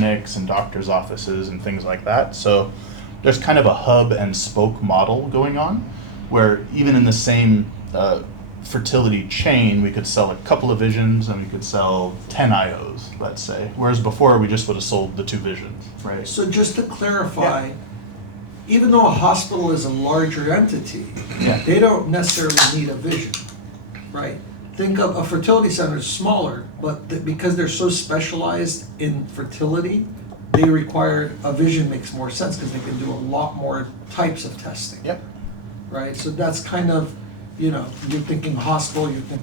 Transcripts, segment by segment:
clinics and doctors' offices and things like that. So there's kind of a hub and spoke model going on, where even in the same fertility chain, we could sell a couple of visions and we could sell 10 IOs, let's say. Whereas before, we just would have sold the 2 visions, right? So just to clarify, even though a hospital is a larger entity, they don't necessarily need a vision, right? Think of a fertility center is smaller, but because they're so specialized in fertility, they require a vision makes more sense because they can do a lot more types of testing. Yep. Right, so that's kind of, you know, you're thinking hospital, you're thinking.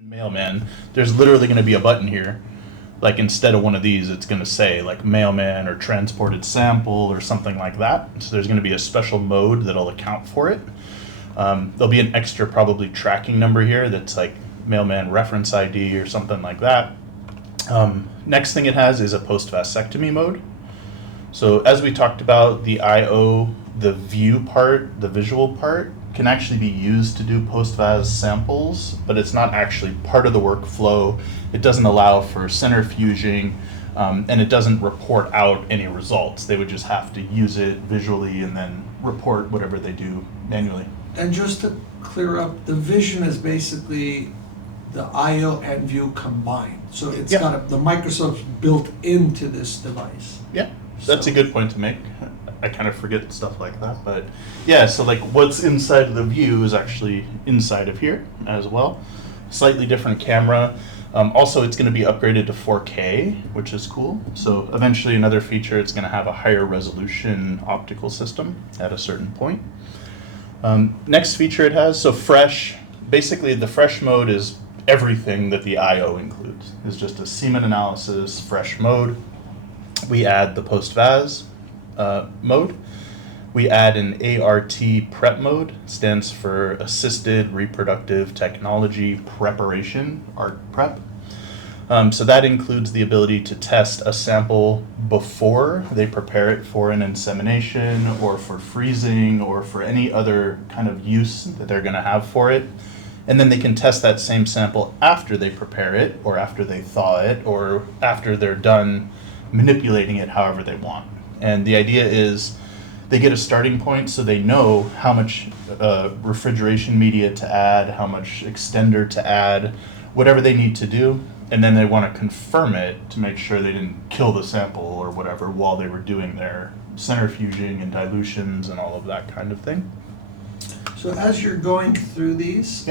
Mailman, there's literally going to be a button here. Like instead of one of these, it's going to say like mailman or transported sample or something like that. So there's going to be a special mode that'll account for it. There'll be an extra probably tracking number here that's like mailman reference ID or something like that. Next thing it has is a post-vasectomy mode. So as we talked about, the IO, the view part, the visual part, can actually be used to do post-vas samples, but it's not actually part of the workflow. It doesn't allow for centrifuging, and it doesn't report out any results. They would just have to use it visually and then report whatever they do manually. And just to clear up, the vision is basically the IO and view combined. So it's got the Microsoft's built into this device. Yeah, that's a good point to make. I kind of forget stuff like that, but yeah, so like what's inside of the view is actually inside of here as well. Slightly different camera. Also, it's going to be upgraded to 4K, which is cool. So eventually another feature, it's going to have a higher resolution optical system at a certain point. Next feature it has, so fresh, basically the fresh mode is everything that the IO includes. It's just a semen analysis, fresh mode. We add the post-vas mode. We add an ART prep mode, stands for Assisted Reproductive Technology Preparation, ART prep. So that includes the ability to test a sample before they prepare it for an insemination or for freezing or for any other kind of use that they're going to have for it. And then they can test that same sample after they prepare it or after they thaw it or after they're done manipulating it however they want. And the idea is they get a starting point so they know how much refrigeration media to add, how much extender to add, whatever they need to do. And then they want to confirm it to make sure they didn't kill the sample or whatever while they were doing their centrifuging and dilutions and all of that kind of thing. So as you're going through these,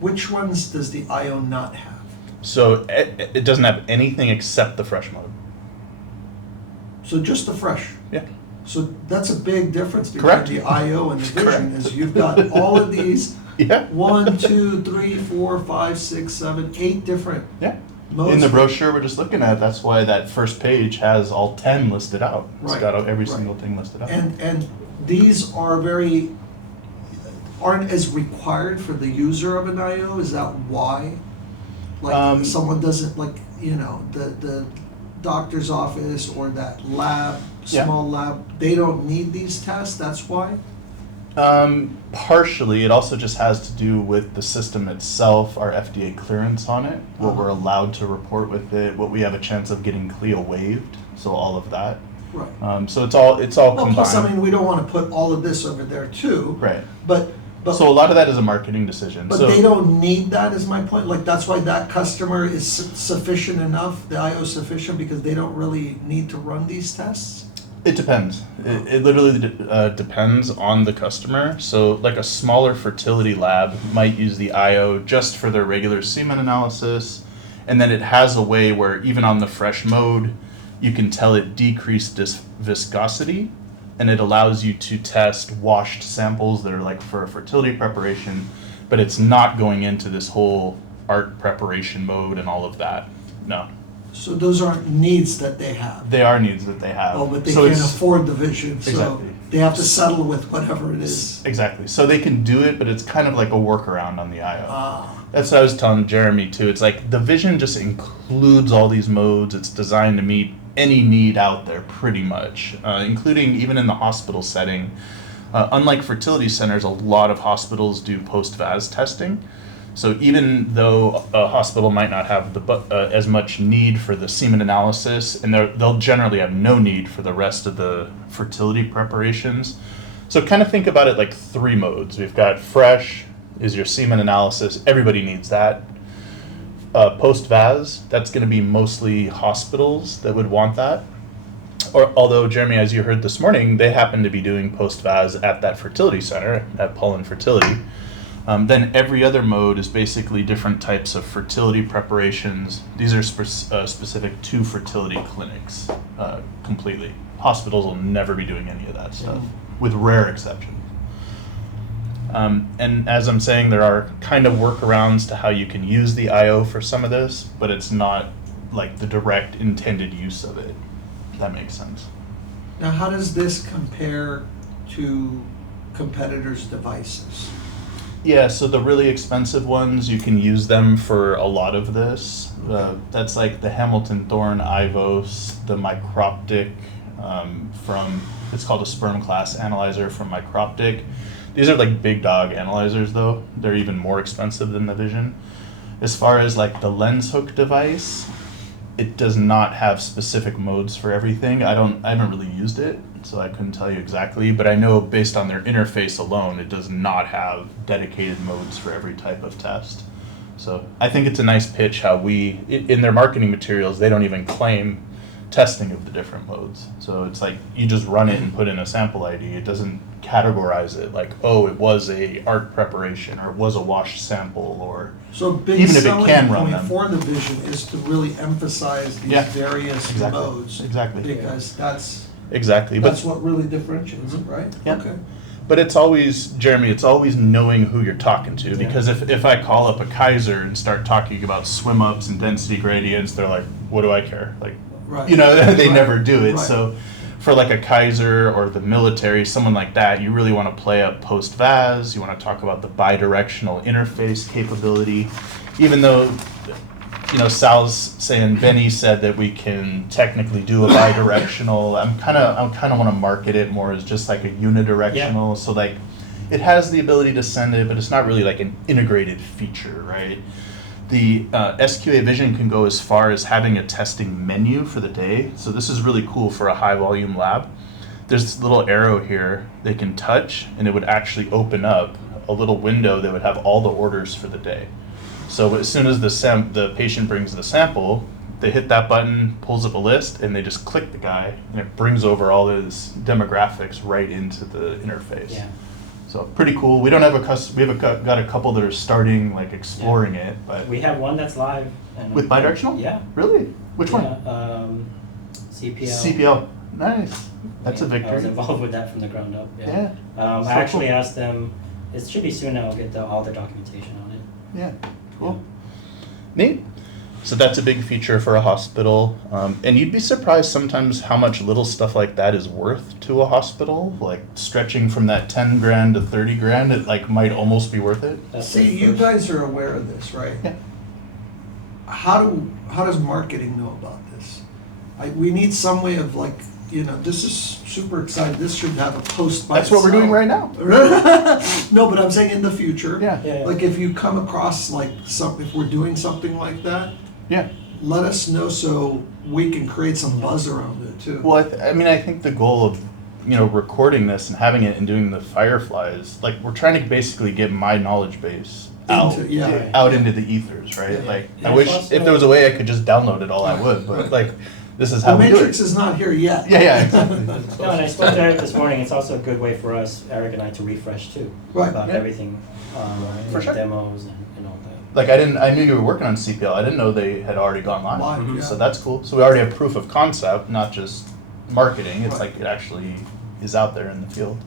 which ones does the IO not have? So it doesn't have anything except the fresh mode. So just the fresh. Yeah. So that's a big difference between Correct. the IO and the Vision. Correct. Is you've got all of these. Yeah. 1, 2, 3, 4, 5, 6, 7, 8 different modes. In the brochure we're just looking at, that's why that first page has all 10 listed out. It's got every single thing listed out. And these are aren't as required for the user of an IO. Is that why? Like someone doesn't the doctor's office or that lab, small lab, they don't need these tests, that's why? Partially, it also just has to do with the system itself, our FDA clearance on it, what we're allowed to report with it, what we have a chance of getting CLIA waived, so all of that. Right. So it's all combined. Plus, I mean, we don't want to put all of this over there too. Right. But so a lot of that is a marketing decision. But they don't need that, is my point. Like, that's why that customer is sufficient enough, the IO is sufficient, because they don't really need to run these tests? It depends. It literally depends on the customer. So like a smaller fertility lab might use the IO just for their regular semen analysis. And then it has a way where even on the fresh mode, you can tell it decreased viscosity. And it allows you to test washed samples that are like for a fertility preparation, but it's not going into this whole ART preparation mode and all of that. No. So those aren't needs that they have. They are needs that they have. Oh, but they So can't it's- afford the vision, so Exactly. they have to settle with whatever it is. Exactly. So they can do it, but it's kind of like a workaround on the IO. Ah, That's what I was telling Jeremy too. It's like the vision just includes all these modes. It's designed to meet any need out there pretty much, including even in the hospital setting. Unlike fertility centers, a lot of hospitals do post-VAS testing. So even though a hospital might not have as much need for the semen analysis, and they'll generally have no need for the rest of the fertility preparations. So kind of think about it like 3 modes. We've got fresh is your semen analysis. Everybody needs that. Post-VAS, that's going to be mostly hospitals that would want that. Or although, Jeremy, as you heard this morning, they happen to be doing post-VAS at that fertility center, at Pullen Fertility. Then every other mode is basically different types of fertility preparations. These are specific to fertility clinics completely. Hospitals will never be doing any of that stuff, with rare exceptions. And as I'm saying, there are kind of workarounds to how you can use the IO for some of this, but it's not like the direct intended use of it, if that makes sense. now how does this compare to competitors' devices? Yeah, so the really expensive ones, you can use them for a lot of this. That's like the Hamilton Thorne IVOS, the Microptic it's called a sperm class analyzer from Microptic. These are like big dog analyzers though. They're even more expensive than the Vision. As far as like the lens hook device, it does not have specific modes for everything. I haven't really used it, so I couldn't tell you exactly, but I know based on their interface alone, it does not have dedicated modes for every type of test. So I think it's a nice pitch how in their marketing materials, they don't even claim testing of the different modes. So it's like you just run it and put in a sample ID. It doesn't categorize it like, oh, it was a ARC preparation or it was a washed sample, or So a big even if it selling can run point them. for the Vision is to really emphasize these Yeah, various exactly, modes. exactly. Because that's Exactly. that's what really differentiates it, right? Yeah. Okay. But it's always, Jeremy, it's always knowing who you're talking to, Yeah. because if I call up a Kaiser and start talking about swim ups and density gradients, they're like, what do I care? Like, Right. you know, they Right. never do it. Right. So for like a Kaiser or the military, someone like that, you really want to play up post-VAS. You want to talk about the bidirectional interface capability, even though, you know, Sal's saying, Benny said that we can technically do a bidirectional. I kind of want to market it more as just like a unidirectional. So like, it has the ability to send it, but it's not really like an integrated feature, right? The SQA-Vision can go as far as having a testing menu for the day. So this is really cool for a high volume lab. There's this little arrow here they can touch, and it would actually open up a little window that would have all the orders for the day. So as soon as the patient brings the sample, they hit that button, pulls up a list, and they just click the guy, and it brings over all his demographics right into the interface. Yeah. So pretty cool. We don't have got a couple that are starting like exploring it, but We have one that's live. And with bidirectional? Yeah. Really? Which one? CPL. CPL. Nice. That's a I was victory. involved with that from the ground up. Yeah. I So actually cool. asked them, it should be soon, I'll get all the documentation on it. Yeah. Cool. Neat. So that's a big feature for a hospital. And you'd be surprised sometimes how much little stuff like that is worth to a hospital. Like stretching from that 10 grand to 30 grand, it like might almost be worth it. That's See, the you first- guys are aware of this, right? Yeah. How does marketing know about this? We need some way of like, you know, this is super exciting. This should have a post by That's what we're doing itself. right now. No, but I'm saying in the future. Yeah. Yeah. Like if you come across like if we're doing something like that, Yeah. let us know so we can create some buzz around it too. Well, I mean, I think the goal of, you know, recording this and having it and doing the Fireflies, like we're trying to basically get my knowledge base out, Into- yeah. out into the ethers, right? Yeah. Like, Yeah, I wish also- if there was a way I could just download it all, I would, but like, this is The how we do Matrix it. is not here yet. Yeah, yeah, exactly. No, and I spoke to Eric this morning, it's also a good way for us, Eric and I, to refresh too. Right. About Yeah. everything, For like sure. demos and all that. Like I knew you were working on CPL. I didn't know they had already gone live. Live, Mhm. yeah. So that's cool. So we already have proof of concept, not just marketing. It's Right. like it actually is out there in the field.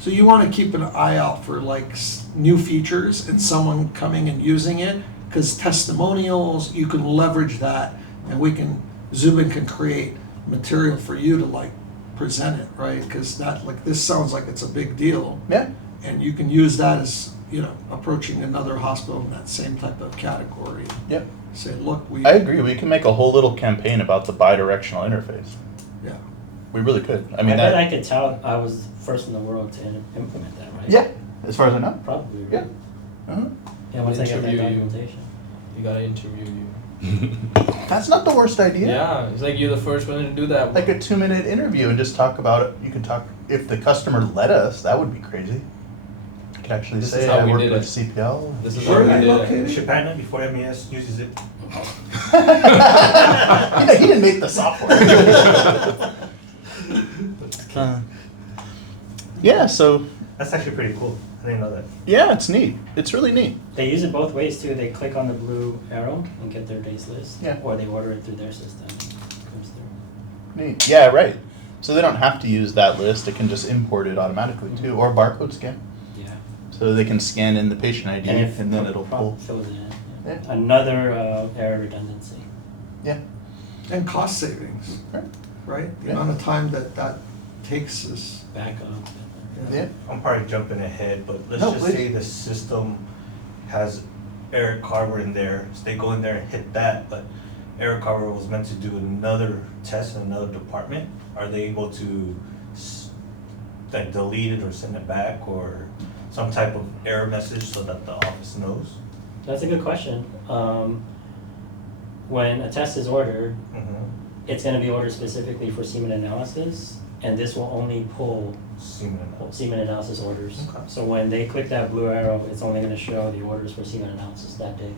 So you want to keep an eye out for like new features and someone coming and using it, because testimonials, you can leverage that And Zubin can create material for you to like present it, right? Because this sounds like it's a big deal. Yeah. And you can use that as, approaching another hospital in that same type of category. Yep. Say, look, I agree. We can make a whole little campaign about the bi-directional interface. Yeah. We really could. I I mean, bet I could tell I was first in the world to implement that, right? Yeah, as far as I know. Probably, right? Yeah. Uh-huh. Yeah, once I get that Interview you. documentation. You gotta interview you. That's not the worst idea. Yeah, it's like you're the first one to do that. Like a 2-minute interview and just talk about it. You can talk, if the customer let us, that would be crazy. You could actually This say, is how I we work did with it. CPL. This is Where how are we you did located? it. Chapana before MES uses it. He didn't make the software. Yeah, so, That's actually pretty cool. I didn't know that. yeah, it's neat. It's really neat. They use it both ways too. They click on the blue arrow and get their days list. Yeah. Or they order it through their system. It comes through. Neat. Yeah, right. So they don't have to use that list. It can just import it automatically too, or barcode scan. Yeah. So they can scan in the patient ID and then it'll pull. Fills it in. Yeah. Yeah. Another error redundancy. Yeah. And cost savings, Right. right? The Yeah. amount of time that takes is. Backup. Yeah. I'm probably jumping ahead, but let's No, just please. say the system has Eric Carver in there. So they go in there and hit that, but Eric Carver was meant to do another test in another department. Are they able to like delete it or send it back or some type of error message so that the office knows? That's a good question. When a test is ordered, Mm-hmm. it's going to be ordered specifically for semen analysis, and this will only pull semen analysis orders. Okay. So when they click that blue arrow, it's only going to show the orders for semen analysis that day.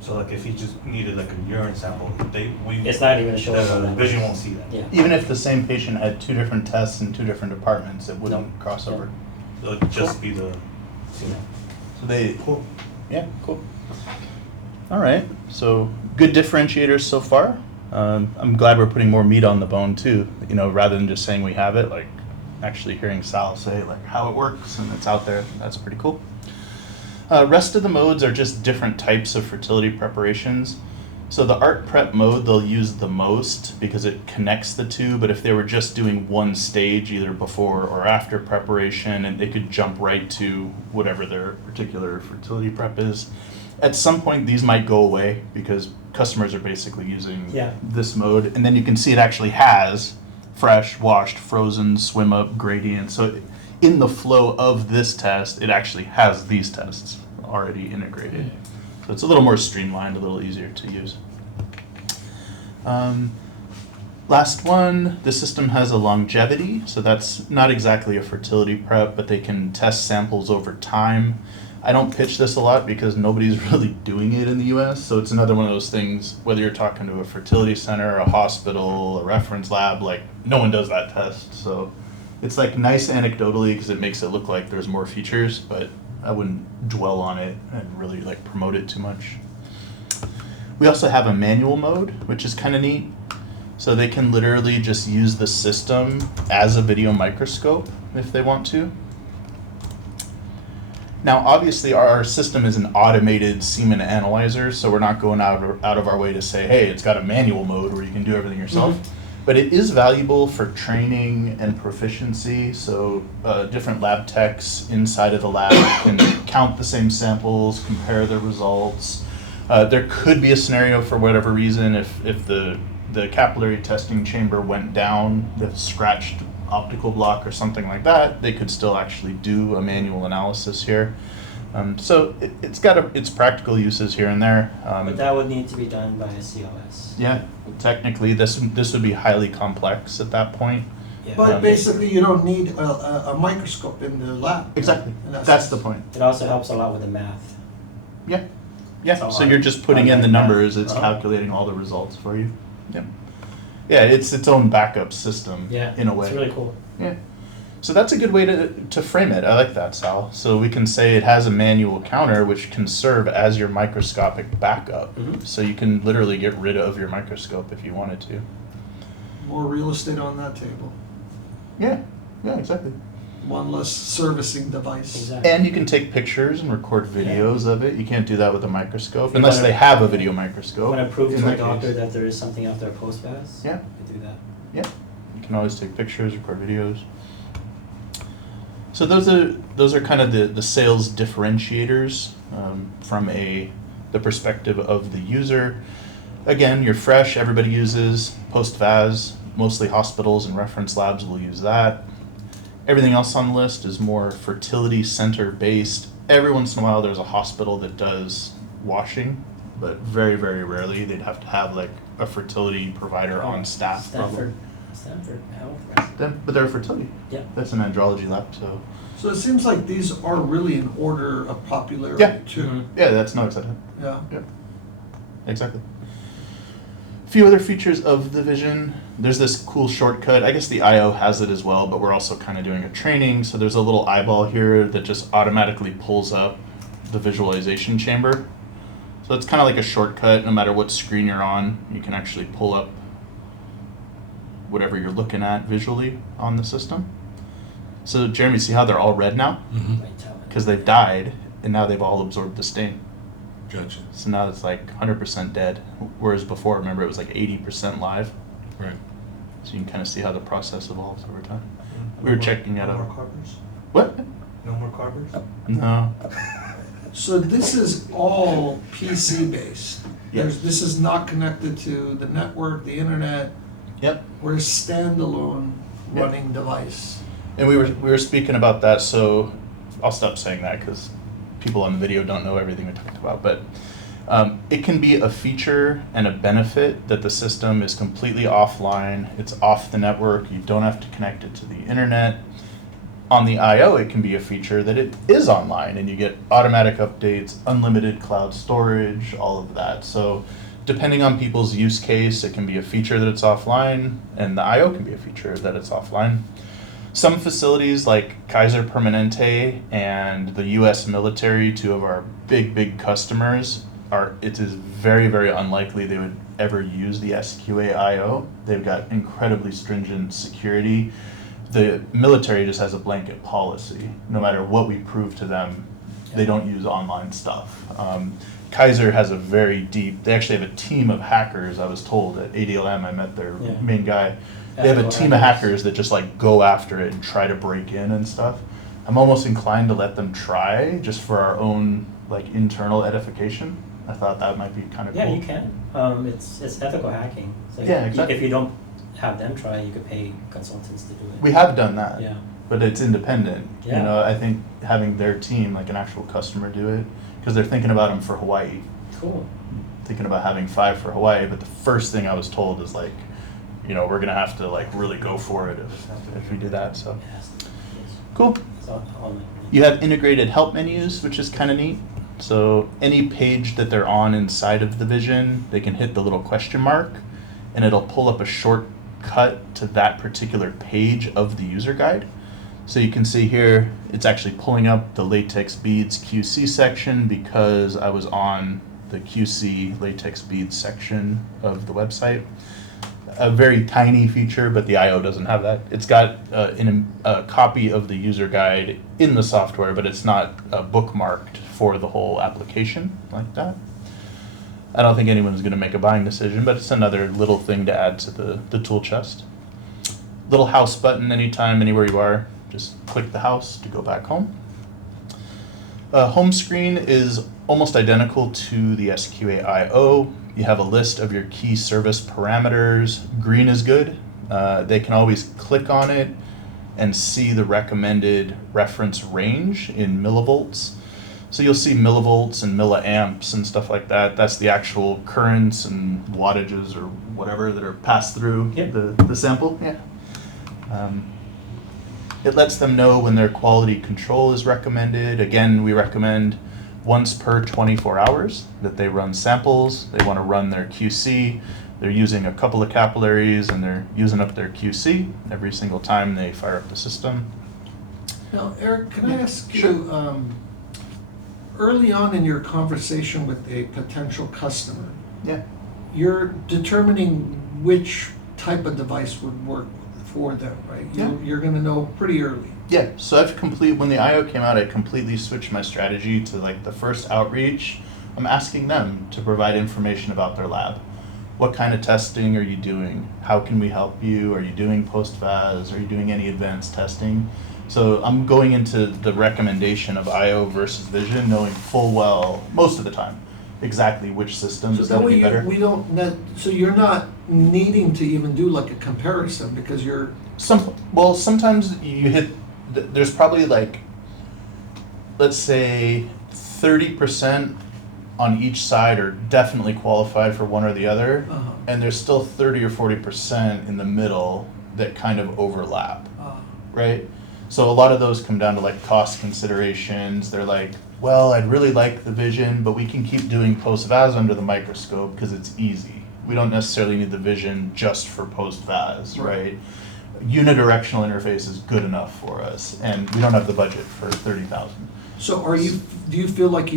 So like if he just needed like a urine sample, It's not even going to show up on the that. vision won't see that. Yeah. Even if the same patient had 2 different tests in 2 different departments, it wouldn't No. cross Yeah. over. It'll just be the Yeah. So they, cool. yeah, cool. All right, so good differentiators so far. I'm glad we're putting more meat on the bone too, rather than just saying we have it, like actually hearing Sal say like how it works and it's out there. That's pretty cool. Rest of the modes are just different types of fertility preparations. So the art prep mode they'll use the most because it connects the two, but if they were just doing one stage either before or after preparation, and they could jump right to whatever their particular fertility prep is. At some point these might go away because customers are basically using Yeah. this mode, and then you can see it actually has fresh, washed, frozen, swim up, gradient. So in the flow of this test, it actually has these tests already integrated. So it's a little more streamlined, a little easier to use. Last one, the system has a longevity, so that's not exactly a fertility prep, but they can test samples over time. I don't pitch this a lot because nobody's really doing it in the US, so it's another one of those things, whether you're talking to a fertility center, a hospital, a reference lab, like no one does that test. So it's like nice anecdotally because it makes it look like there's more features, but I wouldn't dwell on it and really like promote it too much. We also have a manual mode, which is kind of neat. So they can literally just use the system as a video microscope if they want to. Now, obviously, our system is an automated semen analyzer, so we're not going out of our way to say, hey, it's got a manual mode where you can do everything yourself. But it is valuable for training and proficiency, so different lab techs inside of the lab can count the same samples, compare their results. There could be a scenario for whatever reason if the capillary testing chamber went down, the scratched optical block or something like that, they could still actually do a manual analysis here. So it's got its practical uses here and there. But that would need to be done by a COS. Yeah, technically this would be highly complex at that point. Yeah. But basically, you don't need a microscope in the lab. Exactly. In that That's sense. the point. It also helps a lot with the math. Yeah. Yeah. So So you're just putting in the automatic numbers, math. it's Uh-huh. calculating all the results for you. Yeah. Yeah, it's its own backup system Yeah. in a way. It's really cool. Yeah. So that's a good way to frame it. I like that, Sal. So we can say it has a manual counter which can serve as your microscopic backup. Mhm. So you can literally get rid of your microscope if you wanted to. More real estate on that table. Yeah. Yeah, exactly. one less servicing device. Exactly. And you can take pictures and record videos of it. You can't do that with a microscope If you unless wanna- they have a video microscope. When I prove in to a that doctor case. that there is something out there post-VAS, Yeah. I do that. Yeah, you can always take pictures, record videos. So those are kind of the sales differentiators from the perspective of the user. Again, you're fresh. Everybody uses post-VAS. Mostly hospitals and reference labs will use that. Everything else on the list is more fertility center based. Every once in a while, there's a hospital that does washing, but very, very rarely. They'd have to have like a fertility provider on staff. probably. Stanford Health, right? But they're a fertility. Yeah. That's an andrology lab, so. So it seems like these are really in order of popularity Yeah. too. Mhm. Yeah, that's no exception. Yeah. Yep. Exactly. A few other features of the Vision. There's this cool shortcut. I guess the IO has it as well, but we're also kind of doing a training. So there's a little eyeball here that just automatically pulls up the visualization chamber. So it's kind of like a shortcut. No matter what screen you're on, you can actually pull up whatever you're looking at visually on the system. So Jeremy, see how they're all red now? Vitality. Because they've died, and now they've all absorbed the stain. Gotcha. So now it's like 100% dead, whereas before, remember, it was like 80% live. Right. So you can kind of see how the process evolves over time. No We were more- checking it No out. more carvers? What? No more carvers? No. So this is all PC based. Yeah. This is not connected to the network, the internet. Yep. We're a standalone Yep. running device. And we were speaking about that, so I'll stop saying that because people on the video don't know everything we talked about. But it can be a feature and a benefit that the system is completely offline. It's off the network. You don't have to connect it to the internet. On the I/O, it can be a feature that it is online, and you get automatic updates, unlimited cloud storage, all of that. So depending on people's use case, it can be a feature that it's offline, and the I/O can be a feature that it's offline. Some facilities like Kaiser Permanente and the U.S. military, two of our big customers, it is very, very unlikely they would ever use the SQA I/O. They've got incredibly stringent security. The military just has a blanket policy. No matter what we prove to them, they don't use online stuff. Kaiser has a very deep, they actually have a team of hackers, I was told at ADLM, I met their Yeah. main guy. They have a Ethical team of hackers. hackers that just like go after it and try to break in and stuff. I'm almost inclined to let them try just for our own like internal edification. I thought that might be kind of cool. Yeah, you can. It's ethical hacking. So Yeah, exactly. If you don't have them try, you could pay consultants to do it. We have done that. Yeah. But it's independent. Yeah. You know, I think having their team, like an actual customer, do it because they're thinking about them for Hawaii, Cool. thinking about having 5 for Hawaii. But the first thing I was told is like, you know, we're gonna have to like really go for it if we do that. So Yes. cool. So, You have integrated help menus, which is kind of neat. So any page that they're on inside of the Vision, they can hit the little question mark, and it'll pull up a shortcut to that particular page of the user guide. So you can see here, it's actually pulling up the latex beads QC section because I was on the QC latex beads section of the website. A very tiny feature, but the I/O doesn't have that. It's got a copy of the user guide in the software, but it's not bookmarked for the whole application like that. I don't think anyone's going to make a buying decision, but it's another little thing to add to the tool chest. Little house button anytime, anywhere you are, just click the house to go back home. Home screen is almost identical to the SQA I/O. You have a list of your key service parameters. Green is good. They can always click on it and see the recommended reference range in millivolts. So you'll see millivolts and milliamps and stuff like that. That's the actual currents and wattages or whatever that are passed through Yep. the sample. Yeah. It lets them know when their quality control is recommended. Again, we recommend once per 24 hours that they run samples. They want to run their QC. They're using a couple of capillaries and they're using up their QC every single time they fire up the system. Now, Eric, can I ask Sure. you, early on in your conversation with a potential customer, Yeah. you're determining which type of device would work for them, right? Yeah. You're gonna know pretty early. Yeah, so when the IO came out, I completely switched my strategy to like the first outreach. I'm asking them to provide information about their lab. What kind of testing are you doing? How can we help you? Are you doing post-VAS? Are you doing any advanced testing? So I'm going into the recommendation of IO versus Vision, knowing full well, most of the time, exactly which system So is that going to way be better. we don't, so you're not needing to even do like a comparison because you're, Sometimes you hit, there's probably like, let's say 30% on each side are definitely qualified for one or the other, Uh-huh. and there's still 30 or 40% in the middle that kind of overlap, right? So a lot of those come down to like cost considerations. They're like, well, I'd really like the Vision, but we can keep doing post-VAS under the microscope because it's easy. We don't necessarily need the Vision just for post-VAS, right? Unidirectional interface is good enough for us, and we don't have the budget for 30,000. so do you feel like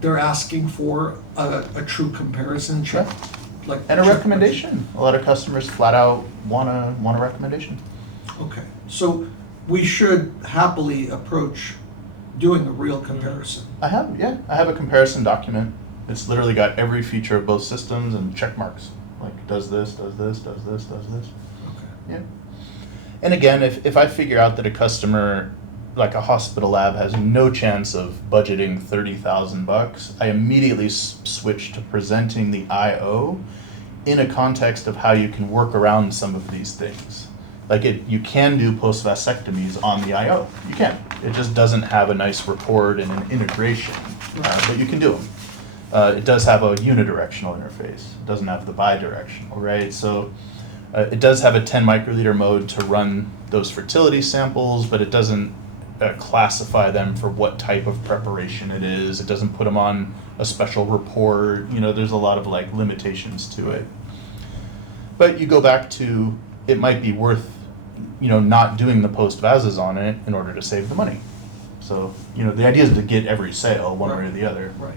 they're asking for a true comparison check? Like And a check- recommendation. A lot of customers flat out want a recommendation. Okay, so we should happily approach doing a real comparison. I have a comparison document. It's literally got every feature of both systems and check marks. Like does this, does this, does this, does this. Okay. Yeah. And again, if I figure out that a customer, like a hospital lab, has no chance of budgeting $30,000, I immediately switch to presenting the IO in a context of how you can work around some of these things. Like you can do post-vasectomies on the IO. You can. It just doesn't have a nice report and an integration, but you can do them. It does have a unidirectional interface. It doesn't have the bidirectional, right? So it does have a 10 microliter mode to run those fertility samples, but it doesn't classify them for what type of preparation it is. It doesn't put them on a special report. You know, there's a lot of like limitations to it. But you go back to, it might be worth, you know, not doing the post-VASs on it in order to save the money. So, you know, the idea is to get every sale one way or the other. Right.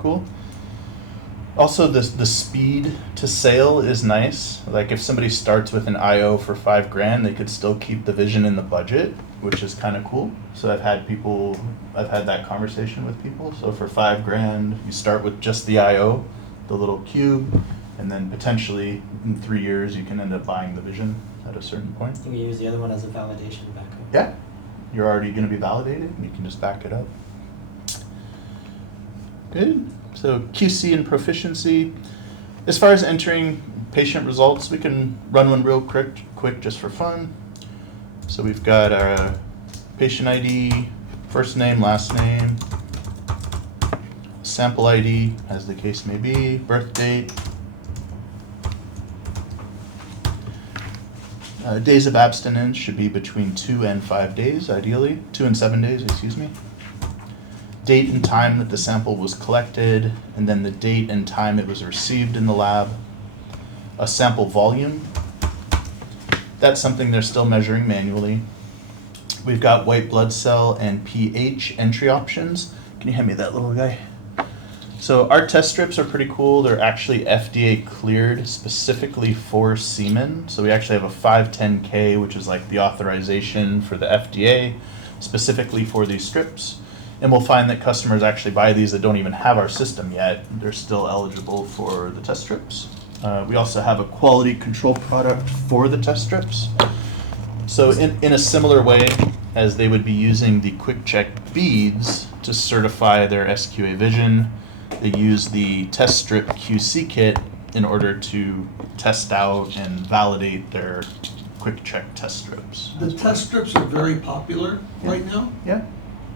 Cool. Also, the speed to sale is nice. Like if somebody starts with an IO for $5,000, they could still keep the Vision in the budget, which is kind of cool. So I've had that conversation with people. So for $5,000, you start with just the IO, the little cube, and then potentially in 3 years you can end up buying the Vision at a certain point. You can use the other one as a validation backup. Yeah, you're already going to be validated, and you can just back it up. Good. So QC and proficiency. As far as entering patient results, we can run one real quick just for fun. So we've got our patient ID, first name, last name, sample ID, as the case may be, birth date, days of abstinence should be between 2 and 5 days, ideally. 2 and 7 days, excuse me. Date and time that the sample was collected, and then the date and time it was received in the lab. A sample volume. That's something they're still measuring manually. We've got white blood cell and pH entry options. Can you hand me that little guy? So our test strips are pretty cool. They're actually FDA cleared specifically for semen. So we actually have a 510K, which is like the authorization for the FDA, specifically for these strips. And we'll find that customers actually buy these that don't even have our system yet. They're still eligible for the test strips. We also have a quality control product for the test strips. So in a similar way as they would be using the Quick Check beads to certify their SQA-Vision, they use the test strip QC kit in order to test out and validate their Quick Check test strips. The test strips are very popular right now, Yeah,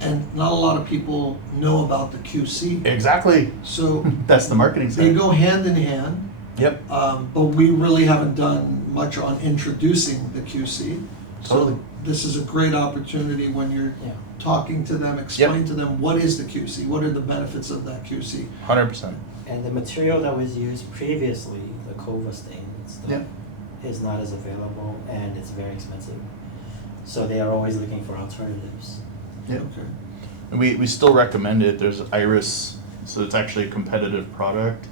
and not a lot of people know about the QC. exactly. So That's the marketing they side. go hand in hand, Yep, but we really haven't done much on introducing the QC. Totally. So this is a great opportunity when you're Yeah. talking to them, explain to them what is the QC, what are the benefits of that QC. 100%. And the material that was used previously, the Cova stain and stuff, Yeah. is not as available and it's very expensive. So they are always looking for alternatives. Yeah. Okay. And we still recommend it. There's Iris, so it's actually a competitive product.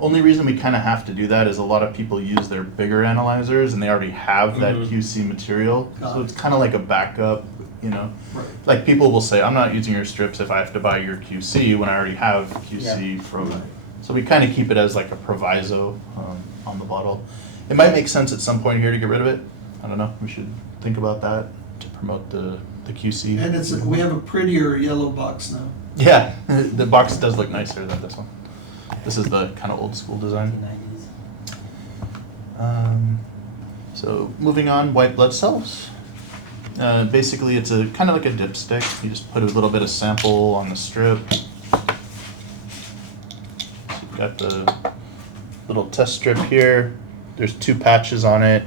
Only reason we kind of have to do that is a lot of people use their bigger analyzers and they already have that QC material. So it's kind of like a backup, you know. Right. Like people will say, I'm not using your strips if I have to buy your QC when I already have QC from. So we kind of keep it as like a proviso on the bottle. It might make sense at some point here to get rid of it. I don't know. We should think about that to promote the QC. And we have a prettier yellow box now. Yeah, the box does look nicer than this one. This is the kind of old school design. 1990s. So moving on, white blood cells. Basically, it's a kind of like a dipstick. You just put a little bit of sample on the strip. So you've got the little test strip here. There's 2 patches on it.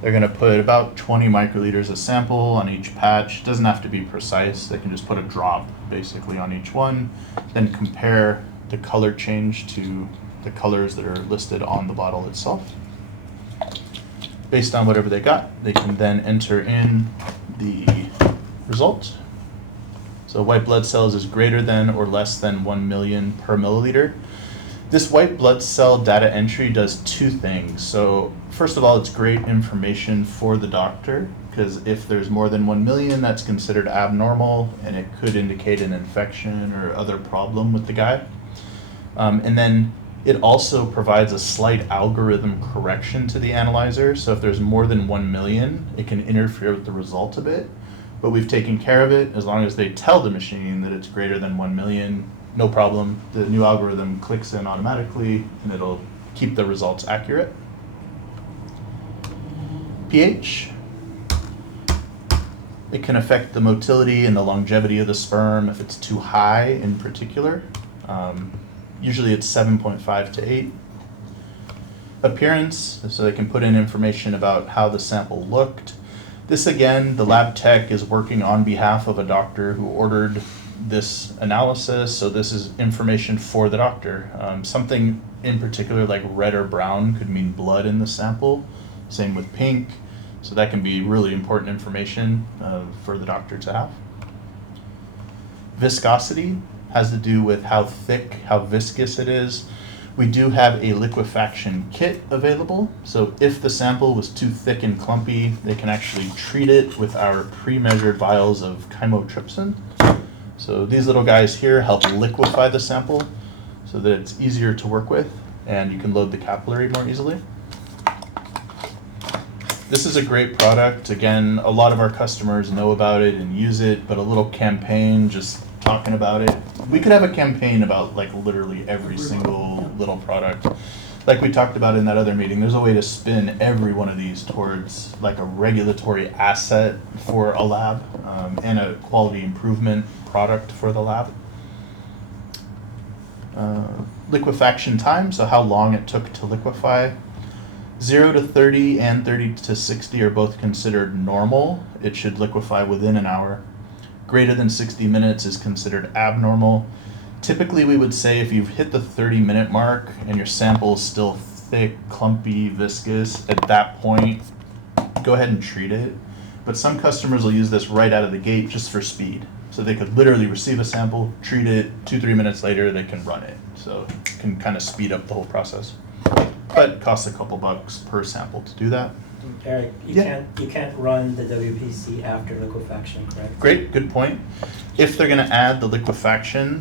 They're going to put about 20 microliters of sample on each patch. It doesn't have to be precise. They can just put a drop basically on each one, then compare the color change to the colors that are listed on the bottle itself. Based on whatever they got, they can then enter in the result. So white blood cells is greater than or less than 1 million per milliliter. This white blood cell data entry does 2 things. So first of all, it's great information for the doctor, because if there's more than 1 million, that's considered abnormal and it could indicate an infection or other problem with the guy. And then it also provides a slight algorithm correction to the analyzer. So if there's more than 1 million, it can interfere with the result a bit. But we've taken care of it. As long as they tell the machine that it's greater than 1 million, no problem. The new algorithm clicks in automatically and it'll keep the results accurate. pH. It can affect the motility and the longevity of the sperm if it's too high in particular. Usually it's 7.5 to 8. Appearance, so they can put in information about how the sample looked. This again, the lab tech is working on behalf of a doctor who ordered this analysis, so this is information for the doctor. Something in particular like red or brown could mean blood in the sample. Same with pink, so that can be really important information for the doctor to have. Viscosity has to do with how thick, how viscous it is. We do have a liquefaction kit available, so if the sample was too thick and clumpy, they can actually treat it with our pre-measured vials of chymotrypsin. So these little guys here help liquefy the sample so that it's easier to work with and you can load the capillary more easily. This is a great product. Again, a lot of our customers know about it and use it, but a little campaign just talking about it. We could have a campaign about like literally every single little product. Like we talked about in that other meeting, there's a way to spin every one of these towards like a regulatory asset for a lab and a quality improvement product for the lab. Liquefaction time, so how long it took to liquefy. 0 to 30 and 30 to 60 are both considered normal. It should liquefy within an hour. Greater than 60 minutes is considered abnormal. Typically, we would say if you've hit the 30-minute mark and your sample is still thick, clumpy, viscous, at that point, go ahead and treat it. But some customers will use this right out of the gate just for speed. So they could literally receive a sample, treat it, 2-3 minutes later, they can run it. So it can kind of speed up the whole process. But it costs a couple bucks per sample to do that. Eric, you can't run the WPC after liquefaction, correct? Great, good point. If they're going to add the liquefaction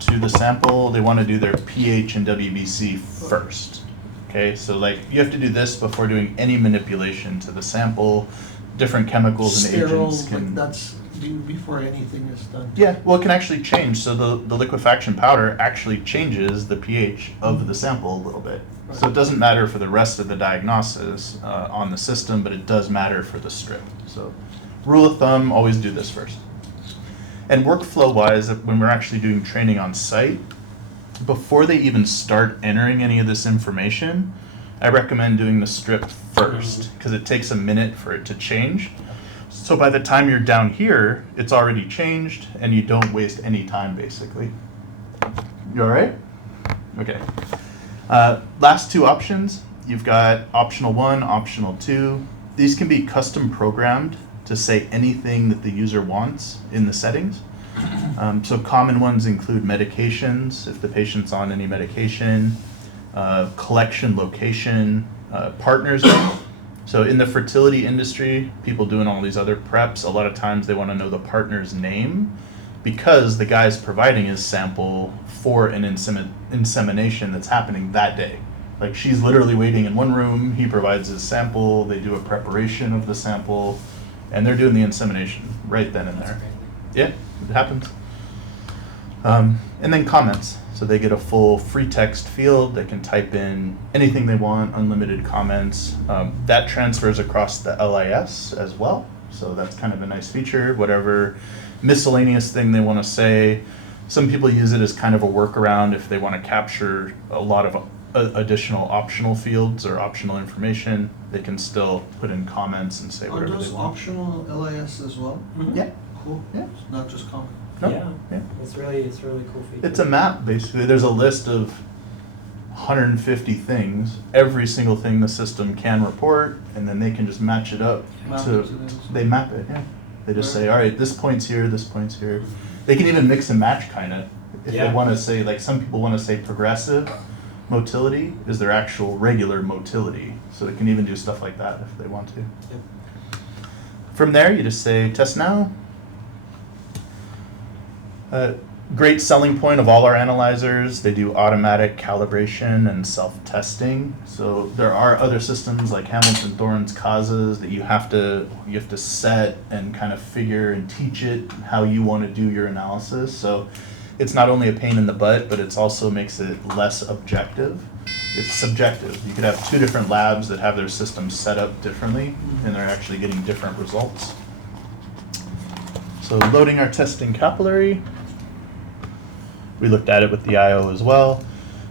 to the sample, they want to do their pH and WBC first. Okay, so like you have to do this before doing any manipulation to the sample. Different chemicals and Sterile, agents can. like that's before anything is done. Yeah, well, it can actually change. So the liquefaction powder actually changes the pH of the sample a little bit. Right. So it doesn't matter for the rest of the diagnosis on the system, but it does matter for the strip. So rule of thumb, always do this first. And workflow-wise, when we're actually doing training on site, before they even start entering any of this information, I recommend doing the strip first because it takes a minute for it to change. So by the time you're down here, it's already changed and you don't waste any time basically. You all right? Okay. Last 2 options, you've got optional 1, optional 2. These can be custom programmed to say anything that the user wants in the settings. So common ones include medications, if the patient's on any medication, collection location, partners name. So in the fertility industry, people doing all these other preps, a lot of times they want to know the partner's name because the guy's providing his sample for an insemination that's happening that day. Like she's literally waiting in one room, he provides his sample, they do a preparation of the sample, and they're doing the insemination right then and there. Yeah, it happens. And then comments. So they get a full free text field. They can type in anything they want, unlimited comments. That transfers across the LIS as well. So that's kind of a nice feature. Whatever miscellaneous thing they want to say. Some people use it as kind of a workaround if they want to capture a lot of additional optional fields or optional information. They can still put in comments and say Are whatever those they want. optional LIS as well? Yeah. Cool. Yeah. It's not just common. No, Yeah, yeah. it's really cool feature. It's a map, basically. There's a list of 150 things, every single thing the system can report, and then they can just match it up Map to, it to this. they map it, yeah. They just say, all right, this point's here, this point's here. They can even mix and match kind of. If they Yeah. want to say, like some people want to say progressive motility is their actual regular motility. So they can even do stuff like that if they want to. Yep. From there, you just say test now. Great selling point of all our analyzers, they do automatic calibration and self-testing. So there are other systems like Hamilton Thorne's causes that you have to set and kind of figure and teach it how you want to do your analysis. So it's not only a pain in the butt, but it also makes it less objective. It's subjective. You could have two different labs that have their systems set up differently and they're actually getting different results. So loading our testing capillary. We looked at it with the IO as well.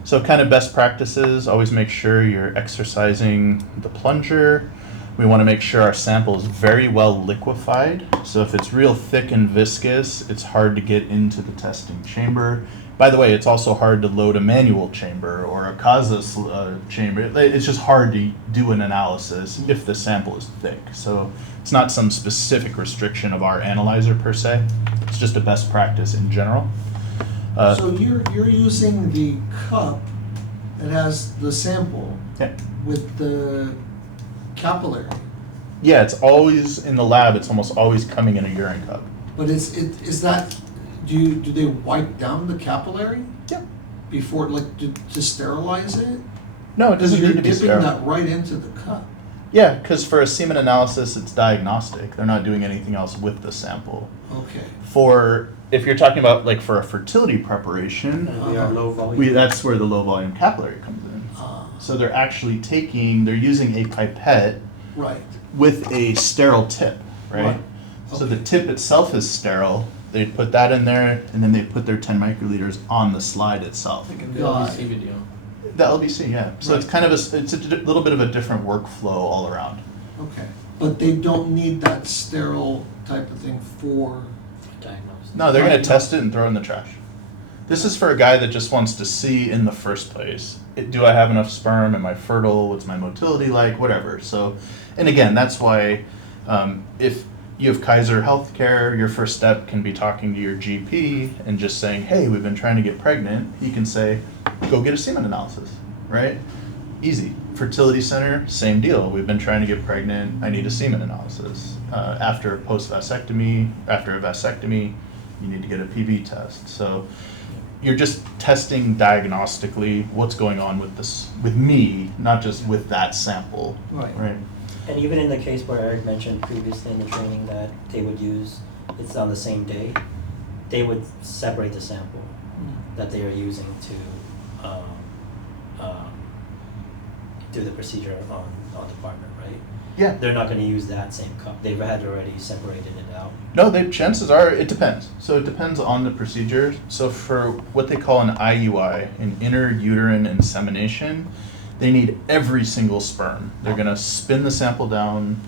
So kind of best practices, always make sure you're exercising the plunger. We want to make sure our sample is very well liquefied. So if it's real thick and viscous, it's hard to get into the testing chamber. By the way, it's also hard to load a manual chamber or a CASA chamber. It's just hard to do an analysis if the sample is thick. So it's not some specific restriction of our analyzer per se. It's just a best practice in general. So you're using the cup that has the sample Yeah. with the capillary, Yeah, it's always in the lab. It's almost always coming in a urine cup. but is that, do they wipe down the capillary Yeah. before, like, to sterilize it? No, it doesn't You're need to be dipping sterile. that right into the cup. Yeah, because for a semen analysis, it's diagnostic. They're not doing anything else with the sample. Okay. For if you're talking about like for a fertility preparation, We are low volume. that's where the low volume capillary comes in. So they're actually they're using a pipette Right. with a sterile tip, right? Right. So the Okay. tip itself is sterile. They put that in there, and then they put their 10 microliters on the slide itself. Like in the Got LBC video. The LBC, yeah. So it's Right. kind of it's a little bit of a different workflow all around. Okay. But they don't need that sterile type of thing for, Diagnosis. No, they're Right. going to test it and throw it in the trash. This is for a guy that just wants to see in the first place, do I have enough sperm? Am I fertile? What's my motility like? Whatever. So, and again, that's why if you have Kaiser Healthcare, your first step can be talking to your GP and just saying, hey, we've been trying to get pregnant. He can say, go get a semen analysis, right? Easy. Fertility center, same deal. We've been trying to get pregnant. I need a semen analysis. After a vasectomy, you need to get a PV test. So you're just testing diagnostically what's going on with me, not just with that sample. Right. And even in the case where Eric mentioned previously in the training that they would use, it's on the same day, they would separate the sample that they are using to do the procedure on the partner, right? Yeah. They're not going to use that same cup. They've had already separated it out. No, chances are it depends. So it depends on the procedure. So for what they call an IUI, an interuterine insemination, they need every single sperm. They're going to spin the sample down,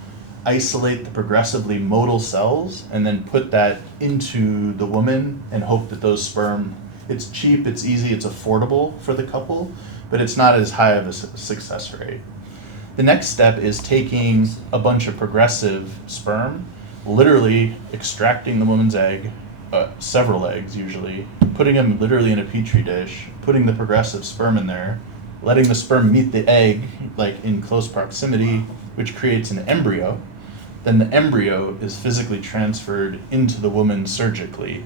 isolate the progressively motile cells, and then put that into the woman and hope that those sperm, it's cheap, it's easy, it's affordable for the couple, but it's not as high of a success rate. The next step is taking a bunch of progressive sperm, literally extracting the woman's egg, several eggs usually, putting them literally in a petri dish, putting the progressive sperm in there, letting the sperm meet the egg like in close proximity, which creates an embryo. Then the embryo is physically transferred into the woman surgically.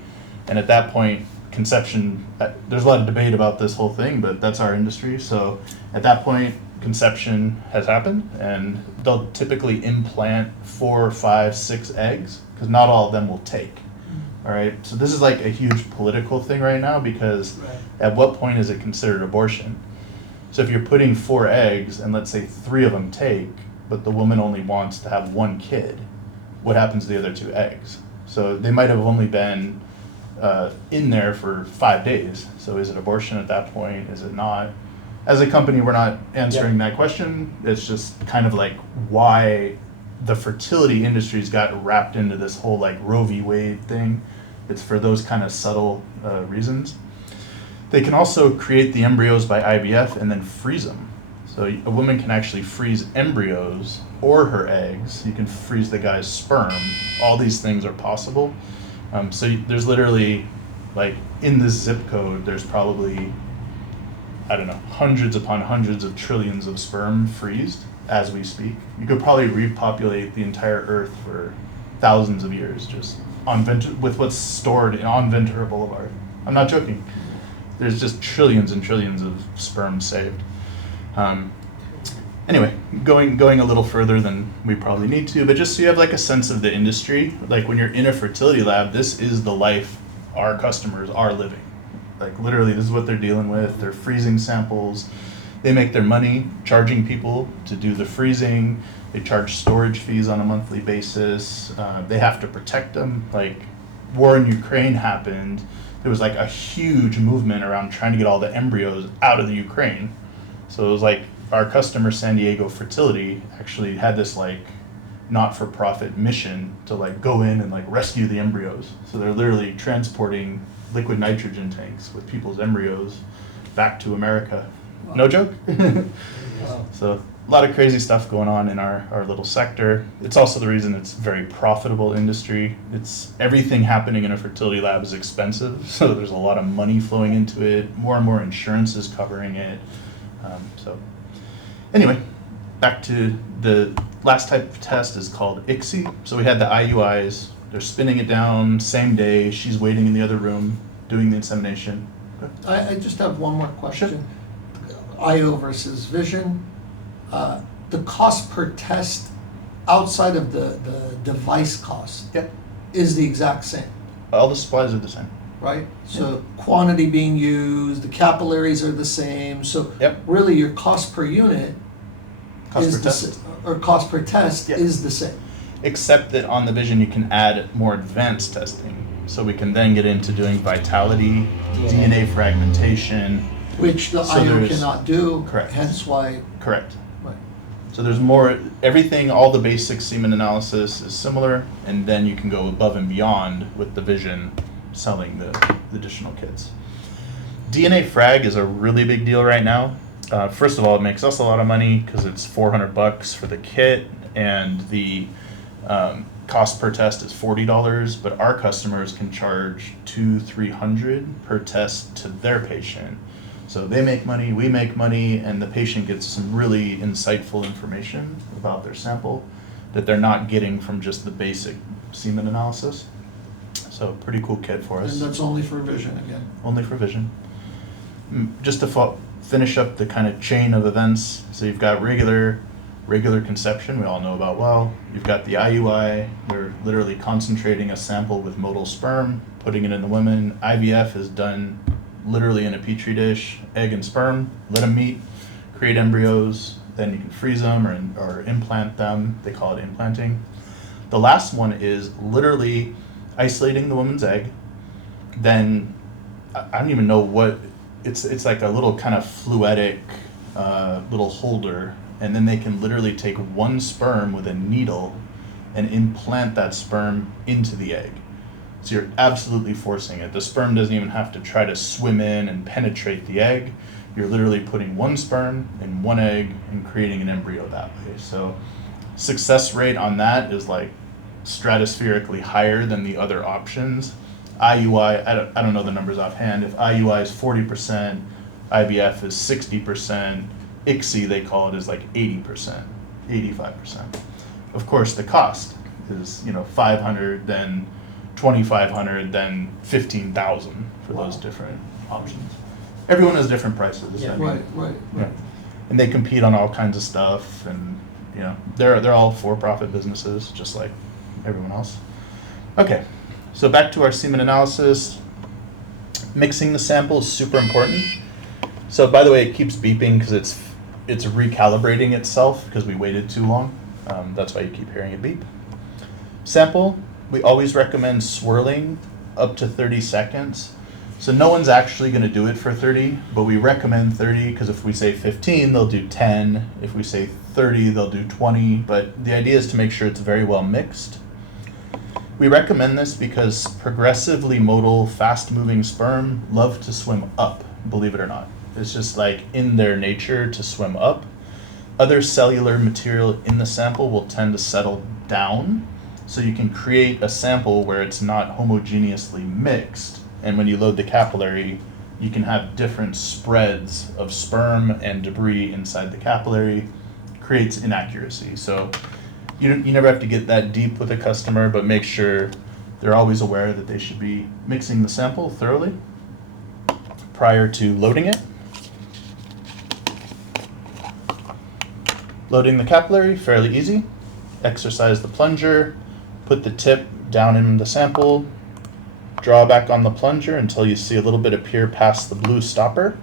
And at that point, conception, there's a lot of debate about this whole thing, but that's our industry. So at that point, conception has happened, and they'll typically implant 4, 5, 6 eggs, because not all of them will take. All right, so this is like a huge political thing right now, because at what point is it considered abortion? So if you're putting 4 eggs and let's say 3 of them take, but the woman only wants to have 1 kid, what happens to the other 2 eggs? So they might have only been in there for 5 days. So is it abortion at that point? Is it not? As a company, we're not answering that question. It's just kind of like why the fertility industry's got wrapped into this whole like Roe v. Wade thing. It's for those kind of subtle reasons. They can also create the embryos by IVF and then freeze them. So a woman can actually freeze embryos or her eggs. You can freeze the guy's sperm. All these things are possible. There's literally, like, in this zip code, there's probably, I don't know, hundreds upon hundreds of trillions of sperm freezed as we speak. You could probably repopulate the entire Earth for thousands of years just with what's stored on Ventura Boulevard. I'm not joking. There's just trillions and trillions of sperm saved. Anyway, going a little further than we probably need to, but just so you have like a sense of the industry, like when you're in a fertility lab, this is the life our customers are living. Like literally, this is what they're dealing with. They're freezing samples. They make their money charging people to do the freezing. They charge storage fees on a monthly basis. They have to protect them. Like war in Ukraine happened. There was like a huge movement around trying to get all the embryos out of the Ukraine. So it was like our customer San Diego Fertility actually had this like not-for-profit mission to like go in and like rescue the embryos. So they're literally transporting liquid nitrogen tanks with people's embryos back to America. Wow. No joke? Wow. So a lot of crazy stuff going on in our little sector. It's also the reason it's a very profitable industry. It's everything happening in a fertility lab is expensive, so there's a lot of money flowing into it. More and more insurance is covering it. Anyway, back to the last type of test is called ICSI. So we had the IUIs. They're spinning it down same day. She's waiting in the other room doing the insemination. I just have one more question. IO versus Vision. The cost per test outside of the device cost is the exact same, All the supplies are the same. right? So quantity being used, the capillaries are the same. So Yep. really your cost per unit Cost is per test. or cost per test Yeah. is the same. Except that on the Vision you can add more advanced testing. So we can then get into doing vitality, DNA fragmentation. Which the So IO there's- cannot do. Correct. Hence why. Correct. Right. So there's more, everything, all the basic semen analysis is similar, and then you can go above and beyond with the Vision selling the additional kits. DNA frag is a really big deal right now. First of all, it makes us a lot of money because it's $400 for the kit, and the cost per test is $40, but our customers can charge $200-300 per test to their patient. So they make money, we make money, and the patient gets some really insightful information about their sample that they're not getting from just the basic semen analysis. So pretty cool kit for us. And that's only for Vision again. Only for Vision. Just to finish up the kind of chain of events, so you've got regular conception, we all know about well. You've got the IUI, we're literally concentrating a sample with motile sperm, putting it in the women. IVF is done literally in a petri dish, egg and sperm, let them meet, create embryos, then you can freeze them or implant them. They call it implanting. The last one is literally isolating the woman's egg. Then I don't even know what it's like a little kind of fluidic little holder, and then they can literally take one sperm with a needle and implant that sperm into the egg. So you're absolutely forcing it. The sperm doesn't even have to try to swim in and penetrate the egg. You're literally putting one sperm in one egg and creating an embryo that way. So success rate on that is like stratospherically higher than the other options. IUI, I don't know the numbers offhand. If IUI is 40%, IVF is 60%, ICSI they call it is like 80%, 85%. Of course, the cost is, you know, 500, then 2,500, then 15,000 for those different options. Everyone has different prices. Yeah. I mean, Right. yeah. And they compete on all kinds of stuff, and you know, they're all for-profit businesses, just like everyone else. Okay, so back to our semen analysis. Mixing the sample is super important. So by the way, it keeps beeping because it's recalibrating itself because we waited too long. That's why you keep hearing it beep. Sample, we always recommend swirling up to 30 seconds. So no one's actually going to do it for 30, but we recommend 30 because if we say 15, they'll do 10. If we say 30, they'll do 20. But the idea is to make sure it's very well mixed. We recommend this because progressively motile, fast-moving sperm love to swim up, believe it or not. It's just like in their nature to swim up. Other cellular material in the sample will tend to settle down, so you can create a sample where it's not homogeneously mixed. And when you load the capillary, you can have different spreads of sperm and debris inside the capillary. Creates inaccuracy. So you never have to get that deep with a customer, but make sure they're always aware that they should be mixing the sample thoroughly prior to loading it. Loading the capillary, fairly easy. Exercise the plunger, put the tip down in the sample, draw back on the plunger until you see a little bit appear past the blue stopper,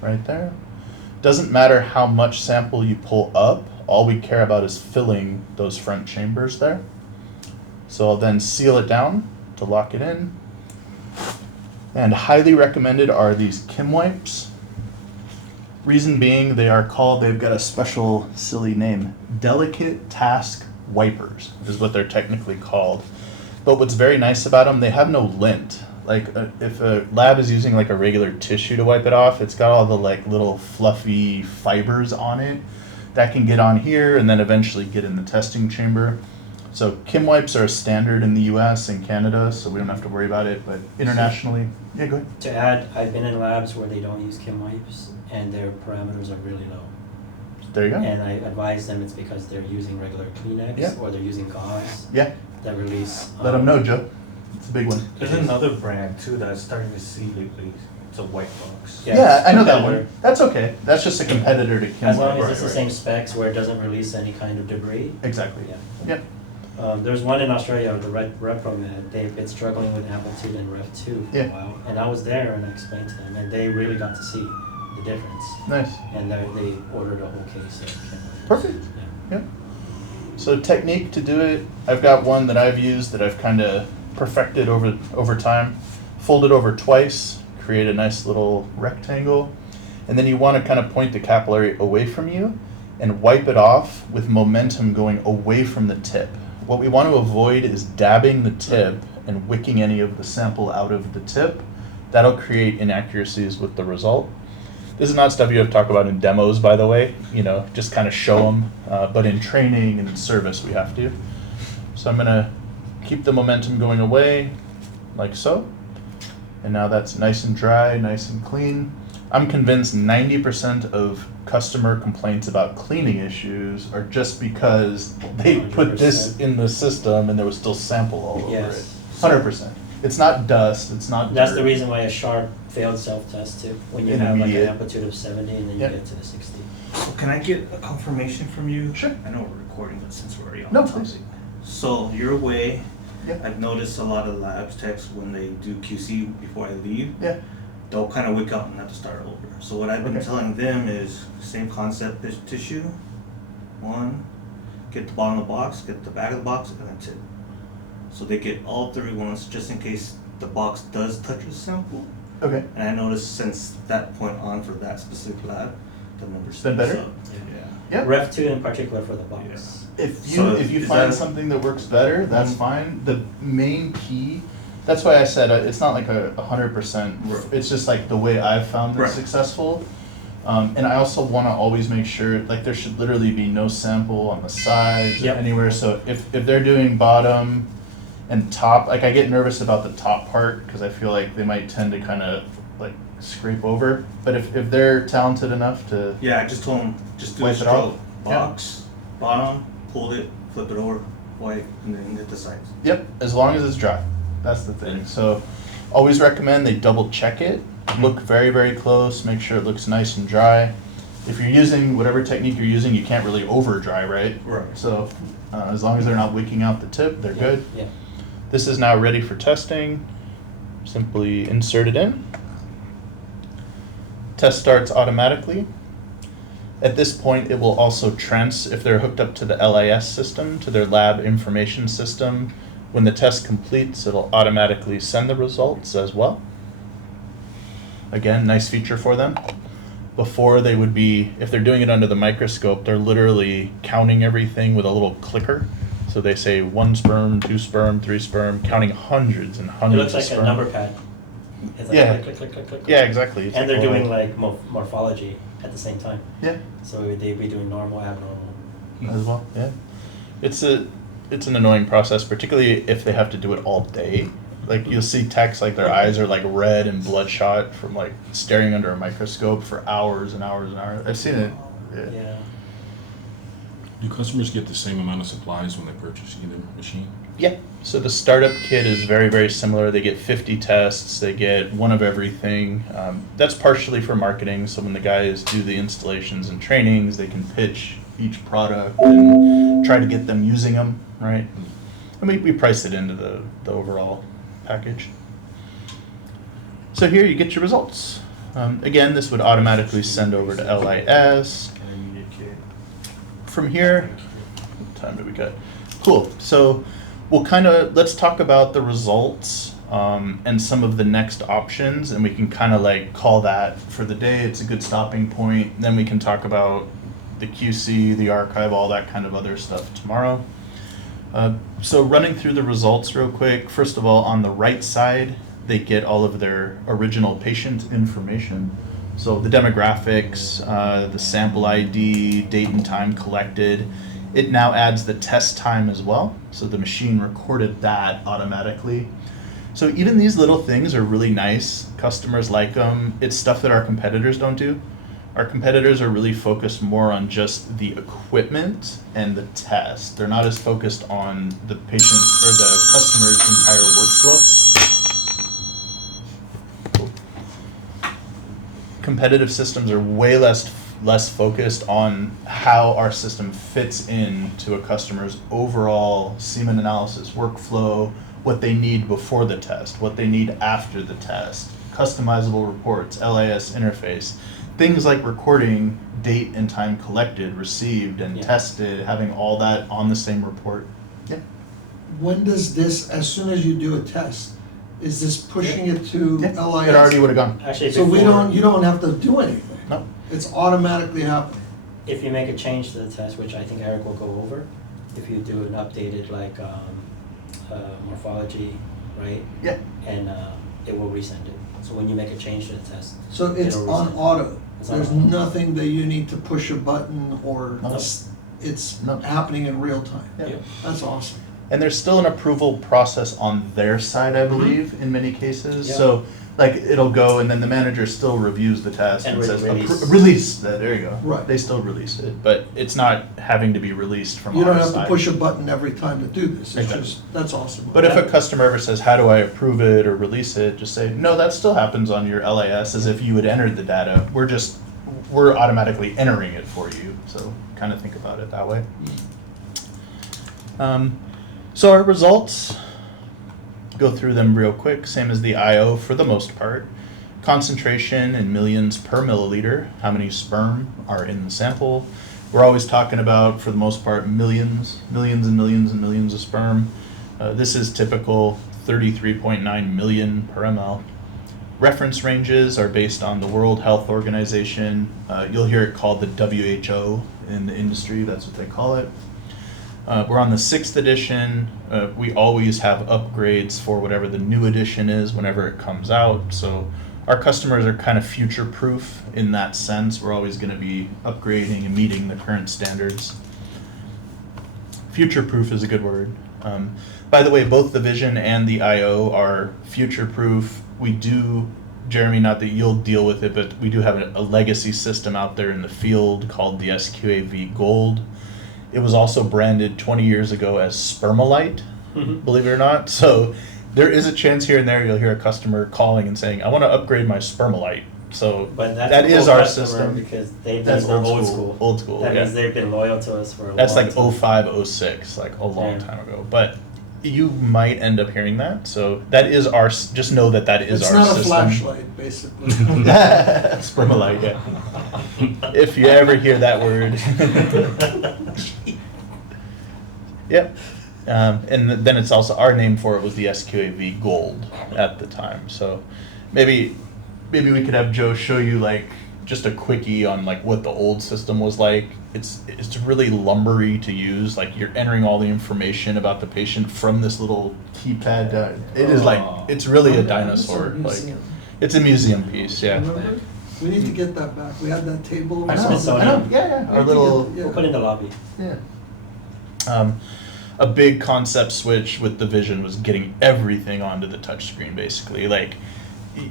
right there. Doesn't matter how much sample you pull up, all we care about is filling those front chambers there. So I'll then seal it down to lock it in. And highly recommended are these Kim wipes. Reason being, they've got a special silly name. Delicate Task Wipers is what they're technically called. But what's very nice about them, they have no lint. Like if a lab is using like a regular tissue to wipe it off, it's got all the like little fluffy fibers on it that can get on here and then eventually get in the testing chamber. So Kim wipes are a standard in the US and Canada, so we don't have to worry about it, but internationally, yeah, go ahead. To add, I've been in labs where they don't use Kim wipes and their parameters are really low. There you go. And I advise them it's because they're using regular Kleenex Yeah. or they're using gauze Yeah, that release. let them know, Joe. It's a big one. There's another brand too that I'm starting to see lately. It's a white box. Yeah, Yeah, I know that competitor. one. That's okay. That's just a competitor to Kim As long wipe. as it's the same specs where it doesn't release any kind of debris. Exactly. Yeah. Yep. There's one in Australia, the ReproMed. They've been struggling with amplitude and Rev2 for Yeah. a while, and I was there and I explained to them, and they really got to see the difference. Nice. And they ordered a whole case of Kim wipes. Perfect. Yeah. Yep. So technique to do it, I've got one that I've used that I've kind of perfected over time. Fold it over twice, create a nice little rectangle, and then you want to kind of point the capillary away from you and wipe it off with momentum going away from the tip. What we want to avoid is dabbing the tip and wicking any of the sample out of the tip. That'll create inaccuracies with the result. This is not stuff you have to talk about in demos, by the way, just kind of show them, but in training and in service we have to. So I'm gonna keep the momentum going away, like so. And now that's nice and dry, nice and clean. I'm convinced 90% of customer complaints about cleaning issues are just because they put this 100%. in the system and there was still sample all over Yes. it. 100%. It's not dust, it's not That's dirt. the reason why a sharp failed self-test too, when you have like an Intermediate. amplitude of 70 and then you Yep. get to the 60. So can I get a confirmation from you? Sure. I know we're recording, but since we're already on No, the topic. please. So your way, Yeah. I've noticed a lot of labs techs when they do QC before I leave, Yeah. they'll kind of wake up and have to start over. So what I've been Okay. telling them is same concept as tissue. One, get the bottom of the box, get the back of the box, and then tip. So they get all three once, just in case the box does touch a sample. Okay. And I noticed since that point on for that specific lab, the numbers Been better? goes up. Yeah. Yeah. Rev2 in particular for the box. If you So if you is find that- something that works better, that's Mhm. fine. The main key, that's why I said it's not like a 100%. Right. It's just like the way I've found it Right. successful. And I also want to always make sure like there should literally be no sample on the sides Yep. or anywhere. So if they're doing bottom and top, like I get nervous about the top part because I feel like they might tend to kind of like scrape over. But if they're talented enough to, Yeah, I just told him, just do a Wipe it off? stroke. Box, bottom, pulled it, flip it over, wipe, and then hit the sides. yep, as long as it's dry. That's the thing. So always recommend they double check it. Look very, very close, make sure it looks nice and dry. If you're using whatever technique you're using, you can't really over dry, right? Right. So as long as they're not wicking out the tip, they're good. Yeah. This is now ready for testing. Simply insert it in. Test starts automatically. At this point, it will also if they're hooked up to the LIS system, to their lab information system, when the test completes, it'll automatically send the results as well. Again, nice feature for them. Before they would be, if they're doing it under the microscope, they're literally counting everything with a little clicker. So they say 1 sperm, 2 sperm, 3 sperm, counting hundreds and It hundreds looks of like sperm. a number pad. It's like Yeah. click, click, click, click, click. Yeah, exactly. It's And they're like, doing like morphology at the same time. yeah, So they'd be doing normal, abnormal. as well. Yeah, it's an annoying process, particularly if they have to do it all day. Like you'll see techs like their eyes are like red and bloodshot from like staring under a microscope for hours and hours and hours. I've seen it. Yeah. Yeah. Do customers get the same amount of supplies when they purchase either machine? Yeah. So the startup kit is very, very similar. They get 50 tests. They get one of everything. That's partially for marketing. So when the guys do the installations and trainings, they can pitch each product and try to get them using them, right? And we price it into the overall package. So here you get your results. Again, this would automatically send over to LIS. From here, what time do we got? Cool. So we'll let's talk about the results and some of the next options, and we can kind of like call that for the day. It's a good stopping point. Then we can talk about the QC, the archive, all that kind of other stuff tomorrow. So running through the results real quick. First of all, on the right side, they get all of their original patient information. So the demographics, the sample ID, date and time collected. It now adds the test time as well. So the machine recorded that automatically. So even these little things are really nice. Customers like them. It's stuff that our competitors don't do. Our competitors are really focused more on just the equipment and the test. They're not as focused on the patient or the customer's entire workflow. Competitive systems are way less focused on how our system fits into a customer's overall semen analysis workflow, what they need before the test, what they need after the test, customizable reports, LIS interface, things like recording date and time collected, received, and tested, having all that on the same report. Yeah. When does this, as soon as you do a test, is this pushing it to Yeah. LIS? It already would have gone. Actually, So before, you don't have to do anything. No. It's automatically happening. if you make a change to the test, which I think Eric will go over, if you do an updated like morphology, right? Yeah. And it will resend it. So when you make a change to the test, So it's it'll on resend. auto. It's on There's auto. nothing that you need to push a button or No. it's No. happening in real time. Yeah. That's awesome. And there's still an approval process on their side, I believe, in many cases. Yeah. So, like, it'll go, and then the manager still reviews the test and, And says, release. release that. There you go. Right. They still release it, but it's not having to be released from You don't our have to side. push a button every time to do this. It's Exactly. just, that's awesome. But if a customer ever says, how do I approve it or release it, just say, no, that still happens on your LIS as if you had entered the data. We're automatically entering it for you. So kind of think about it that way. So our results, go through them real quick, same as the IO for the most part. Concentration in millions per milliliter, how many sperm are in the sample. We're always talking about, for the most part, millions and millions and millions of sperm. This is typical 33.9 million per ml. Reference ranges are based on the World Health Organization. You'll hear it called the WHO in the industry, that's what they call it. We're on the 6th edition. We always have upgrades for whatever the new edition is whenever it comes out. So our customers are kind of future-proof in that sense. We're always going to be upgrading and meeting the current standards. Future-proof is a good word. By the way, both the Vision and the IO are future-proof. We do Jeremy, not that you'll deal with it, but we do have a legacy system out there in the field called the SQA-V Gold. It was also branded 20 years ago as Spermalite, believe it or not. So there is a chance here and there you'll hear a customer calling and saying, I want to upgrade my Spermalite. So But that's that a is cool our customer system. because they've That's been old school. Old school, That yeah. means they've been loyal to us for a That's long like time. 05, 06, like a long Yeah. time ago. But you might end up hearing that. So that is our, just know that that is It's our not a system. flashlight, basically. Spermalite, yeah. If you ever hear that word. Yep. And then it's also, our name for it was the SQA-V Gold at the time. So maybe we could have Joe show you like just a quickie on like what the old system was like. It's really lumbery to use. Like you're entering all the information about the patient from this little keypad. It is like, it's really a dinosaur. Like it's a museum piece, yeah. Remember? We need to get that back. We had that table. I know, Smithsonian. yeah. Our We need to little, get- We'll put it in the lobby. yeah. A big concept switch with the Vision was getting everything onto the touchscreen, basically. Like,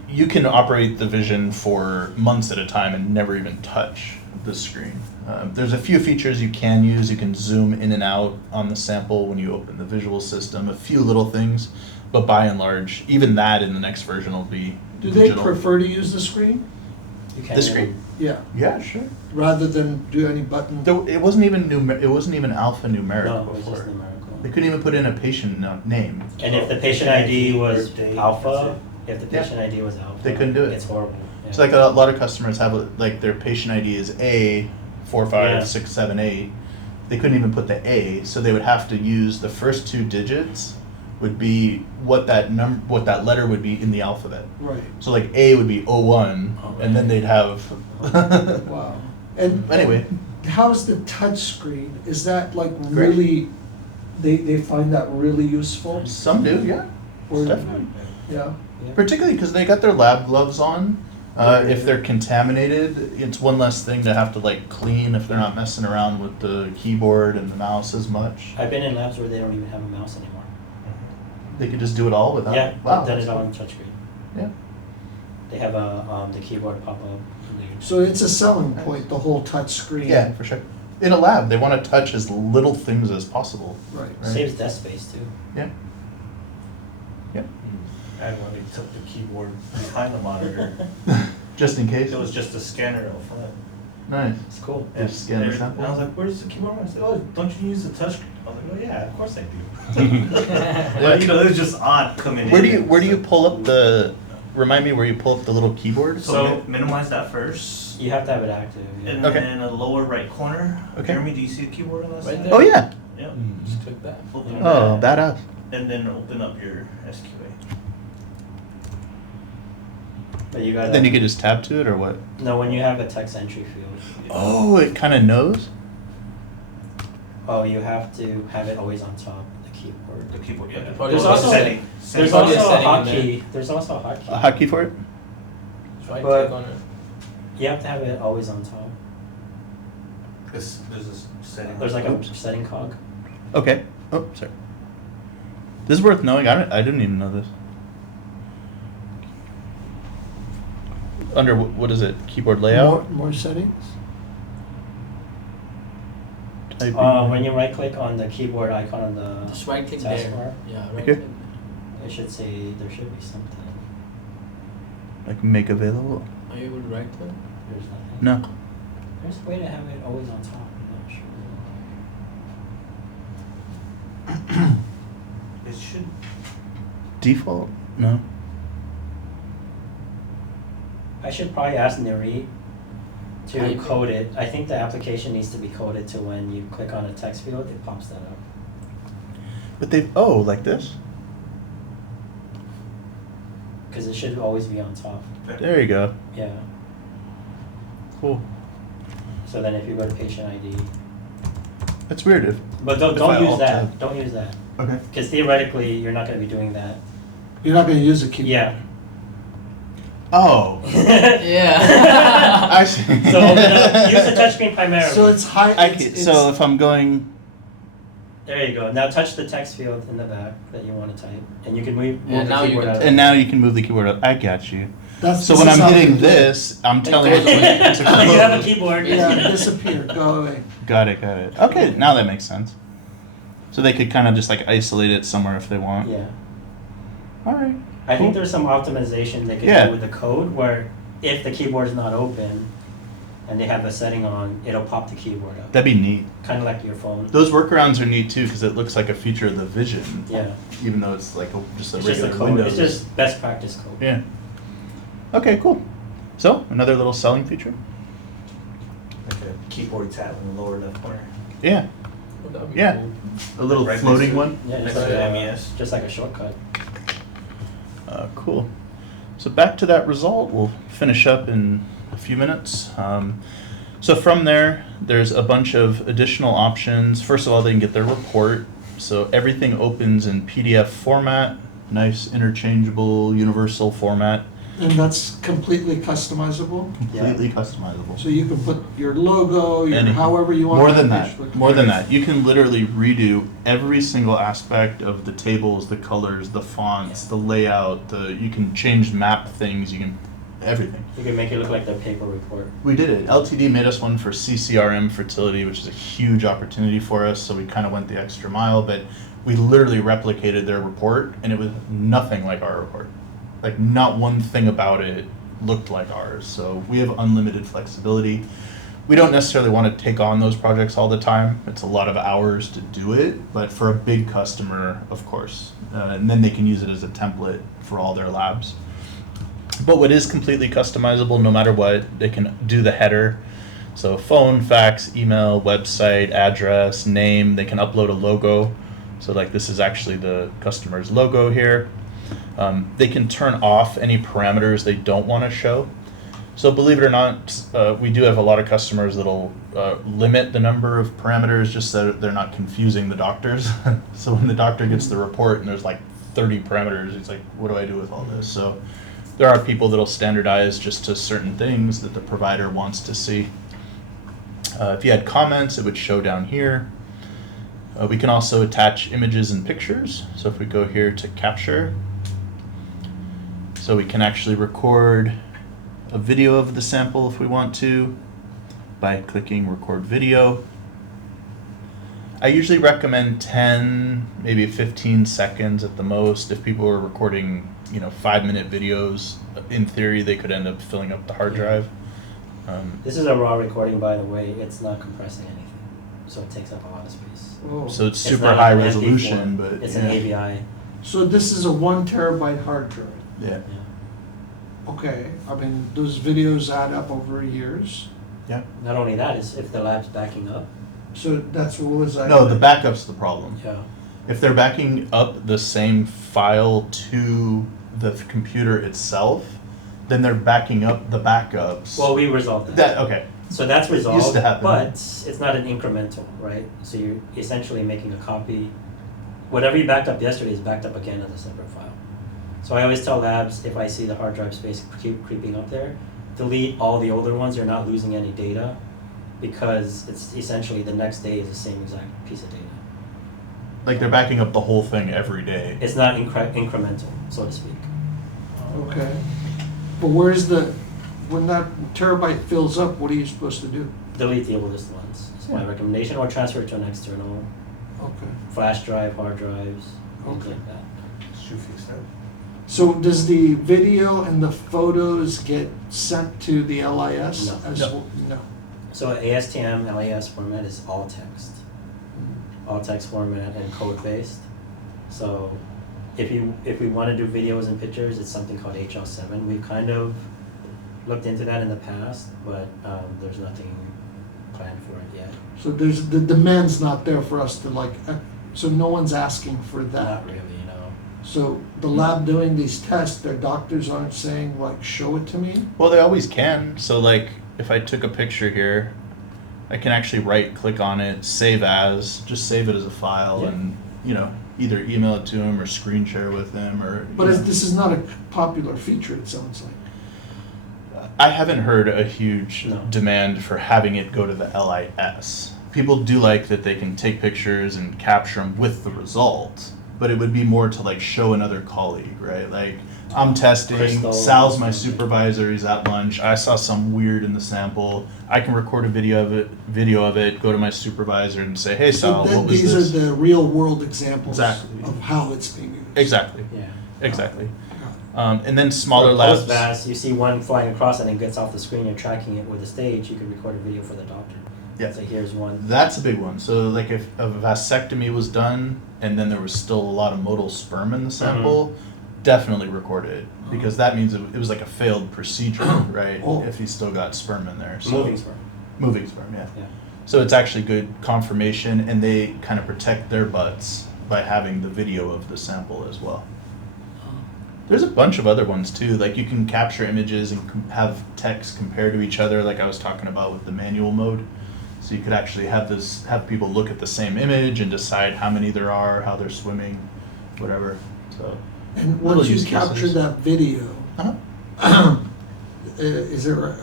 you can operate the Vision for months at a time and never even touch the screen. There's a few features you can use. You can zoom in and out on the sample when you open the visual system, a few little things, but by and large, even that in the next version will be Do they digital. prefer to use the screen? You can The screen? Yeah, Yeah, sure. rather than do any button. It wasn't even alphanumeric No, it was before. just numerical. They couldn't even put in a patient name. And if the patient ID was Birthday, alpha, that's if the Yeah. patient ID was alpha, They couldn't do it. It's horrible. It's like a lot of customers have like their patient ID is A 4, 5, Yeah. 6, 7, 8. They couldn't even put the A, so they would have to use the first 2 digits would be what that letter would be in the alphabet. Right, So like A would be 01, and then they'd have. wow. And Anyway. how's the touch screen? Is that like really, they find that really useful? Some do, yeah, Or- definitely. Yeah, Particularly because they got their lab gloves on. If they're contaminated, it's one less thing to have to like clean if they're not messing around with the keyboard and the mouse as much. I've been in labs where they don't even have a mouse anymore. They could just do it all without. Yeah, Wow. then that's it's all cool. on touchscreen. Yeah. They have the keyboard pop up. so it's a selling point, the whole touch screen. Yeah, for sure. In a lab, they want to touch as little things as possible. Right. Right. Saves desk space too. Yeah. Yeah. And when they took the keyboard behind the monitor, Just in case. it was just a scanner up front. Nice. It's cool. And Just scan the and sample? I was like, "Where's the keyboard?" I said, "Oh, don't you use the touch?" I was like, "Oh yeah, of course I do." But you know, it was just odd coming Where in. do you pull up the? Remind me where you pull up the little keyboard. So minimize that first, You have to have it active. Yeah. and Okay. then in the lower right corner. Okay. Jeremy, do you see the keyboard on that Right side? there. Oh yeah. Yep. Just click that. Open Oh, that, badass. and then open up your SQA. But you got Then you could just tab to it or what? No, when you have a text entry field. Oh, it kind of knows. Oh, you have to have it always on top of the keyboard. The keyboard, yeah. Probably There's just also- setting. There's Probably also a a setting in hotkey. There's also a hotkey. A hotkey for it? Right But- click on it. You have to have it always on top. There's a setting. There's like Oops. a setting cog. Okay. Oh, sorry. This is worth knowing. I didn't even know this. Under what is it? Keyboard layout? More settings? Typing. When you right click on the keyboard icon on the Just right click taskbar, there. Yeah, right Okay. click. it should say there should be something. Like make available? Are you able to right click? There's nothing. No. There's a way to have it always on top. I'm not sure. It should. Default? No. I should probably ask Neri to Typing. code it. I think the application needs to be coded to when you click on a text field, it pops that up. But like this? Because it should always be on top. There you go. Yeah. Cool. So then if you go to patient ID, That's weird. If but don't If I use alt that. tab. Don't use that. okay. Because theoretically, you're not going to be doing that. You're not gonna use a keyboard? Yeah. Oh. Yeah. I see. So open up, use the touchscreen primarily. So it's high. So if I'm going There you go. Now touch the text field in the back that you want to type, and you can move And the now you keyboard can- out. And now you can move the keyboard up. I got you. That's, So this when is I'm how hitting they do it. this, I'm telling it to you have a close. keyboard. Yeah, disappear, go away. Got it, got it. Okay, now that makes sense. So they could kind of just like isolate it somewhere if they want. Yeah. All right. I think Cool. there's some optimization they could Yeah. do with the code where if the keyboard is not open and they have a setting on, it'll pop the keyboard up. That'd be neat. Kind of like your phone. Those workarounds are neat too because it looks like a feature of the Vision. Yeah. Even though it's like just a It's just a regular code. Windows. It's just best practice code. Yeah. Okay, cool. So another little selling feature. Like a keyboard tab in the lower left corner. Yeah. Oh, that'd be Yeah. cool. A little Right floating next to- one. Yeah, Next just to like, MES. just like a shortcut. Cool. So back to that result. We'll finish up in a few minutes. So from there, there's a bunch of additional options. First of all, they can get their report. So everything opens in PDF format, nice interchangeable universal format, And that's completely customizable, completely customizable. so you can put your logo, your Anything. however you want. More the than page that. to look. More than that. You can literally redo every single aspect of the tables, the colors, the fonts, the layout. You can change map things. You can everything. You can make it look like the paper report. We did it. LTD made us one for CCRM fertility, which is a huge opportunity for us. So we kind of went the extra mile, but we literally replicated their report, and it was nothing like our report. Like not one thing about it looked like ours. So we have unlimited flexibility. We don't necessarily want to take on those projects all the time. It's a lot of hours to do it, but for a big customer, of course. And then they can use it as a template for all their labs. But what is completely customizable, no matter what, they can do the header. So phone, fax, email, website, address, name. They can upload a logo. So like this is actually the customer's logo here. They can turn off any parameters they don't want to show. So believe it or not, we do have a lot of customers that'll limit the number of parameters just so that they're not confusing the doctors. So when the doctor gets the report and there's like 30 parameters, it's like, what do I do with all this? So there are people that'll standardize just to certain things that the provider wants to see. If you had comments, it would show down here. We can also attach images and pictures. So if we go here to capture, so we can actually record a video of the sample if we want to by clicking record video. I usually recommend 10, maybe 15 seconds at the most. If people are recording, 5-minute videos, in theory, they could end up filling up the hard drive. This is a raw recording, by the way. It's not compressing anything, so it takes up a lot of space. Oh. So it's It's super not high an MP4, resolution, but it's yeah. an AVI. So this is a 1 terabyte hard drive. Yeah. Yeah. Okay, I mean, those videos add up over years. Yeah. Not only that, is if the lab's backing up. So that's what was that? No, the backup's the problem. Yeah. If they're backing up the same file to the computer itself, then they're backing up the backups. Well, we resolved that. Okay. So that's resolved, Used to happen. but it's not an incremental, right? So you're essentially making a copy. Whatever you backed up yesterday is backed up again as a separate file. So I always tell labs, if I see the hard drive space keep creeping up there, delete all the older ones. You're not losing any data because it's essentially the next day is the same exact piece of data. Like they're backing up the whole thing every day. It's not incremental, so to speak. Okay. But when that terabyte fills up, what are you supposed to do? Delete the oldest ones. It's my Yeah. recommendation, or transfer it to an external Okay. flash drive, hard drives, things Okay. like that. Should fix that. So does the video and the photos get sent to the LIS? No. as No. well? No. So ASTM, LAS format is all text. All text format and code based. So if we want to do videos and pictures, it's something called HL7. We've kind of looked into that in the past, but there's nothing planned for it yet. So the demand's not there for us to so no one's asking for that. Not really, So the lab doing these tests, their doctors aren't saying show it to me? Well, they always can. So like if I took a picture here, I can actually right click on it, save as, just save it as a file Yeah. and, either email it to him or screen share with him or. But this is not a popular feature, it sounds like. I haven't heard a huge No. demand for having it go to the LIS. people do like that they can take pictures and capture them with the result, but it would be more to like show another colleague, right? Like, I'm testing, Crystal. Sal's my supervisor, he's at lunch, I saw some weird in the sample, I can record a video of it, go to my supervisor and say, hey Sal, So what was these this? are the real world examples Exactly. of how it's being used. Exactly, Yeah. exactly. Got it. And then smaller For labs. post-VAS, you see one flying across and it gets off the screen, you're tracking it with a stage, you can record a video for the doctor. Yeah. So here's one. That's a big one. So like if a vasectomy was done and then there was still a lot of motile sperm in the sample, definitely record it, because that means it was like a failed procedure, right? Oh. If you still got sperm in there. So, Moving sperm. Moving sperm, yeah. Yeah. So it's actually good confirmation, and they kind of protect their butts by having the video of the sample as well. There's a bunch of other ones too. Like you can capture images and have text compare to each other, like I was talking about with the manual mode. So you could actually have people look at the same image and decide how many there are, how they're swimming, whatever. So And little once you use capture cases. that video, uh-huh. is there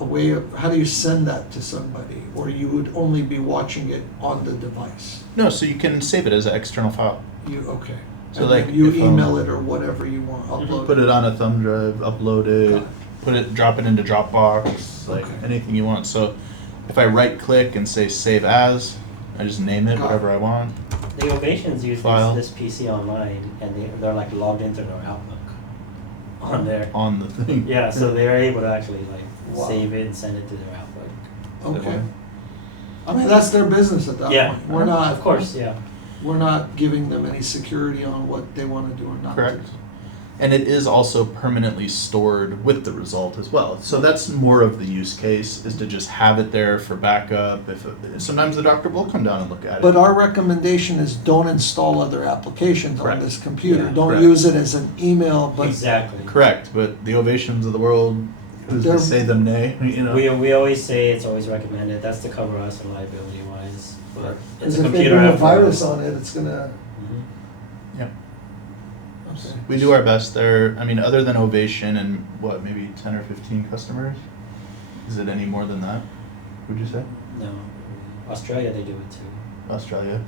a way of, how do you send that to somebody? Or you would only be watching it on the device? No, so you can save it as an external file. Okay. So And like then you if, email it or whatever you want, upload Put it on a thumb drive, upload Got it, it. drop it into Dropbox, like Okay. anything you want. So if I right click and say save as, I just name it Got whatever I want. The Ovations use File. this PC online and they're like logged into their Outlook on there. On the thing. Yeah, so they're able to actually like Wow. save it and send it to their Outlook. Okay. I mean, that's their business at that Yeah. point. We're not. Of course, yeah. We're not giving them any security on what they want to do or not Correct. do. And it is also permanently stored with the result as well. So that's more of the use case, is to just have it there for backup. Sometimes the doctor will come down and look at it. But our recommendation is don't install other applications on Correct. this computer. Yeah. Don't Correct. use it as an email, but Exactly. Correct, but the Ovations of the world, who's They're- to say them nay, you know? We always say it's always recommended. That's to cover us and liability wise. But it's because a if they computer bring a after virus all. on it, it's gonna. Yep. Okay. We do our best there. I mean, other than Ovation and what, maybe 10 or 15 customers? Is it any more than that, would you say? No. Australia, they do it too. Australia?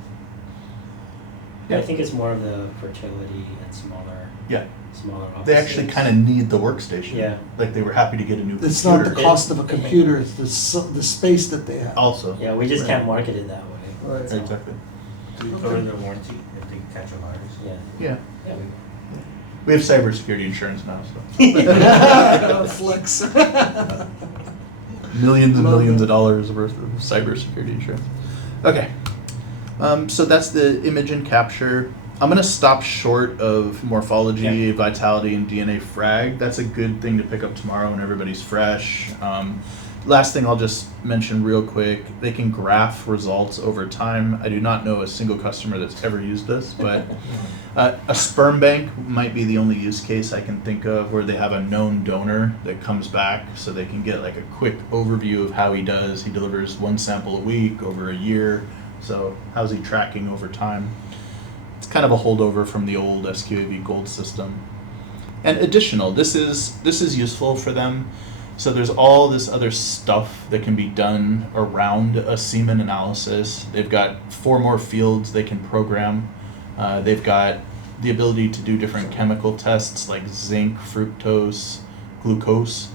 I think it's more of the fertility and smaller Yeah. offices. They actually kind of need the workstation. Yeah. Like they were happy to get a new It's not computer. the cost of a computer; it's the space that they have. Also. Yeah, we just Right. can't market it that way. Right. Exactly. Do you cover their warranty if they catch a virus? Yeah. Yeah. Yeah, We have cybersecurity insurance now, so. Flex. Millions and Love millions it. of dollars worth of cybersecurity insurance. Okay. So that's the image and capture. I'm going to stop short of morphology, Yeah. vitality, and DNA frag. That's a good thing to pick up tomorrow when everybody's fresh. Last thing I'll just mention real quick, they can graph results over time. I do not know a single customer that's ever used this, but a sperm bank might be the only use case I can think of where they have a known donor that comes back so they can get like a quick overview of how he does. He delivers one sample a week over a year. So how's he tracking over time? It's kind of a holdover from the old SQA-V Gold system. And additional, this is useful for them. So there's all this other stuff that can be done around a semen analysis. They've got 4 more fields they can program. They've got the ability to do different chemical tests like zinc, fructose, glucose.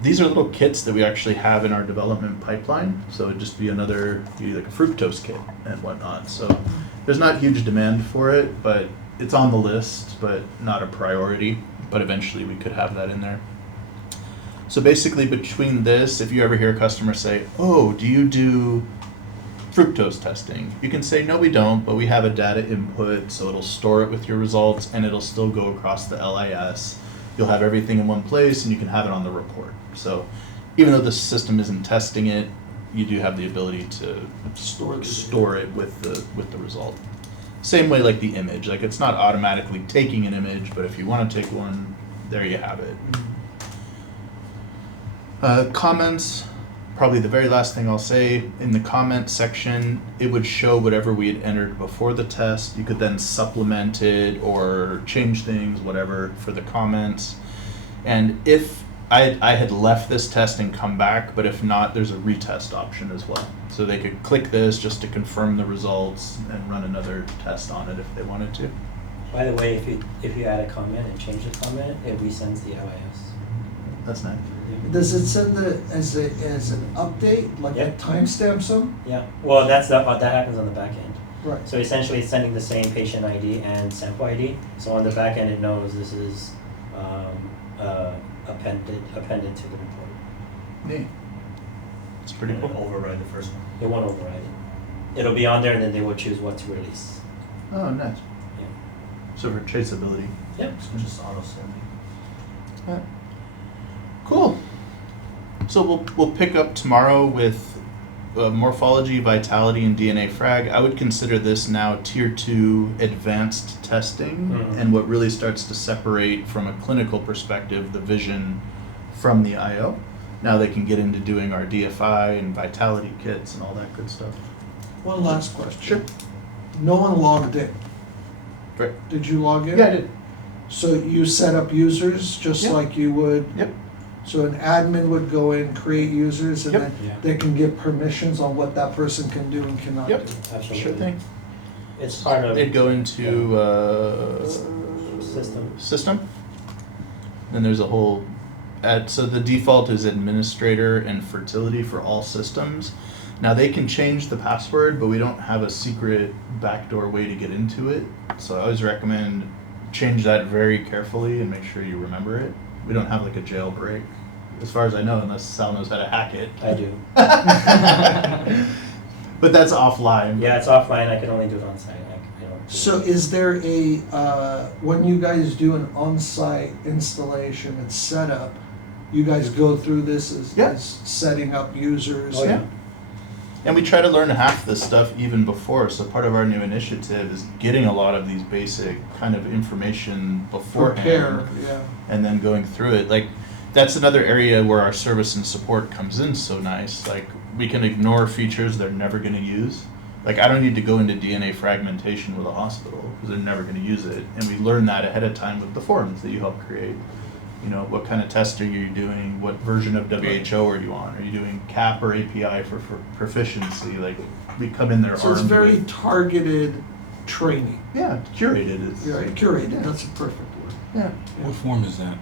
These are little kits that we actually have in our development pipeline. So it'd just be another, like a fructose kit and whatnot. So there's not huge demand for it, but it's on the list, but not a priority. But eventually we could have that in there. So basically between this, if you ever hear a customer say, oh, do you do fructose testing? You can say, no, we don't, but we have a data input, so it'll store it with your results and it'll still go across the LIS. You'll have everything in one place and you can have it on the report. So even though the system isn't testing it, you do have the ability to store it with the result. Same way like the image, like it's not automatically taking an image, but if you want to take one, there you have it. Comments, probably the very last thing I'll say, in the comment section, it would show whatever we had entered before the test. You could then supplement it or change things, whatever, for the comments. And if I had left this test and come back, but if not, there's a retest option as well. So they could click this just to confirm the results and run another test on it if they wanted to. By the way, if you add a comment and change the comment, it resends the LIS. That's nice. Does it send as an update, like Yeah. it timestamps them? Yeah, well, that happens on the back end. Right. So essentially, it's sending the same patient ID and sample ID. So on the back end, it knows this is appended to the report. Neat. It's pretty It'll cool. override the first one. It won't override it. It'll be on there, and then they will choose what to release. Oh, nice. Yeah. So for traceability. Yep. It's just auto sending. Yeah. Cool. So we'll pick up tomorrow with morphology, vitality, and DNA frag. I would consider this now tier 2 advanced testing, Mhm. and what really starts to separate from a clinical perspective the vision from the IO. Now they can get into doing our DFI and vitality kits and all that good stuff. One last question. Sure. No one logged in. Great. Did you log in? Yeah, I did. So you set up users just Yep. like you would? Yep. So an admin would go in, create users, and Yep. then Yeah. they can give permissions on what that person can do and cannot Yep. do. Absolutely. Sure thing. It's part of They'd go into system. system. Then there's a whole, so the default is administrator and fertility for all systems. Now they can change the password, but we don't have a secret backdoor way to get into it. So I always recommend change that very carefully and make sure you remember it. We don't have like a jailbreak, as far as I know, unless Sal knows how to hack it. I do. But that's offline. Yeah, it's offline. I can only do it on site. I don't. So is there a, when you guys do an on-site installation and setup, you guys go through this Yeah. as setting up users? Oh, yeah. And we try to learn half this stuff even before. So part of our new initiative is getting a lot of these basic kind of information beforehand. Prepare, yeah. And then going through it. Like, that's another area where our service and support comes in so nice. Like, we can ignore features they're never going to use. Like, I don't need to go into DNA fragmentation with a hospital because they're never going to use it. And we learn that ahead of time with the forms that you help create. You know, what kind of test are you doing? What version of WHO are you on? Are you doing CAP or API for proficiency? Like, we come in there So it's armed very with- targeted training, yeah, curated. It's, right? Curated, Yeah. that's a perfect word. yeah. What form is that?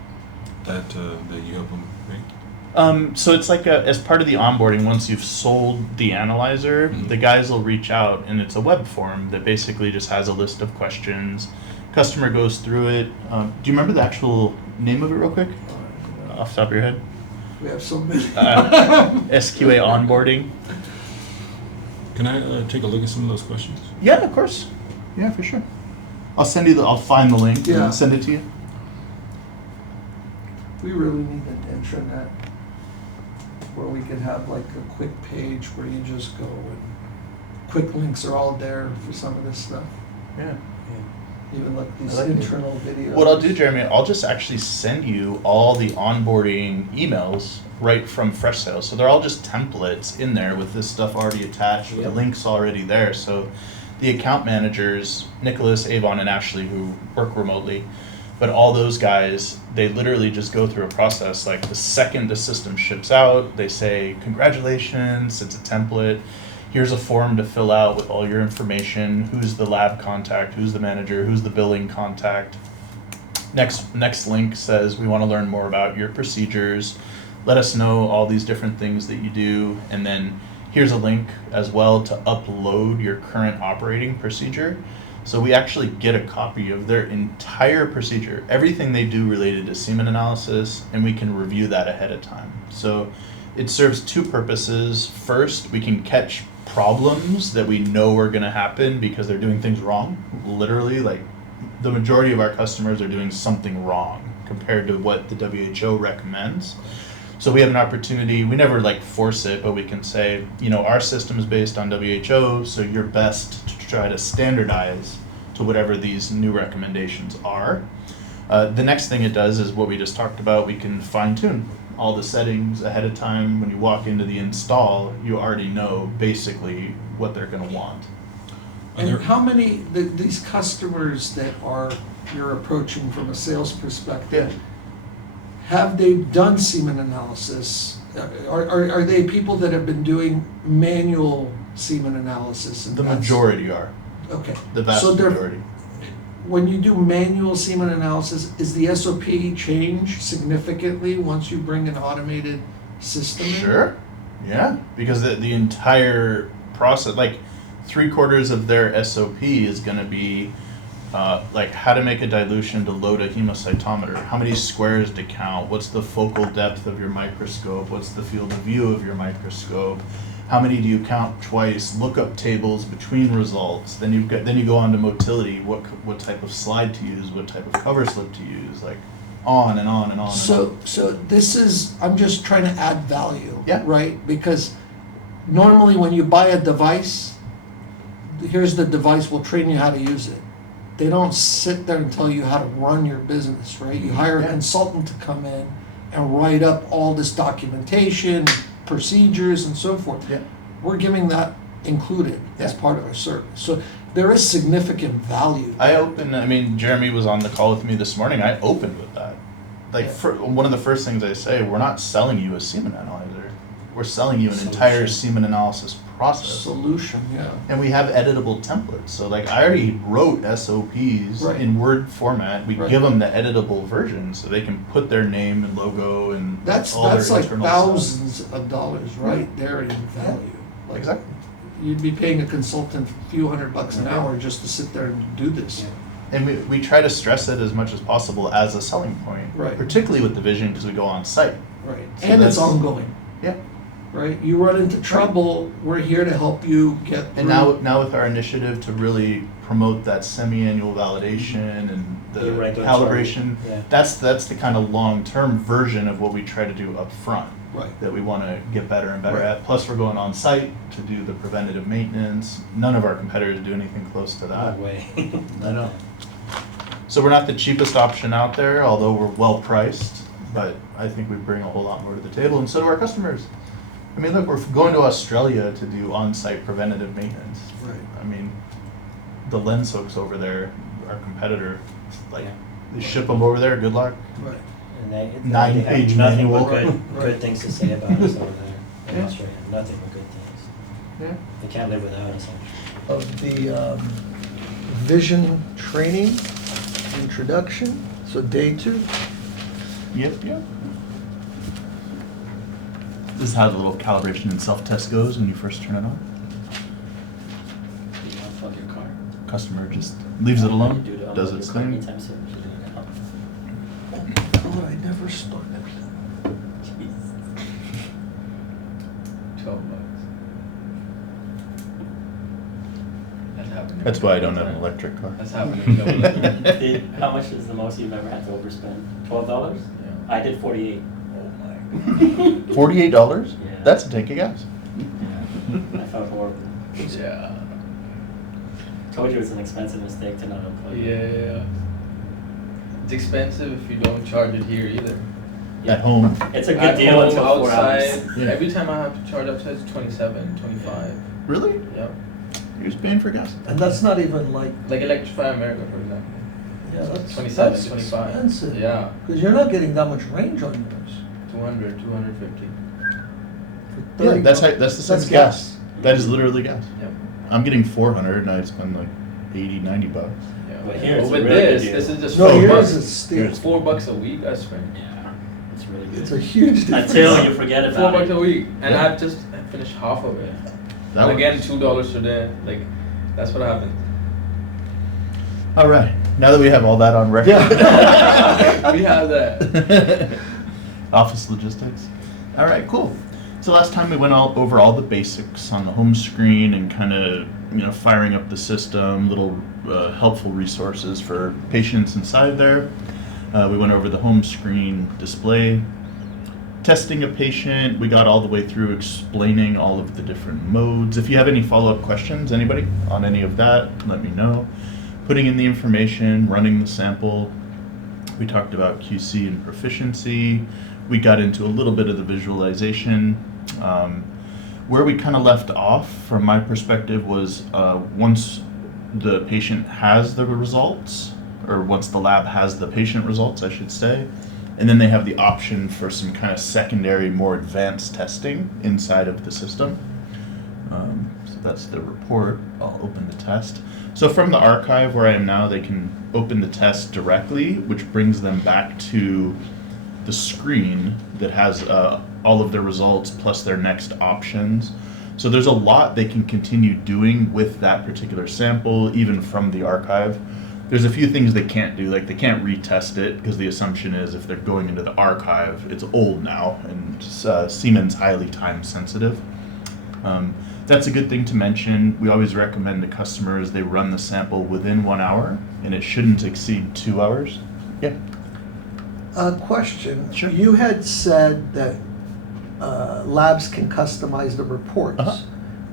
That you help them make? So it's like as part of the onboarding, once you've sold the analyzer, Mhm. the guys will reach out and it's a web form that basically just has a list of questions. Customer goes through it. Do you remember the actual name of it real quick? Off the top of your head? We have so many. SQA onboarding. Can I take a look at some of those questions? Yeah, of course. Yeah, for sure. I'll send you I'll find the link Yeah. and send it to you. We really need an intranet where we could have like a quick page where you just go and quick links are all there for some of this stuff. Yeah. Even like these I like it. internal videos. What I'll do, Jeremy, I'll just actually send you all the onboarding emails right from Fresh Sales. So they're all just templates in there with this stuff already attached, with the Yep. links already there. So the account managers, Nicholas, Avon, and Ashley, who work remotely, but all those guys, they literally just go through a process. Like the second the system ships out, they say, congratulations, it's a template. Here's a form to fill out with all your information. Who's the lab contact? Who's the manager? Who's the billing contact? Next link says we want to learn more about your procedures. Let us know all these different things that you do. And then here's a link as well to upload your current operating procedure. So we actually get a copy of their entire procedure, everything they do related to semen analysis, and we can review that ahead of time. So it serves two purposes. First, we can catch problems that we know are going to happen because they're doing things wrong. Literally, like the majority of our customers are doing something wrong compared to what the WHO recommends. So we have an opportunity, we never like force it, but we can say, you know, our system is based on WHO, so you're best to try to standardize to whatever these new recommendations are. The next thing it does is what we just talked about. We can fine tune all the settings ahead of time. When you walk into the install, you already know basically what they're going to want. And Are there- how many, these customers that you're approaching from a sales perspective, have they done semen analysis? Are they people that have been doing manual semen analysis? And The that's- majority are, Okay. the vast So they're- majority. When you do manual semen analysis, is the SOP change significantly once you bring an automated system in? Sure. Yeah, because the entire process, like 3/4 of their SOP is going to be like how to make a dilution to load a hemocytometer, how many squares to count, what's the focal depth of your microscope, what's the field of view of your microscope, how many do you count twice, look up tables between results, then you go on to motility, what type of slide to use, what type of cover slip to use, like on and on and on. So this is, I'm just trying to add value. Yeah. Right? Because normally when you buy a device, here's the device, we'll train you how to use it. They don't sit there and tell you how to run your business, right? You hire a Yeah. consultant to come in and write up all this documentation, procedures and so forth. Yeah. We're giving that included as Yeah. part of our service. So there is significant value. I mean, Jeremy was on the call with me this morning. I opened with that. Like, one of the first things I say, we're not selling you a semen analyzer. We're selling you an entire semen analysis process. Solution, yeah. And we have editable templates. So, like, I already wrote SOPs Right. in Word format. We Right. give them the editable version so they can put their name and logo and That's all their like internal stuff. thousands of dollars right there in value. Like, Exactly. you'd be paying a consultant a few $100 an hour just to sit there and do this. Yeah. And we try to stress it as much as possible as a selling point, Right. particularly with the vision because we go on site. Right. So And it's that's- ongoing, Yeah. right? You run into trouble, we're here to help you get And through. now with our initiative to really promote that semi-annual validation and the Regulatory, calibration, yeah. that's the kind of long-term version of what we try to do up front Right. that we want to get better and better Right. at. Plus, we're going on site to do the preventative maintenance. None of our competitors do anything close to that. No way. I know. So we're not the cheapest option out there, although we're well priced. But I think we bring a whole lot more to the table, and so do our customers. I mean, look, we're going to Australia to do on-site preventative maintenance. Right. I mean, the lens hooks over there, our competitor, like, Yeah. they ship them over there, good luck. Right. And they 9-page have nothing manual. but good Right. things to say about us over there in Yeah. Australia. Nothing but good things. Yeah. They can't live without us, actually. Of the vision training introduction, so day 2. Yep, yep. This is how the little calibration and self-test goes when you first turn it on. Do you want to plug your car? Customer just leaves it alone, You do to does unplug its your car thing. anytime soon. You do it now. Oh, I never started. 12 bucks. That's happening. That's why I don't have an electric car. That's happening. How much is the most you've ever had to overspend? $12? Yeah. I did 48. Oh my. $48? Yeah. That's a tank of gas. Yeah. I felt horrible. Yeah. Told you it's an expensive mistake to not unplug it. Yeah. It's expensive if you don't charge it here either. At home. It's a good At deal home, until 4 outside, hours. Yeah. every time I have to charge outside, it's 27, 25. Really? Yep. You're just paying for gas. And that's not even like, Like Electrify America, for example. yeah, that's 27, that's 25. expensive. Yeah. Because you're not getting that much range on yours. 200, 250. For Yeah, 30 that's the same That's as gas. That is literally gas. Yep. I'm getting 400 and I spend like 80, 90 bucks. Yeah. But here it's a with really good this, deal. this is just No, 4 yours bucks. is still, It's $4 a week I spend. Yeah, it's really good. it's a huge difference. Until you forget $4 about a it. week, and Yeah. I've just finished half of it. That And again, works. $2 today. Like, that's what happened. All right. Now that we have all that on record. We have that. Office logistics. All right, cool. So last time we went over all the basics on the home screen and kind of, firing up the system, little helpful resources for patients inside there. We went over the home screen display, testing a patient. We got all the way through explaining all of the different modes. If you have any follow-up questions, anybody, on any of that, let me know. Putting in the information, running the sample. We talked about QC and proficiency. We got into a little bit of the visualization. Where we kind of left off, from my perspective, was once the patient has the results, or once the lab has the patient results, I should say, And then they have the option for some kind of secondary, more advanced testing inside of the system. So that's the report. I'll open the test. So from the archive where I am now, they can open the test directly, which brings them back to the screen that has all of their results plus their next options. So there's a lot they can continue doing with that particular sample, even from the archive. There's a few things they can't do, like they can't retest it because the assumption is if they're going into the archive, it's old now, and Siemens highly time sensitive. That's a good thing to mention. We always recommend to customers they run the sample within 1 hour, and it shouldn't exceed 2 hours. Yeah. Question. Sure. You had said that labs can customize the reports. Uh-huh.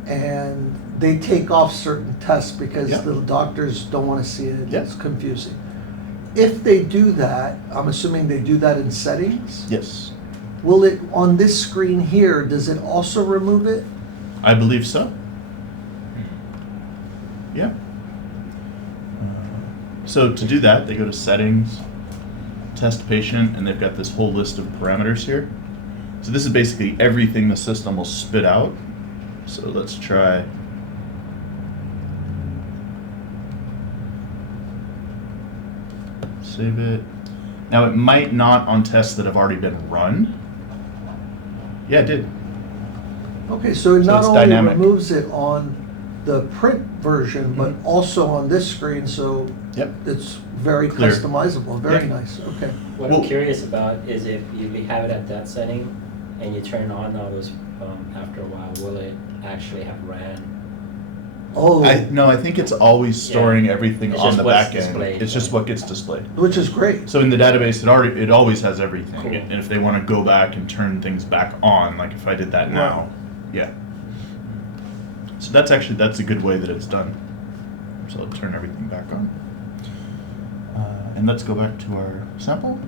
And they take off certain tests because Yeah. the doctors don't want to see it. Yeah. It's confusing. If they do that, I'm assuming they do that in settings. Yes. Will it, on this screen here, does it also remove it? I believe so. Yeah. So to do that, they go to settings, test patient, and they've got this whole list of parameters here. So this is basically everything the system will spit out. So let's try. Save it. Now it might not on tests that have already been run. Yeah, it did. Okay, so it So not it's only dynamic. removes it on the print version, but Mhm. also on this screen, so Yep. it's very Clear. customizable, very Yeah. nice, okay. What Well- I'm curious about is if you have it at that setting and you turn on autos after a while, will it actually have ran? Oh, I think it's always storing Yeah. everything It's on just the what's back end. displayed, It's just right? what gets displayed. which is great. So in the database, it always has everything. Cool. And if they want to go back and turn things back on, like if I did that now, yeah. So that's a good way that it's done. So I'll turn everything back on. And let's go back to our sample.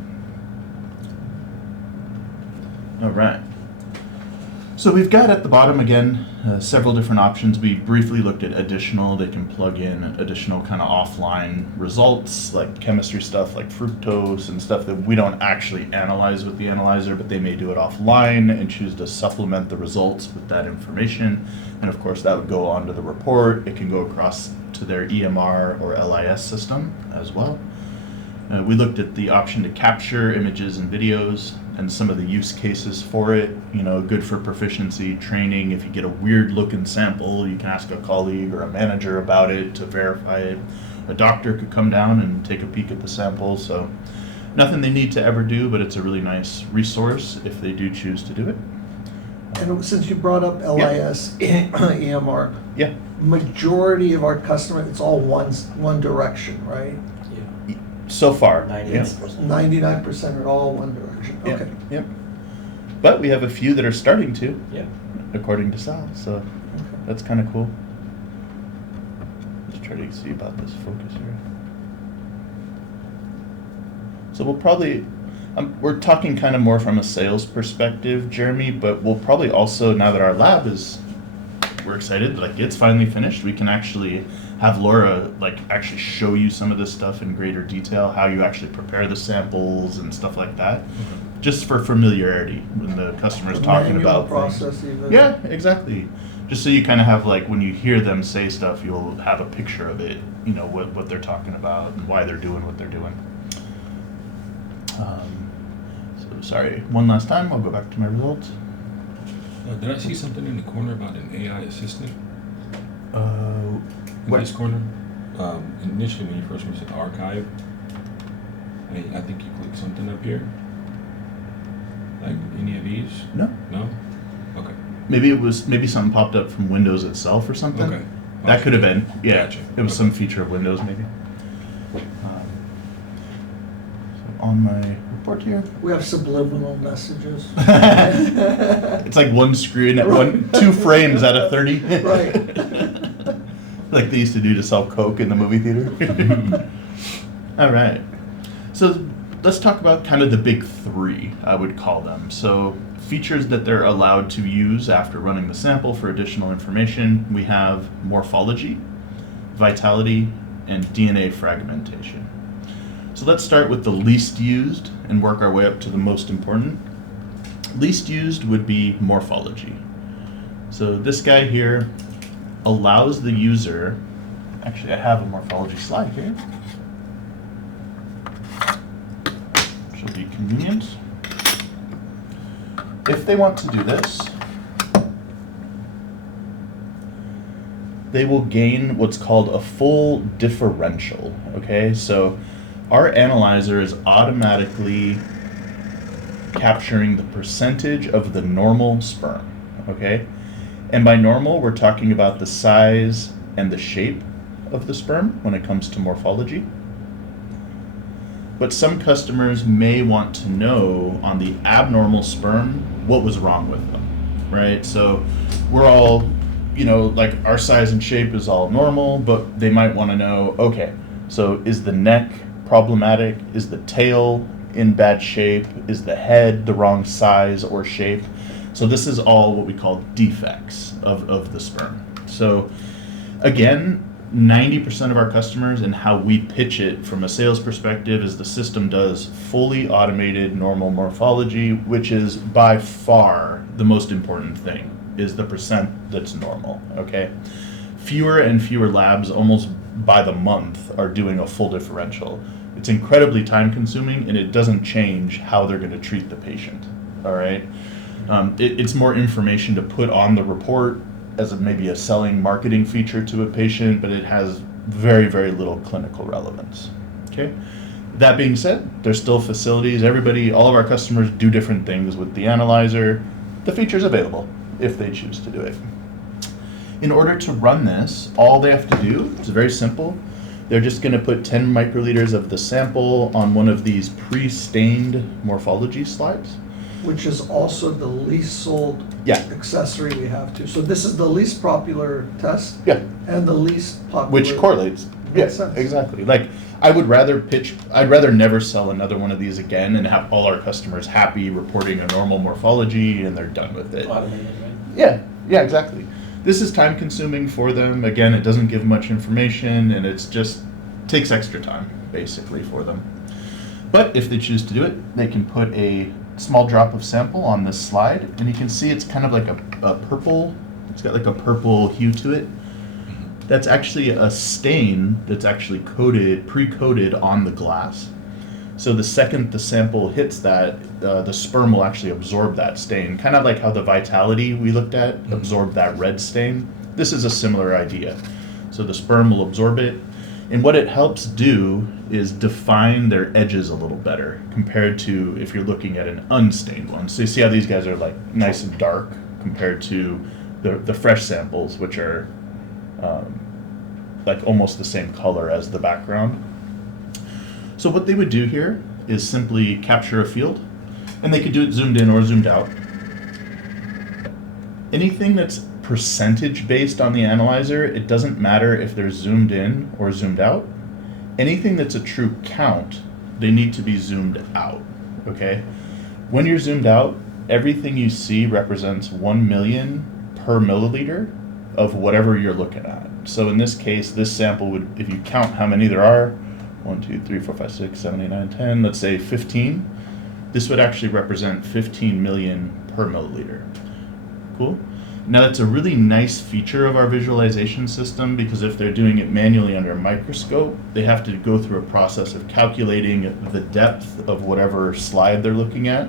All right. So we've got at the bottom again several different options. We briefly looked at additional. They can plug in additional kind of offline results like chemistry stuff like fructose and stuff that we don't actually analyze with the analyzer, but they may do it offline and choose to supplement the results with that information. And of course that would go onto the report. It can go across to their EMR or LIS system as well. We looked at the option to capture images and videos and some of the use cases for it. Good for proficiency training. If you get a weird looking sample, you can ask a colleague or a manager about it to verify it. A doctor could come down and take a peek at the sample. So nothing they need to ever do, but it's a really nice resource if they do choose to do it. And since you brought up LIS, EMR, Yeah. majority of our customer, it's all one direction, right? Yeah. So far. 99%. 99% are all one direction, Yeah. okay. Yep. But we have a few that are starting to, Yeah. according to Sal. So that's kind of cool. Let's try to see about this focus here. So we'll probably, we're talking kind of more from a sales perspective, Jeremy, but we'll probably also, now that our lab is, we're excited, like it's finally finished, we can actually have Laura actually show you some of this stuff in greater detail, how you actually prepare the samples and stuff like that, just for familiarity when the customer's The talking manual about process things. even. Yeah, exactly. Just so you kind of have when you hear them say stuff, you'll have a picture of it, what they're talking about and why they're doing what they're doing. So sorry, one last time, I'll go back to my results. Did I see something in the corner about an AI assistant? In Where? this corner? Initially, when you first went to the archive, I think you clicked something up here. Like any of these? No. No? Okay. Maybe something popped up from Windows itself or something. Okay. That could have been. Yeah. Gotcha. It was Okay. some feature of Windows maybe. So on my report here. We have subliminal messages. It's like one screen at Right. 2 frames out of 30. Right. Like they used to do to sell Coke in the movie theater. All right. So let's talk about kind of the big 3, I would call them. So features that they're allowed to use after running the sample for additional information. We have morphology, vitality, and DNA fragmentation. So let's start with the least used and work our way up to the most important. Least used would be morphology. So this guy here allows the user, actually I have a morphology slide here, which will be convenient. If they want to do this, they will gain what's called a full differential, okay? So our analyzer is automatically capturing the percentage of the normal sperm, okay? And by normal, we're talking about the size and the shape of the sperm when it comes to morphology. But some customers may want to know on the abnormal sperm what was wrong with them, right? So we're all, like our size and shape is all normal, but they might want to know, okay, so is the neck problematic? Is the tail in bad shape? Is the head the wrong size or shape? So this is all what we call defects of the sperm. So again, 90% of our customers and how we pitch it from a sales perspective is the system does fully automated normal morphology, which is by far the most important thing, is the percent that's normal, okay? Fewer and fewer labs, almost by the month, are doing a full differential. It's incredibly time consuming and it doesn't change how they're gonna treat the patient, all right? It's more information to put on the report as maybe a selling marketing feature to a patient, but it has very, very little clinical relevance, okay? That being said, there's still facilities. All of our customers do different things with the analyzer. The feature's available if they choose to do it. In order to run this, all they have to do is very simple. They're just gonna put 10 microliters of the sample on one of these pre-stained morphology slides. Which is also the least sold Yeah. accessory we have too. So this is the least popular test Yeah, and the least popular. which correlates. Makes Yes, sense. exactly. Like, I'd rather never sell another one of these again and have all our customers happy reporting a normal morphology and they're done with it. Automated, right? Yeah, exactly. This is time consuming for them. Again, it doesn't give much information and it's just takes extra time basically for them. But if they choose to do it, they can put a small drop of sample on this slide and you can see it's kind of like a purple, it's got like a purple hue to it. That's actually a stain that's actually pre-coated on the glass. So the second the sample hits that, the sperm will actually absorb that stain. Kind of like how the Vitality we looked at absorbed that red stain. This is a similar idea. So the sperm will absorb it. And what it helps do is define their edges a little better compared to if you're looking at an unstained one. So you see how these guys are like nice and dark compared to the fresh samples, which are like almost the same color as the background. So what they would do here is simply capture a field, and they could do it zoomed in or zoomed out. Anything that's percentage based on the analyzer, it doesn't matter if they're zoomed in or zoomed out. Anything that's a true count, they need to be zoomed out, okay? When you're zoomed out, everything you see represents 1 million per milliliter of whatever you're looking at. So in this case, this sample would, if you count how many there are, 1, 2, 3, 4, 5, 6, 7, 8, 9, 10, let's say 15, this would actually represent 15 million per milliliter. Cool? Now that's a really nice feature of our visualization system because if they're doing it manually under a microscope, they have to go through a process of calculating the depth of whatever slide they're looking at,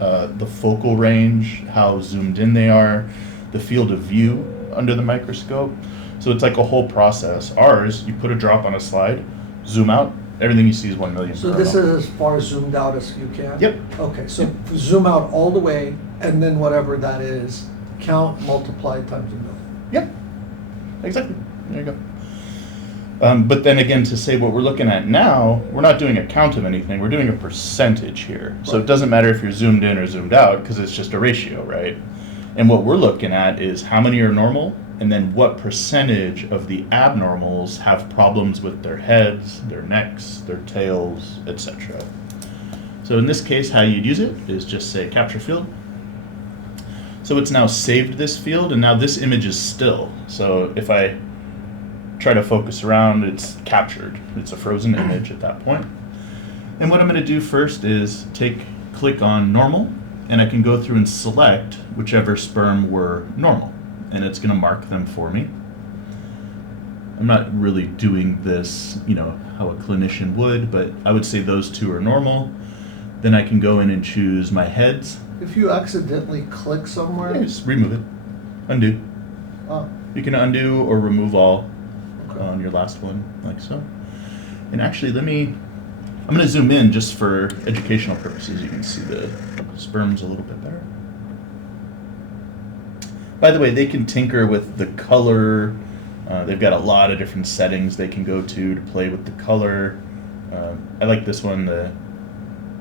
the focal range, how zoomed in they are, the field of view under the microscope. So it's like a whole process. Ours, you put a drop on a slide, zoom out, everything you see is 1 million. So this is as far zoomed out as you can? Yep. Okay, so zoom out all the way and then whatever that is, count, multiply times a million. Yep, exactly. There you go. But then again, to say what we're looking at now, we're not doing a count of anything. We're doing a percentage here. So it doesn't matter if you're zoomed in or zoomed out because it's just a ratio, right? And what we're looking at is how many are normal and then what percentage of the abnormals have problems with their heads, their necks, their tails, etc. So in this case, how you'd use it is just say capture field. So it's now saved this field, and now this image is still. So if I try to focus around, it's captured. It's a frozen image at that point. And what I'm going to do first is click on normal, and I can go through and select whichever sperm were normal, and it's going to mark them for me. I'm not really doing this, how a clinician would, but I would say those two are normal. Then I can go in and choose my heads. If you accidentally click somewhere, Yeah, just remove it. Undo. oh, You can undo or remove all okay. on your last one, like so. And actually, I'm going to zoom in just for educational purposes. You can see the sperms a little bit better. By the way, they can tinker with the color. They've got a lot of different settings they can go to play with the color. I like this one, the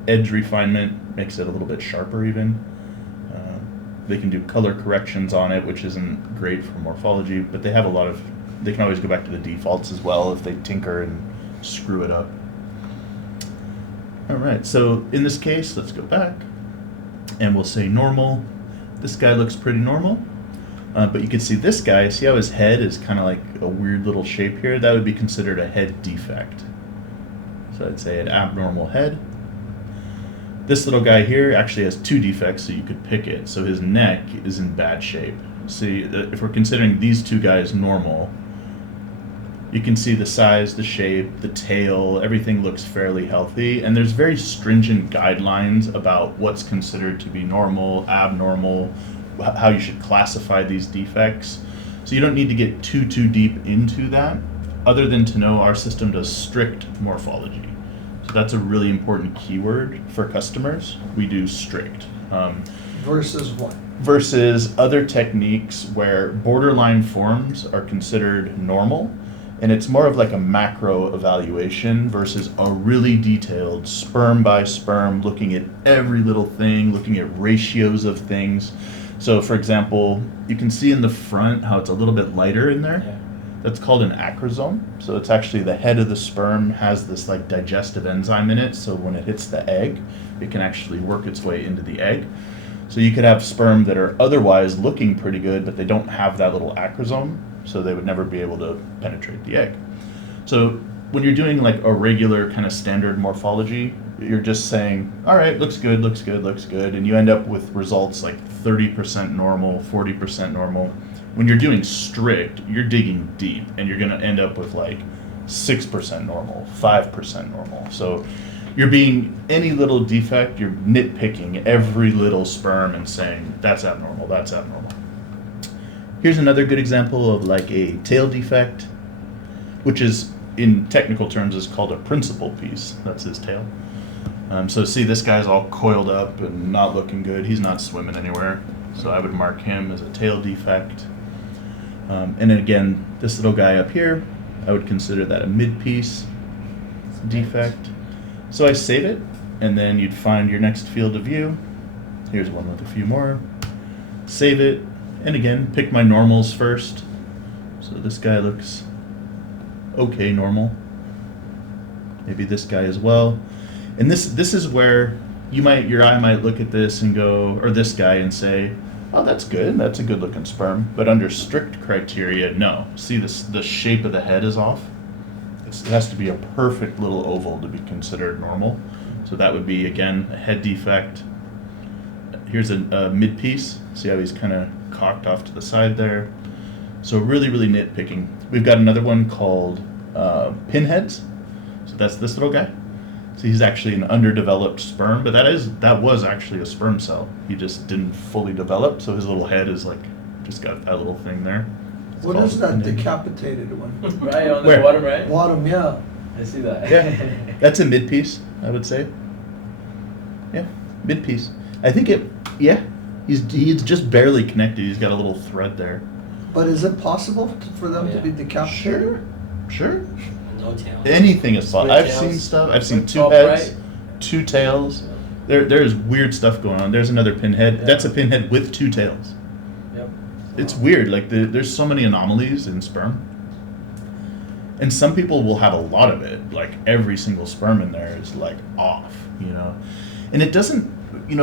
edge refinement makes it a little bit sharper even. They can do color corrections on it, which isn't great for morphology, but they have they can always go back to the defaults as well if they tinker and screw it up. All right, so in this case, let's go back and we'll say normal. This guy looks pretty normal, but you can see this guy, see how his head is kind of like a weird little shape here? That would be considered a head defect. So I'd say an abnormal head. This little guy here actually has two defects, so you could pick it. So his neck is in bad shape. See, if we're considering these two guys normal, you can see the size, the shape, the tail, everything looks fairly healthy. And there's very stringent guidelines about what's considered to be normal, abnormal, how you should classify these defects. So you don't need to get too deep into that, other than to know our system does strict morphology. So that's a really important keyword for customers. We do strict. Versus what? Versus other techniques where borderline forms are considered normal, and it's more of like a macro evaluation versus a really detailed sperm by sperm, looking at every little thing, looking at ratios of things. So for example, you can see in the front how it's a little bit lighter in there. Yeah. That's called an acrosome. So it's actually the head of the sperm has this like digestive enzyme in it, so when it hits the egg, it can actually work its way into the egg. So you could have sperm that are otherwise looking pretty good, but they don't have that little acrosome, so they would never be able to penetrate the egg. So when you're doing like a regular kind of standard morphology, you're just saying, all right, looks good, looks good, looks good, and you end up with results like 30% normal, 40% normal. When you're doing strict, you're digging deep, and you're gonna end up with like 6% normal, 5% normal. So you're being any little defect, you're nitpicking every little sperm and saying, that's abnormal, that's abnormal. Here's another good example of like a tail defect, which is in technical terms is called a principal piece. That's his tail. So see, this guy's all coiled up and not looking good. He's not swimming anywhere. So I would mark him as a tail defect. And then again, this little guy up here, I would consider that a mid-piece defect. So I save it, and then you'd find your next field of view. Here's one with a few more. Save it, and again, pick my normals first. So this guy looks okay normal. Maybe this guy as well. And this is where your eye might look at this and go, or this guy and say, oh, that's good. That's a good looking sperm. But under strict criteria, no. See, the shape of the head is off. It has to be a perfect little oval to be considered normal. So that would be, again, a head defect. Here's a mid piece. See how he's kind of cocked off to the side there. So really, really nitpicking. We've got another one called pinheads. So that's this little guy. So he's actually an underdeveloped sperm, but that was actually a sperm cell. He just didn't fully develop, so his little head is like just got that little thing there. It's What called is that pinhead. decapitated one? Right on the Where? bottom right. Bottom, yeah. I see that. Yeah, that's a mid piece, I would say. Yeah, mid piece. I think he's just barely connected. He's got a little thread there. But is it possible for them to be Yeah. decapitated? Sure. No tail. Anything is possible. Split I've tails. seen stuff. I've seen Like two top heads, right. two tails. There's weird stuff going on. There's another pinhead. Yeah. That's a pinhead with two tails. Yep. It's weird. Like there's so many anomalies in sperm, and some people will have a lot of it. Like every single sperm in there is like off, and it doesn't.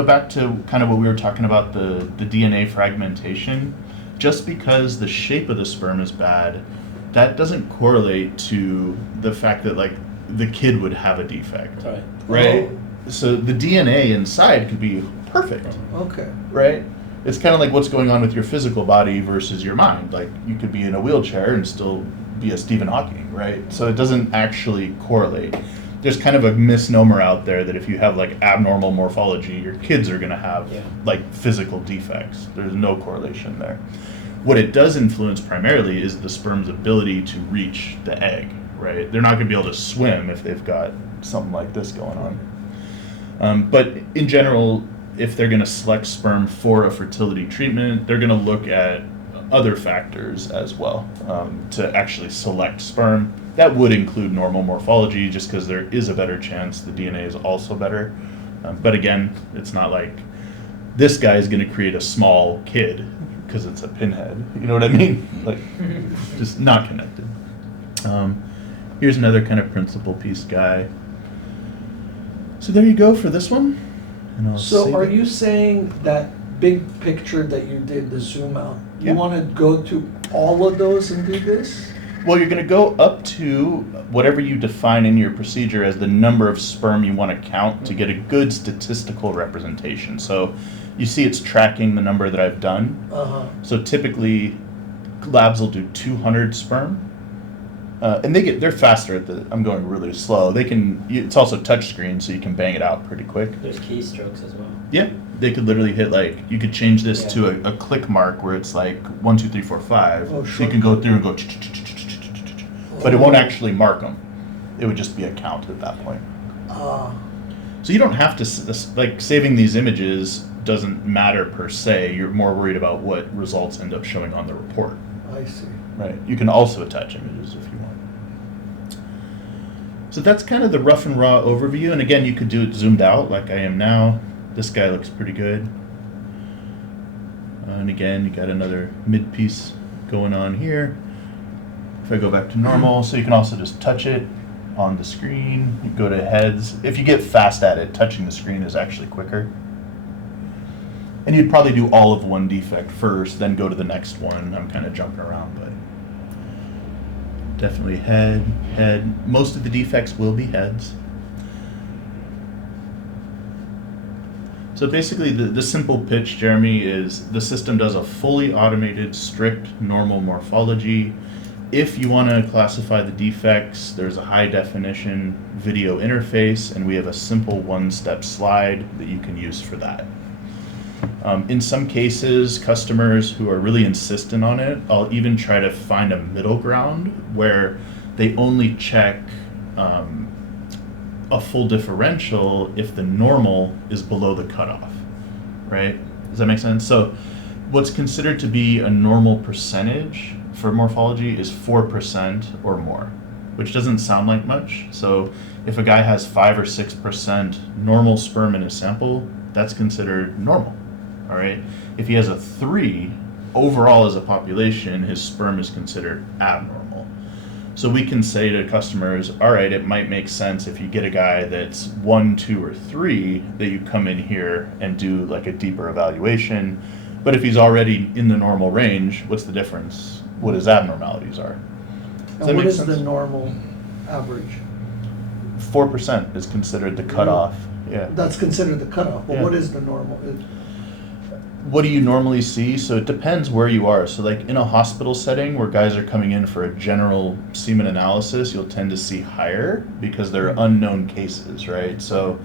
Back to kind of what we were talking about the DNA fragmentation. Just because the shape of the sperm is bad, that doesn't correlate to the fact that like the kid would have a defect, Right. right? So the DNA inside could be perfect, Okay. right? It's kind of like what's going on with your physical body versus your mind. Like you could be in a wheelchair and still be a Stephen Hawking, right? So it doesn't actually correlate. There's kind of a misnomer out there that if you have like abnormal morphology, your kids are going to have Yeah. like physical defects. There's no correlation there. What it does influence primarily is the sperm's ability to reach the egg, right? They're not going to be able to swim if they've got something like this going on. But in general, if they're going to select sperm for a fertility treatment, they're going to look at other factors as well to actually select sperm. That would include normal morphology, just because there is a better chance the DNA is also better. But again, it's not like this guy is going to create a small kid because it's a pinhead. You know what I mean? Like, just not connected. Here's another kind of principal piece guy. So there you go for this one. And I'll So save are it. you saying that big picture that you did, the zoom out, you Yeah. want to go to all of those and do this? Well, you're going to go up to whatever you define in your procedure as the number of sperm you want to count to get a good statistical representation. So you see it's tracking the number that I've done. Uh-huh. So typically labs will do 200 sperm. And they're faster at the, I'm going really slow. It's also touch screen, so you can bang it out pretty quick. There's keystrokes as well. Yeah, they could literally hit you could change this Yeah. to a click mark where it's like 1, 2, 3, 4, 5. Oh, So you can go through and go, but it won't actually mark them. It would just be a count at that point. So you don't have to, saving these images doesn't matter per se. You're more worried about what results end up showing on the report. I see. Right. You can also attach images if you want. So that's kind of the rough and raw overview. And again, you could do it zoomed out like I am now. This guy looks pretty good. And again, you got another mid piece going on here. If I go back to normal, so you can also just touch it on the screen. You go to heads. If you get fast at it, touching the screen is actually quicker. And you'd probably do all of one defect first, then go to the next one. I'm kind of jumping around, but definitely head. Most of the defects will be heads. So basically the simple pitch, Jeremy, is the system does a fully automated, strict, normal morphology. If you want to classify the defects, there's a high definition video interface, and we have a simple one-step slide that you can use for that. In some cases, customers who are really insistent on it, I'll even try to find a middle ground where they only check a full differential if the normal is below the cutoff, right? Does that make sense? So what's considered to be a normal percentage for morphology is 4% or more, which doesn't sound like much. So if a guy has 5 or 6% normal sperm in his sample, that's considered normal. All right. If he has a 3, overall as a population, his sperm is considered abnormal. So we can say to customers, all right, it might make sense if you get a guy that's 1, 2, or 3 that you come in here and do like a deeper evaluation. But if he's already in the normal range, what's the difference? What his abnormalities are. Does that And what make is sense? the normal average? 4% is considered the cutoff. Yeah. That's considered the cutoff, but Yeah. what is the normal? What do you normally see? So it depends where you are. So like in a hospital setting where guys are coming in for a general semen analysis, you'll tend to see higher because they're unknown cases, right? So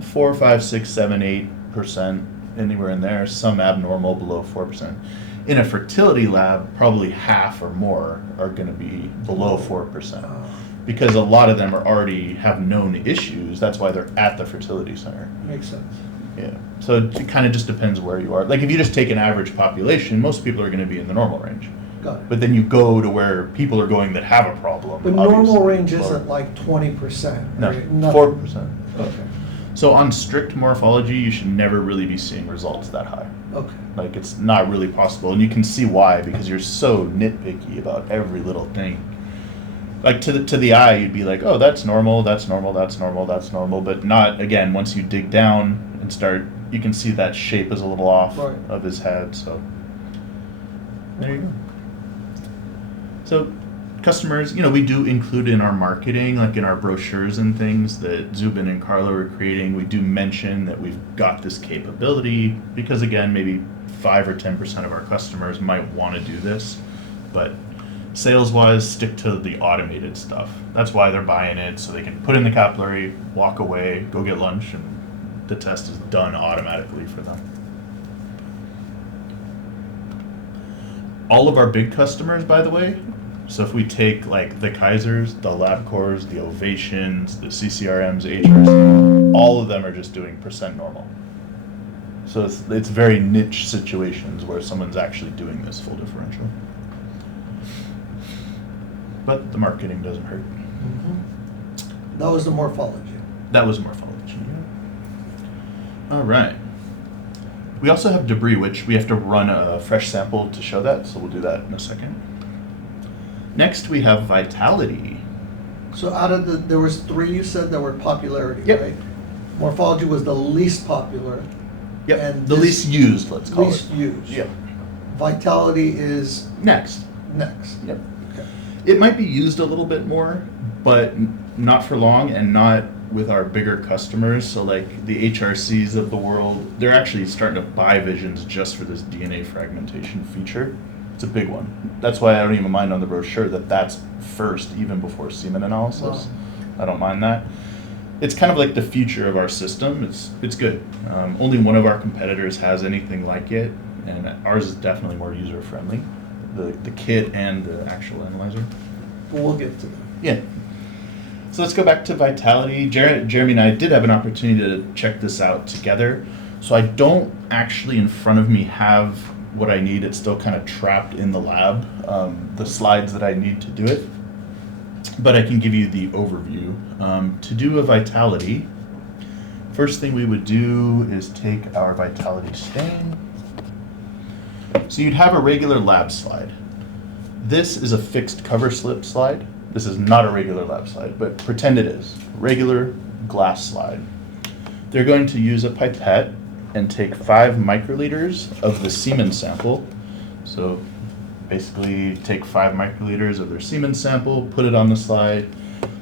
4, 5, 6, 7, 8%, anywhere in there, some abnormal below 4%. In a fertility lab, probably half or more are going to be below 4%. Because a lot of them already have known issues. That's why they're at the fertility center. Makes sense. Yeah. So it kind of just depends where you are. Like if you just take an average population, most people are going to be in the normal range. Got it. But then you go to where people are going that have a problem. But normal obviously, range lower. isn't like 20%, No, right? Nothing. 4%. Okay, So on strict morphology, you should never really be seeing results that high. okay. Like it's not really possible, and you can see why because you're so nitpicky about every little thing. Like to the eye, you'd be like, oh, that's normal, that's normal, that's normal, that's normal, but not again. Once you dig down and start, you can see that shape is a little off Right. of his head. So there you go. So customers, we do include in our marketing, like in our brochures and things that Zubin and Carlo are creating, we do mention that we've got this capability because, again, maybe 5 or 10% of our customers might want to do this, but sales-wise, stick to the automated stuff. That's why they're buying it, so they can put in the capillary, walk away, go get lunch, and the test is done automatically for them. All of our big customers, by the way, so if we take like the Kaisers, the LabCorps, the Ovations, the CCRMs, HRs, all of them are just doing percent normal. So it's very niche situations where someone's actually doing this full differential. But the marketing doesn't hurt. Mm-hmm. That was the morphology. That was morphology. Yeah. All right. We also have debris, which we have to run a fresh sample to show that, so we'll do that in a second. Next, we have vitality. So out of there was 3 you said that were popularity, Yep. right? Morphology was the least popular. Yep. And The this- least used, let's call Least it. used. Yep. Vitality is Next. next. Yep. Okay. It might be used a little bit more, but not for long, and not with our bigger customers. So like the HRCs of the world, they're actually starting to buy visions just for this DNA fragmentation feature. It's a big one. That's why I don't even mind on the brochure that that's first, even before semen analysis. Wow. I don't mind that. It's kind of like the future of our system. It's good. Only one of our competitors has anything like it, and ours is definitely more user friendly. The kit and the actual analyzer. But we'll get to that. Yeah. So let's go back to vitality. Jeremy and I did have an opportunity to check this out together. So I don't actually in front of me have what I need. It's still kind of trapped in the lab, the slides that I need to do it. But I can give you the overview. To do a vitality, first thing we would do is take our vitality stain. So you'd have a regular lab slide. This is a fixed cover slip slide. This is not a regular lab slide, but pretend it is. Regular glass slide. They're going to use a pipette and take 5 microliters of the semen sample. So basically take 5 microliters of their semen sample, put it on the slide,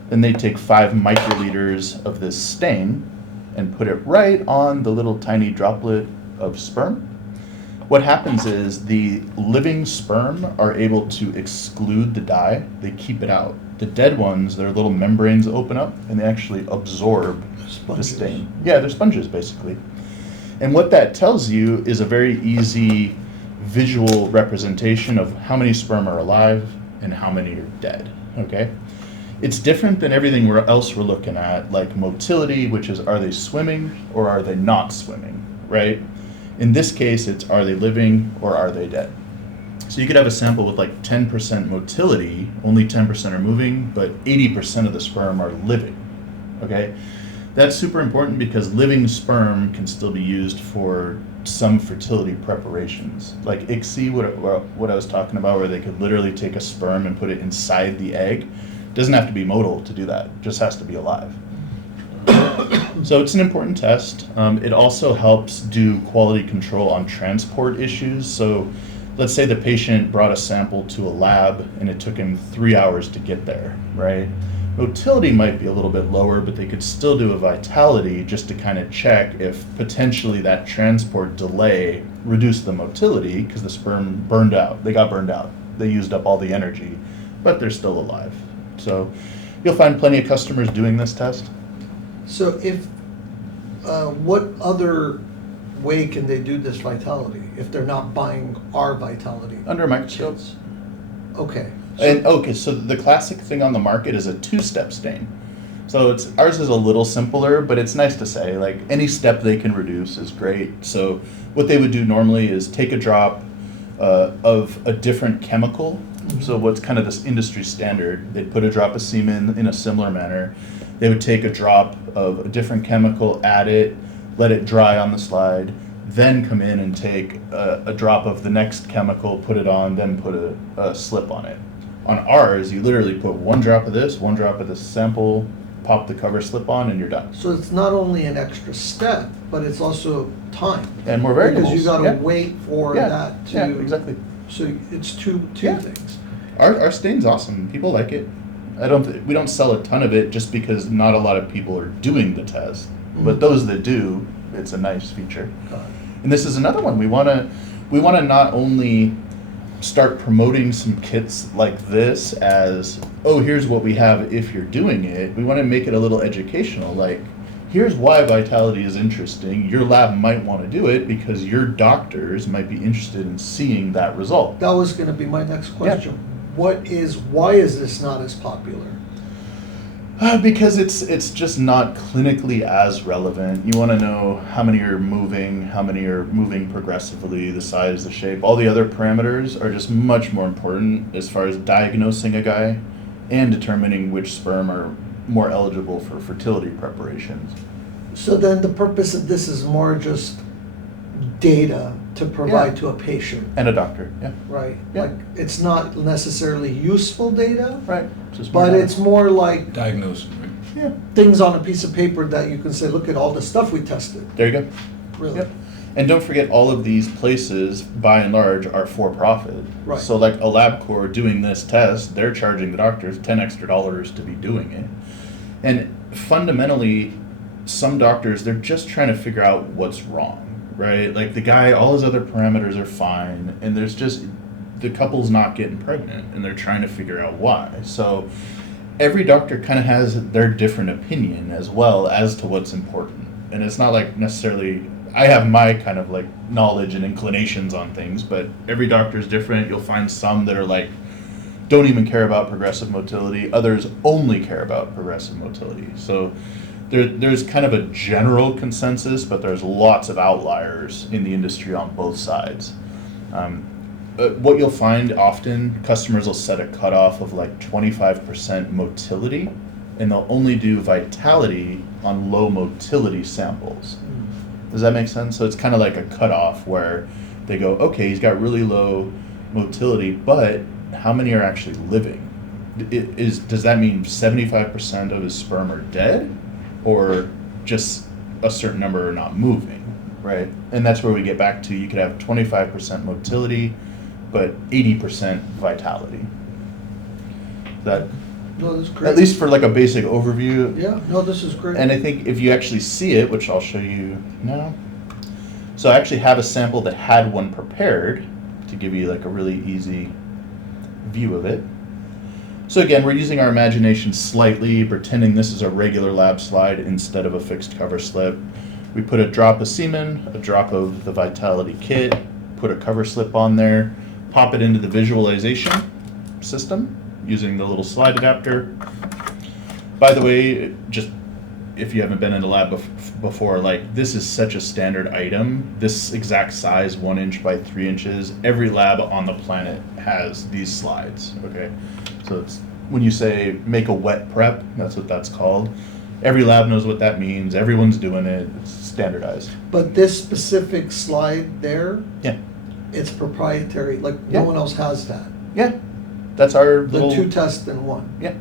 then they take 5 microliters of this stain and put it right on the little tiny droplet of sperm. What happens is the living sperm are able to exclude the dye. They keep it out. The dead ones, their little membranes open up and they actually absorb the Sponges. stain. Yeah, they're sponges basically. And what that tells you is a very easy visual representation of how many sperm are alive and how many are dead, okay? It's different than everything else we're looking at, like motility, which is are they swimming or are they not swimming, right? In this case, it's are they living or are they dead? So you could have a sample with like 10% motility, only 10% are moving, but 80% of the sperm are living, okay? That's super important because living sperm can still be used for some fertility preparations. Like ICSI, what I was talking about, where they could literally take a sperm and put it inside the egg. Doesn't have to be motile to do that, it just has to be alive. So it's an important test. It also helps do quality control on transport issues. So let's say the patient brought a sample to a lab and it took him 3 hours to get there, right? Motility might be a little bit lower, but they could still do a vitality just to kind of check if potentially that transport delay reduced the motility because the sperm burned out. They got burned out. They used up all the energy, but they're still alive. So you'll find plenty of customers doing this test. So if, what other way can they do this vitality if they're not buying our vitality? Under a microscope. kits? Okay. So the classic thing on the market is a 2-step stain. So ours is a little simpler, but it's nice to say, like, any step they can reduce is great. So what they would do normally is take a drop of a different chemical. So what's kind of this industry standard, they'd put a drop of semen in a similar manner. They would take a drop of a different chemical, add it, let it dry on the slide, then come in and take a drop of the next chemical, put it on, then put a slip on it. On ours, you literally put 1 drop of this, 1 drop of this sample, pop the cover slip on, and you're done. So it's not only an extra step, but it's also time. And more variables. Because you gotta Yeah. wait for Yeah. that to. Yeah, exactly. So it's two Yeah. things. our stain's awesome. People like it. We don't sell a ton of it just because not a lot of people are doing the test. But those that do, it's a nice feature. And this is another one. We want to not only start promoting some kits like this as, oh, here's what we have if you're doing it. We want to make it a little educational. Like, here's why vitality is interesting. Your lab might want to do it because your doctors might be interested in seeing that result. That was gonna be my next question. Why is this not as popular? Because it's just not clinically as relevant. You want to know how many are moving progressively, the size, the shape. All the other parameters are just much more important as far as diagnosing a guy and determining which sperm are more eligible for fertility preparations. So then the purpose of this is more just data to provide to a patient, And a doctor, yeah. right? Yeah. Like, it's not necessarily useful data, Right. Just more but data. it's more like Diagnosing, right? Yeah. things on a piece of paper that you can say, look at all the stuff we tested, There you go. really. Yep. And don't forget, all of these places, by and large, are for profit. Right. So, like a LabCorp doing this test, they're charging the doctors $10 extra to be doing it. And fundamentally, some doctors, they're just trying to figure out what's wrong, right? Like the guy, all his other parameters are fine, and there's just the couple's not getting pregnant, and they're trying to figure out why. So, every doctor kind of has their different opinion as well as to what's important. And it's not like necessarily, I have my kind of like knowledge and inclinations on things, but every doctor is different. You'll find some that are like, don't even care about progressive motility. Others only care about progressive motility. So there's kind of a general consensus, but there's lots of outliers in the industry on both sides. What you'll find often, customers will set a cutoff of like 25% motility, and they'll only do vitality on low motility samples. Does that make sense? So it's kind of like a cutoff where they go, okay, he's got really low motility, but how many are actually living? Does that mean 75% of his sperm are dead, or just a certain number are not moving, right? And that's where we get back to, you could have 25% motility, but 80% vitality. That, No, this is great. at least for like a basic overview. Yeah, no, this is great. And I think if you actually see it, which I'll show you now. So I actually have a sample that had one prepared to give you like a really easy view of it. So again, we're using our imagination slightly, pretending this is a regular lab slide instead of a fixed cover slip. We put a drop of semen, a drop of the Vitality kit, put a cover slip on there, pop it into the visualization system using the little slide adapter. By the way, just if you haven't been in a lab before, like this is such a standard item. This exact size, 1 inch by 3 inches. Every lab on the planet has these slides, okay? So it's, when you say make a wet prep, that's what that's called. Every lab knows what that means. Everyone's doing it. It's standardized. But this specific slide there, Yeah. it's proprietary, like Yeah. no one else has that. Yeah. That's our The little... two tests in one. Yeah.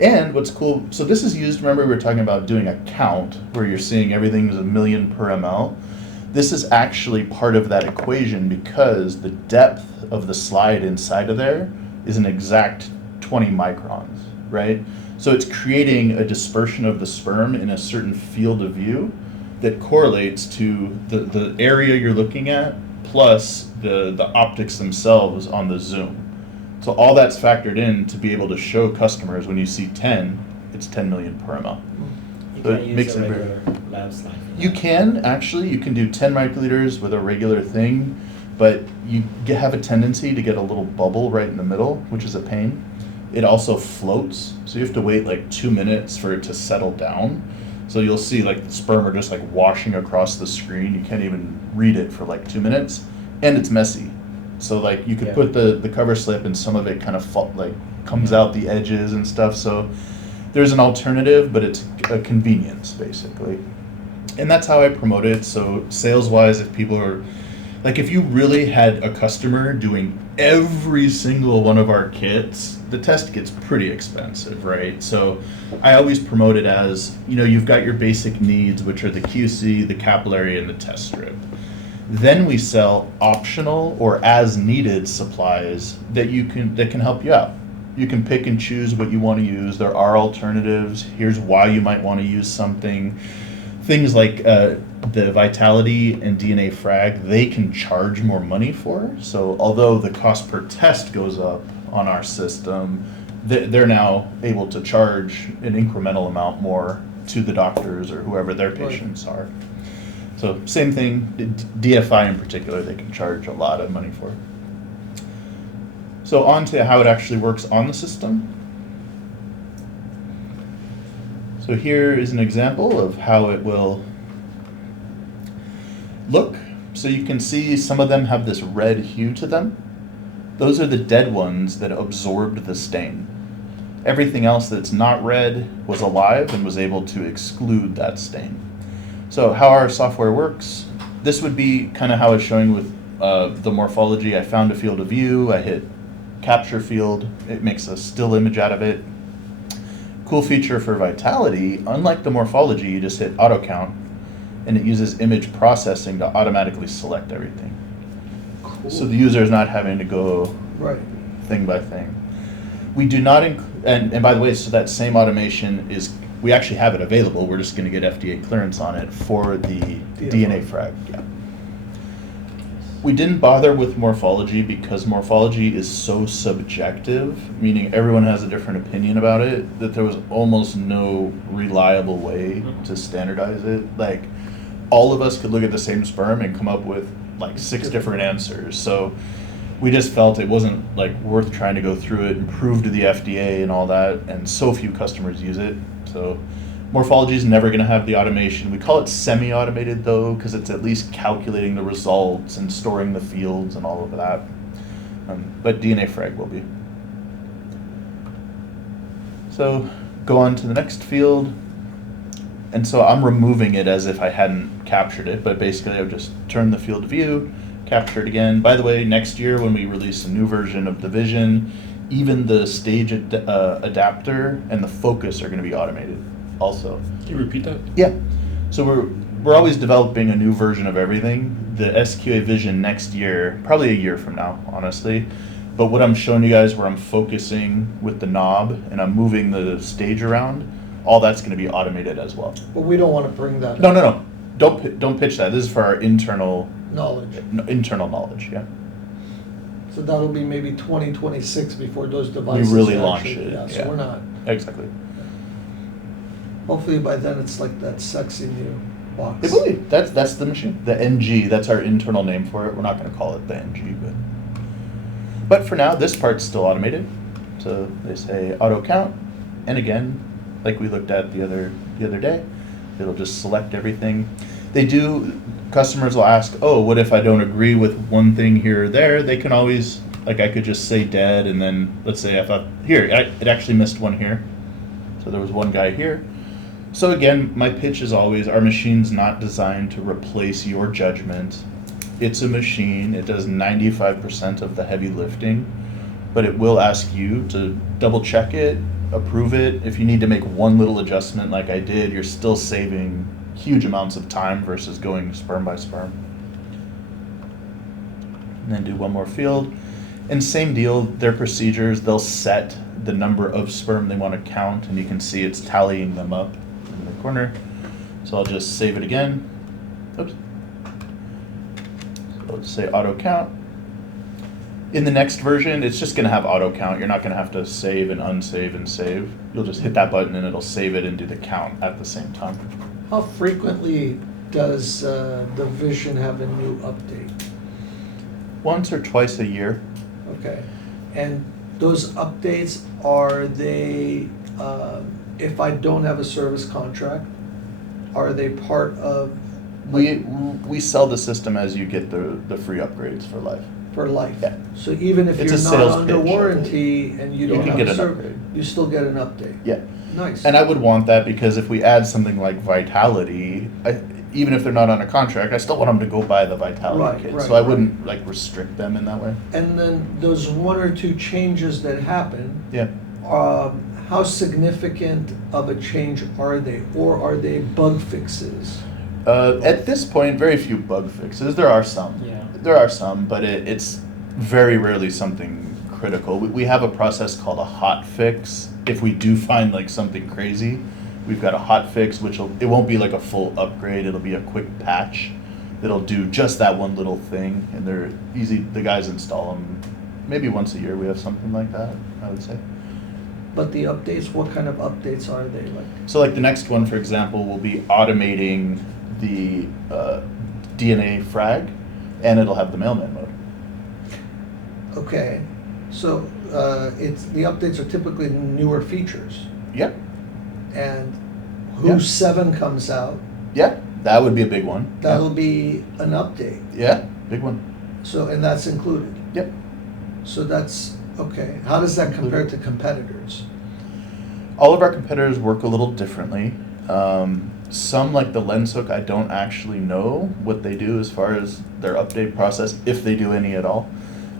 And what's cool, so this is used, remember we were talking about doing a count where you're seeing everything is 1,000,000 per ml. This is actually part of that equation because the depth of the slide inside of there is an exact 20 microns, right? So it's creating a dispersion of the sperm in a certain field of view that correlates to the area you're looking at plus the optics themselves on the zoom. So all that's factored in to be able to show customers when you see 10, it's 10 million per ml. You So can't it use makes a it very- regular lab slide for that. You can actually, you can do 10 microliters with a regular thing, but you have a tendency to get a little bubble right in the middle, which is a pain. It also floats, so you have to wait like 2 minutes for it to settle down. So you'll see like the sperm are just like washing across the screen. You can't even read it for like 2 minutes, and it's messy. So like you could Yeah. put the cover slip and some of it kind of comes out the edges and stuff. So there's an alternative, but it's a convenience basically. And that's how I promote it. So sales wise, if people are like, if you really had a customer doing every single one of our kits, the test gets pretty expensive, right? So I always promote it as, you know, you've got your basic needs, which are the QC, the capillary, and the test strip. Then we sell optional or as needed supplies that can help you out. You can pick and choose what you want to use. There are alternatives. Here's why you might want to use something. Things like the Vitality and DNA Frag, they can charge more money for. So although the cost per test goes up on our system, they're now able to charge an incremental amount more to the doctors or whoever their patients are. So same thing, DFI in particular, they can charge a lot of money for. So on to how it actually works on the system. So here is an example of how it will look. So you can see some of them have this red hue to them. Those are the dead ones that absorbed the stain. Everything else that's not red was alive and was able to exclude that stain. So how our software works, this would be kind of how it's showing with the morphology. I found a field of view, I hit capture field, it makes a still image out of it. Cool feature for Vitality, unlike the morphology, you just hit auto count and it uses image processing to automatically select everything. Cool. So the user is not having to go Right. thing by thing. We do not, and by the way, so that same automation is, we actually have it available, we're just gonna get FDA clearance on it for the DNA Frag, yeah. We didn't bother with morphology because morphology is so subjective, meaning everyone has a different opinion about it, that there was almost no reliable way to standardize it. Like, all of us could look at the same sperm and come up with like 6 different answers. So we just felt it wasn't like worth trying to go through it and prove to the FDA and all that, and so few customers use it. So morphology is never going to have the automation. We call it semi-automated though, because it's at least calculating the results and storing the fields and all of that. But DNA Frag will be. So go on to the next field. And so I'm removing it as if I hadn't captured it, but basically I would just turn the field to view, capture it again. By the way, next year when we release a new version of the Vision, even the stage adapter and the focus are going to be automated also. Can you repeat that? Yeah. So we're always developing a new version of everything. The SQA-Vision next year, probably a year from now, honestly. But what I'm showing you guys where I'm focusing with the knob and I'm moving the stage around, all that's going to be automated as well. But we don't want to bring that No. Don't pitch that. This is for our internal knowledge. knowledge, yeah. So that'll be maybe 2026 before those devices really launch actually- it, Yeah, so yeah. we're not. Exactly. Hopefully by then it's like that sexy new box. It will be. That's the machine. The NG, that's our internal name for it. We're not going to call it the NG, but for now, this part's still automated. So they say auto count, and again, like we looked at the other day, it'll just select everything. Customers will ask, oh, what if I don't agree with one thing here or there? They can always, like I could just say dead, and then let's say I thought, it actually missed one here. So there was one guy here. So again, my pitch is always, our machine's not designed to replace your judgment. It's a machine, it does 95% of the heavy lifting, but it will ask you to double check it, approve it. If you need to make one little adjustment like I did, you're still saving huge amounts of time versus going sperm by sperm. And then do one more field. And same deal, their procedures, they'll set the number of sperm they want to count, and you can see it's tallying them up in the corner. So I'll just save it again. Oops. So let's say auto count. In the next version, it's just going to have auto count. You're not going to have to save and unsave and save. You'll just hit that button and it'll save it and do the count at the same time. How frequently does the Vision have a new update? Once or twice a year. Okay. And those updates, are they, if I don't have a service contract, are they part of? We sell the system as you get the free upgrades for life. For life? Yeah. So even if It's a you're not sales under pitch of it. warranty and you You don't can have get a an service, upgrade. you still get an update? Yeah. Nice. And I would want that because if we add something like Vitality, even if they're not on a contract, I still want them to go buy the Vitality Right, kit. right, So I right. wouldn't like restrict them in that way. And then those 1 or 2 changes that happen, Yeah. how significant of a change are they? Or are they bug fixes? At this point, very few bug fixes. There are some. Yeah. There are some, but it's very rarely something critical. We have a process called a hot fix. If we do find like something crazy, we've got a hot fix, it won't be like a full upgrade. It'll be a quick patch that'll do just that one little thing, and they're easy. The guys install them maybe once a year. We have something like that, I would say. But the updates, what kind of updates are they like? So like the next one, for example, will be automating the DNA frag, and it'll have the mailman mode. Okay, so the updates are typically newer features, Yep. and Yeah. who 7 comes out, Yeah, that would be a big one. that'll be an update. Yeah, big one. So, and that's included. Yep. So that's, okay. How does that compare to competitors? All of our competitors work a little differently. Some, like the lens hook, I don't actually know what they do as far as their update process, if they do any at all.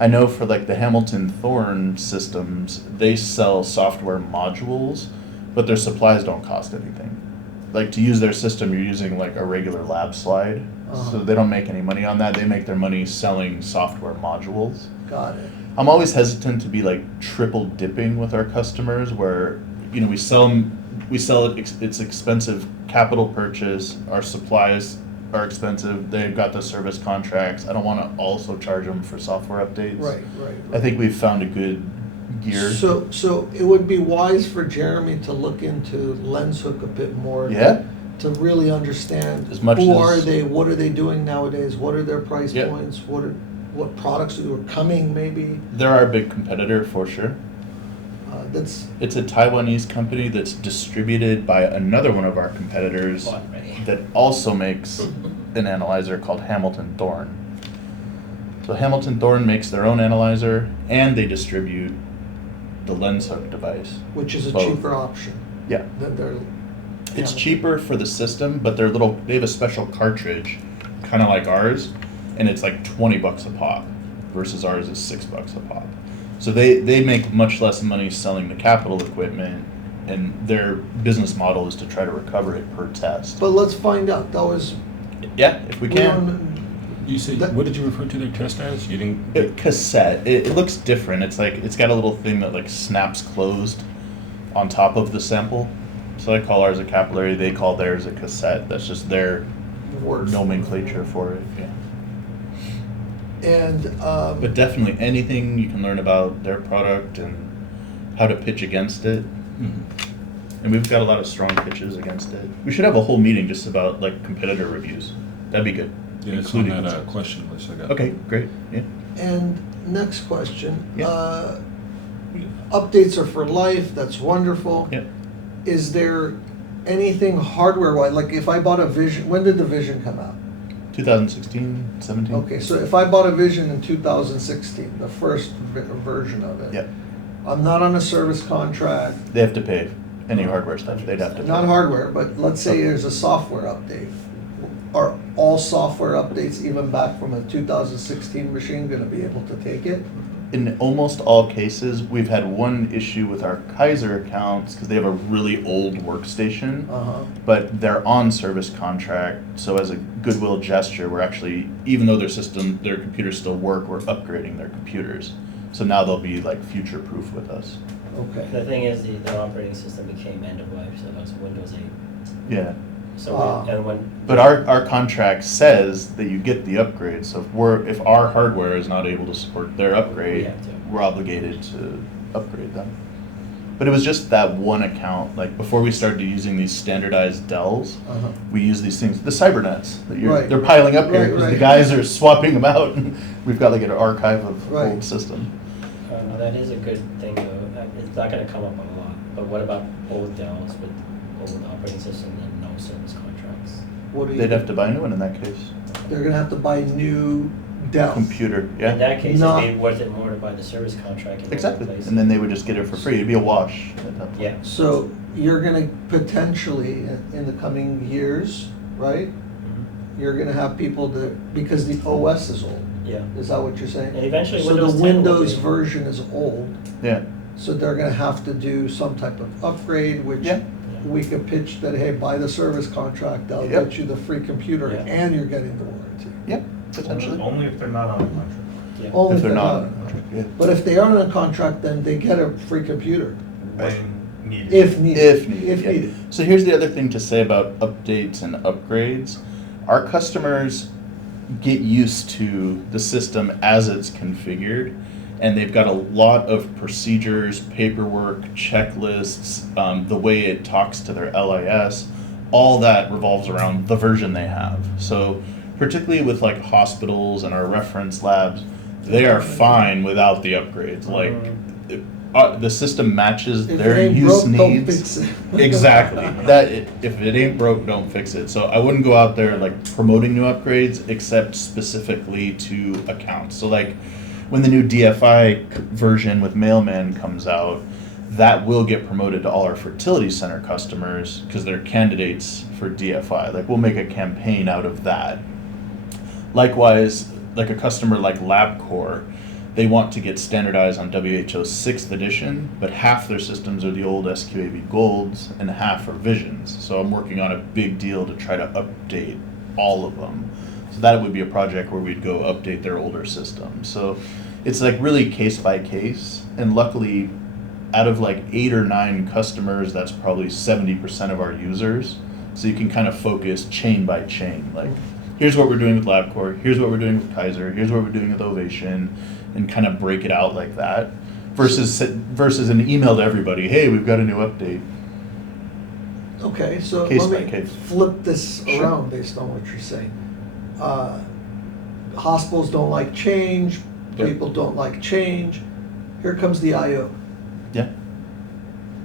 I know for like the Hamilton Thorne systems, they sell software modules, but their supplies don't cost anything. Like to use their system, you're using like a regular lab slide, so they don't make any money on that. They make their money selling software modules. Got it. I'm always hesitant to be like triple dipping with our customers where, you know, we sell it, it's expensive capital purchase, our supplies are expensive, they've got the service contracts, I don't wanna also charge them for software updates. Right. I think we've found a good gear. So it would be wise for Jeremy to look into lens hook a bit more. Yeah. To really understand As much who as- are they, what are they doing nowadays, what are their price Yeah. points, what products are coming maybe. They're our big competitor for sure. That's It's a Taiwanese company that's distributed by another one of our competitors Bought ready. that also makes an analyzer called Hamilton Thorne. So Hamilton Thorne makes their own analyzer and they distribute the lens hook device. which is a Both. cheaper option Yeah. than their. It's Yeah. cheaper for the system, but they have a special cartridge, kind of like ours, and it's like $20 a pop versus ours is $6 a pop. So they make much less money selling the capital equipment, and their business model is to try to recover it per test. But let's find out, that was. Yeah, if we can. You say, That- what did you refer to their test as? You didn't. Cassette. It looks different. It's like it's got a little thing that like snaps closed on top of the sample. So I call ours a capillary. They call theirs a cassette. That's just their Word. nomenclature for it. Yeah. And, But definitely anything you can learn about their product and how to pitch against it. Mhm. And we've got a lot of strong pitches against it. We should have a whole meeting just about like competitor reviews. That'd be good. Yeah, it's on Including that themselves. question list I got. Okay, great. Yeah. and next question. Yeah. Updates are for life, that's wonderful. Yeah. Is there anything hardware-wise, like if I bought a Vision, when did the Vision come out? 2016, 17. Okay, so if I bought a Vision in 2016, the first version of it. Yep. I'm not on a service contract, They have to pay any hardware stuff. They'd have to pay. not hardware, but let's say there's a software update. Are all software updates, even back from a 2016 machine, gonna be able to take it? In almost all cases, we've had one issue with our Kaiser accounts because they have a really old workstation, Uh-huh. but they're on service contract. So as a goodwill gesture, we're actually, even though their computers still work, we're upgrading their computers. So now they'll be like future-proof with us. Okay. The thing is, the operating system became end of life, so that was Windows 8. Yeah. So, Ah. and when. But our contract says that you get the upgrade. So if our hardware is not able to support their upgrade, We have to. we're obligated to upgrade them. But it was just that one account. Like before we started using these standardized Dells, Uh-huh. we use these things, the cybernets that Right. they're piling up here Right, because the right. guys are swapping them out, and we've got like an archive of Right. old system. That is a good thing though. It's not gonna come up a lot. But what about old Dells with old operating system and no service contracts? What do you? They'd have to buy a new one in that case. They're gonna have to buy new Dell. Computer, In yeah, that case, Not- it'd be worth it more to buy the service contract and exactly. replace And then they would just get it for free. It'd be a wash at that point. Yeah. So you're gonna potentially, in the coming years, right? Mhm. You're gonna have people that, because the OS is old, Yeah. is that what you're saying? And eventually So Windows the 10 will Windows be- version is old, Yeah, so they're gonna have to do some type of upgrade, which Yeah. we could pitch that, hey, buy the service contract, I'll Yep. get you the free computer, Yeah. and you're getting the warranty. Yep, potentially. Only if they're not on a contract. Yeah. Only If they're not on on a contract, yeah. But if they are on a contract, then they get a free computer, Right. When needed. if needed. If needed. If yeah. needed. So here's the other thing to say about updates and upgrades. Our customers get used to the system as it's configured, and they've got a lot of procedures, paperwork, checklists, the way it talks to their LIS, all that revolves around the version they have. So particularly with like hospitals and our reference labs, they are fine without the upgrades. Like the system matches If their it ain't use broke, don't needs. fix it. Exactly. If it ain't broke, don't fix it. So I wouldn't go out there like promoting new upgrades except specifically to accounts. So like when the new DFI version with Mailman comes out, that will get promoted to all our fertility center customers because they're candidates for DFI. Like we'll make a campaign out of that. Likewise, like a customer like LabCorp, they want to get standardized on WHO's 6th edition, but half their systems are the old SQA-V Golds and half are Visions. So I'm working on a big deal to try to update all of them. So that would be a project where we'd go update their older systems. So it's like really case by case, and luckily out of like 8 or 9 customers, that's probably 70% of our users. So you can kind of focus chain by chain. Like, here's what we're doing with LabCorp, here's what we're doing with Kaiser, here's what we're doing with Ovation, and kind of break it out like that. Versus an email to everybody, hey, we've got a new update. Okay, so Case let by me case. flip this Sure. around based on what you're saying. Hospitals don't like change, Yep. people don't like change. Here comes the IO. Yeah.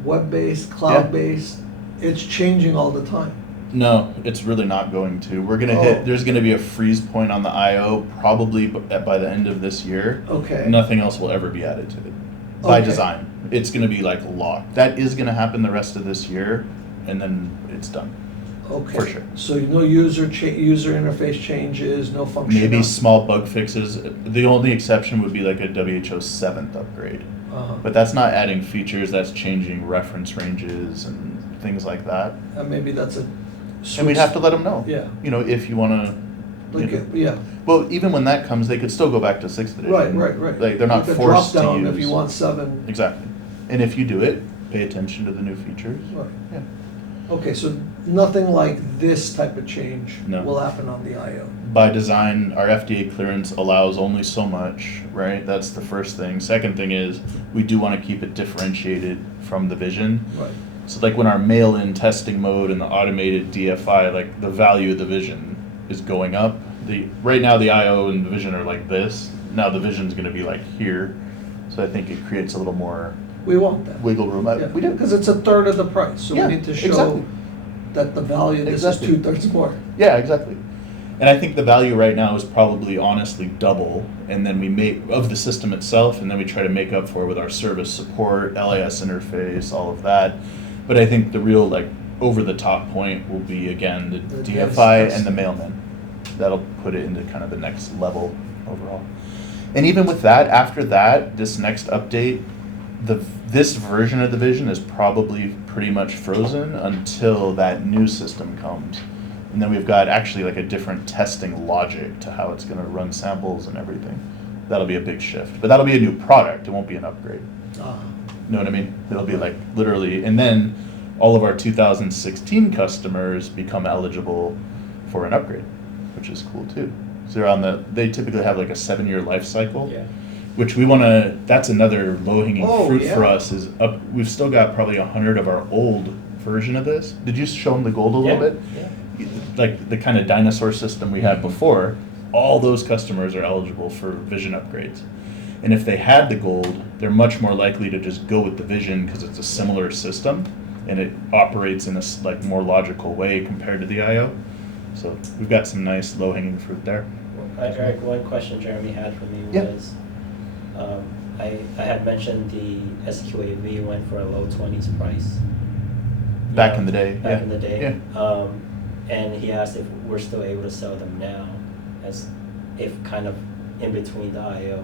Web-based, cloud-based, it's changing all the time. No, it's really not going to. We're gonna Oh. hit. There's gonna be a freeze point on the IO probably by the end of this year. Okay. Nothing else will ever be added to it by Okay. design. It's gonna be like locked. That is gonna happen the rest of this year, and then it's done. Okay. For sure. So no user interface changes, no function. Maybe small bug fixes. The only exception would be like a WHO 7th upgrade, but that's not adding features. That's changing reference ranges and things like that. Maybe that's a. And we'd have to let them know. Yeah. You know, if you wanna. Like, you know. yeah. Well, even when that comes, they could still go back to 6th edition. Right. Like, they're not You could forced drop to down use. if you want 7. Exactly. And if you do it, pay attention to the new features. Right. Yeah. Okay, so nothing like this type of change No. will happen on the IO. By design, our FDA clearance allows only so much, right? That's the first thing. Second thing is, we do want to keep it differentiated from the Vision. Right. So like when our mail-in testing mode and the automated DFI, like the value of the Vision is going up. Right now the IO and the Vision are like this. Now the Vision's going to be like here. So I think it creates a little more We want that. wiggle room. Yeah, We do. because it's a third of the price, so Yeah, we need to show exactly. that the value, this Exactly. is 2/3 more. Yeah, exactly. And I think the value right now is probably honestly double, and then we make of the system itself, and then we try to make up for it with our service support, LAS interface, all of that. But I think the real like over the top point will be again the The DFI DFI. and the mailman. That'll put it into kind of the next level overall. And even with that, after that, this next update, this version of the Vision is probably pretty much frozen until that new system comes. And then we've got actually like a different testing logic to how it's going to run samples and everything. That'll be a big shift. But that'll be a new product. It won't be an upgrade. You know what I mean? It'll be like literally, and then all of our 2016 customers become eligible for an upgrade, which is cool too. So they typically have like a 7-year life cycle. Yeah. Which we want to, that's another low-hanging Oh, fruit for yeah. us is we've still got probably 100 of our old version of this. Did you show them the gold a little bit? Yeah. Like the kind of dinosaur system we had before, all those customers are eligible for Vision upgrades. And if they had the gold, they're much more likely to just go with the Vision because it's a similar system and it operates in a like more logical way compared to the IO. So we've got some nice low-hanging fruit there. Eric, one question Jeremy had for me Yeah. was, I had mentioned the SQA-V went for a low 20s price. Back in the day, Back yeah. in the day. Yeah. And he asked if we're still able to sell them now, as if kind of in between the IO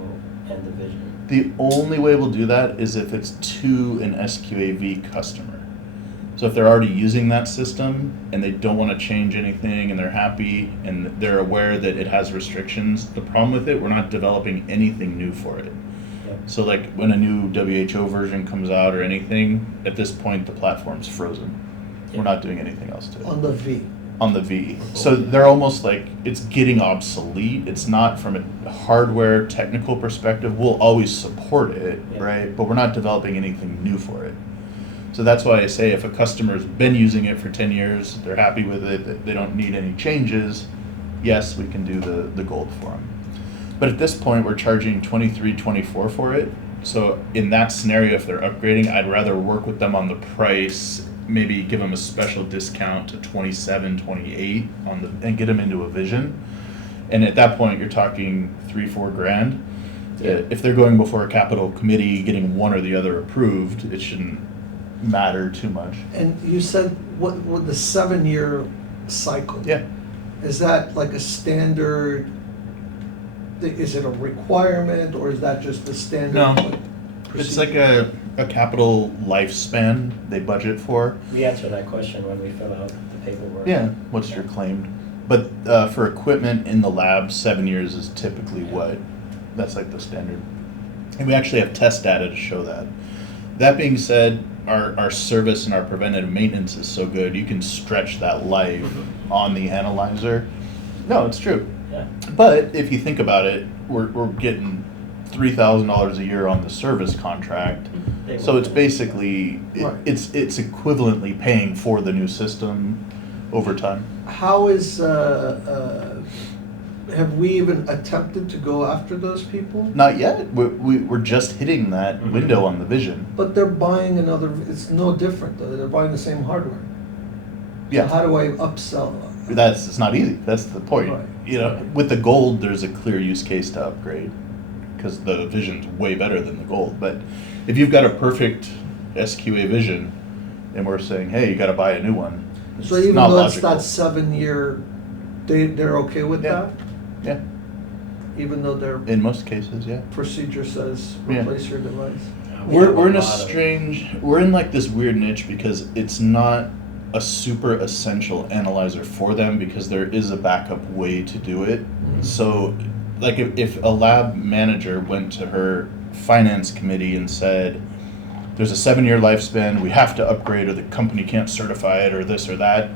and the Vision. The only way we'll do that is if it's to an SQA-V customer. So if they're already using that system and they don't want to change anything and they're happy and they're aware that it has restrictions, the problem with it, we're not developing anything new for it. Yeah. So like when a new WHO version comes out or anything, at this point the platform's frozen. We're not doing anything else to it. On the V. On the V. So they're almost like, it's getting obsolete. It's not from a hardware technical perspective. We'll always support it, Yeah. right? But we're not developing anything new for it. So that's why I say if a customer's been using it for 10 years, they're happy with it, they don't need any changes, yes, we can do the gold for them. But at this point, we're charging $23, $24 for it. So in that scenario, if they're upgrading, I'd rather work with them on the price, maybe give them a special discount to $27, $28 and get them into a Vision. And at that point, you're talking $3-4 grand. Yeah. If they're going before a capital committee, getting one or the other approved, it shouldn't matter too much. And you said, what the 7-year cycle? Yeah. Is that like a standard, is it a requirement, or is that just the standard? No. like, It's procedure? like a capital lifespan they budget for. We answer that question when we fill out the paperwork. Yeah, what's your claimed? But for equipment in the lab, 7 years is typically that's like the standard. And we actually have test data to show that. That being said, our service and our preventative maintenance is so good, you can stretch that life on the analyzer. No, it's true. Yeah. But if you think about it, we're getting $3,000 a year on the service contract. They So will. it's basically, Right. it's equivalently paying for the new system over time. How is, have we even attempted to go after those people? Not yet, we're just hitting that Mhm. window on the Vision. But they're buying another, it's no different, though, they're buying the same hardware. Yeah. So how do I upsell? It's not easy, that's the point. Right. You know, with the Gold, there's a clear use case to upgrade, because the Vision's way better than the Gold. But if you've got a perfect SQA-Vision, and we're saying, hey, you gotta buy a new one, So it's even not though it's logical. that 7-year, they're okay with Yeah. that? Yeah, Even though their in most cases, yeah. procedure says Yeah. replace your device? We have We're in a lot of- strange, we're in like this weird niche because it's not a super essential analyzer for them because there is a backup way to do it. So like if a lab manager went to her finance committee and said, there's a 7-year lifespan, we have to upgrade or the company can't certify it or this or that,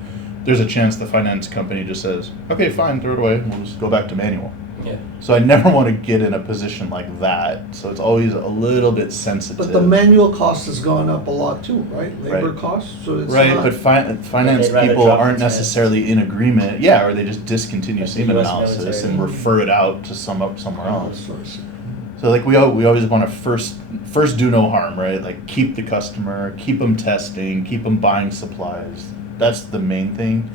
there's a chance the finance company just says, okay, fine, throw it away, we'll just go back to manual. Yeah. So I never want to get in a position like that. So it's always a little bit sensitive. But the manual cost has gone up a lot too, right? Labor Right. costs, so it's Right, not. but finance they'd rather people drop the aren't test. necessarily in agreement. Yeah, or they just discontinue Like the semen US analysis military. and refer it out to somewhere else. Outsourcing. So like we always want to first do no harm, right? Like keep the customer, keep them testing, keep them buying supplies. That's the main thing.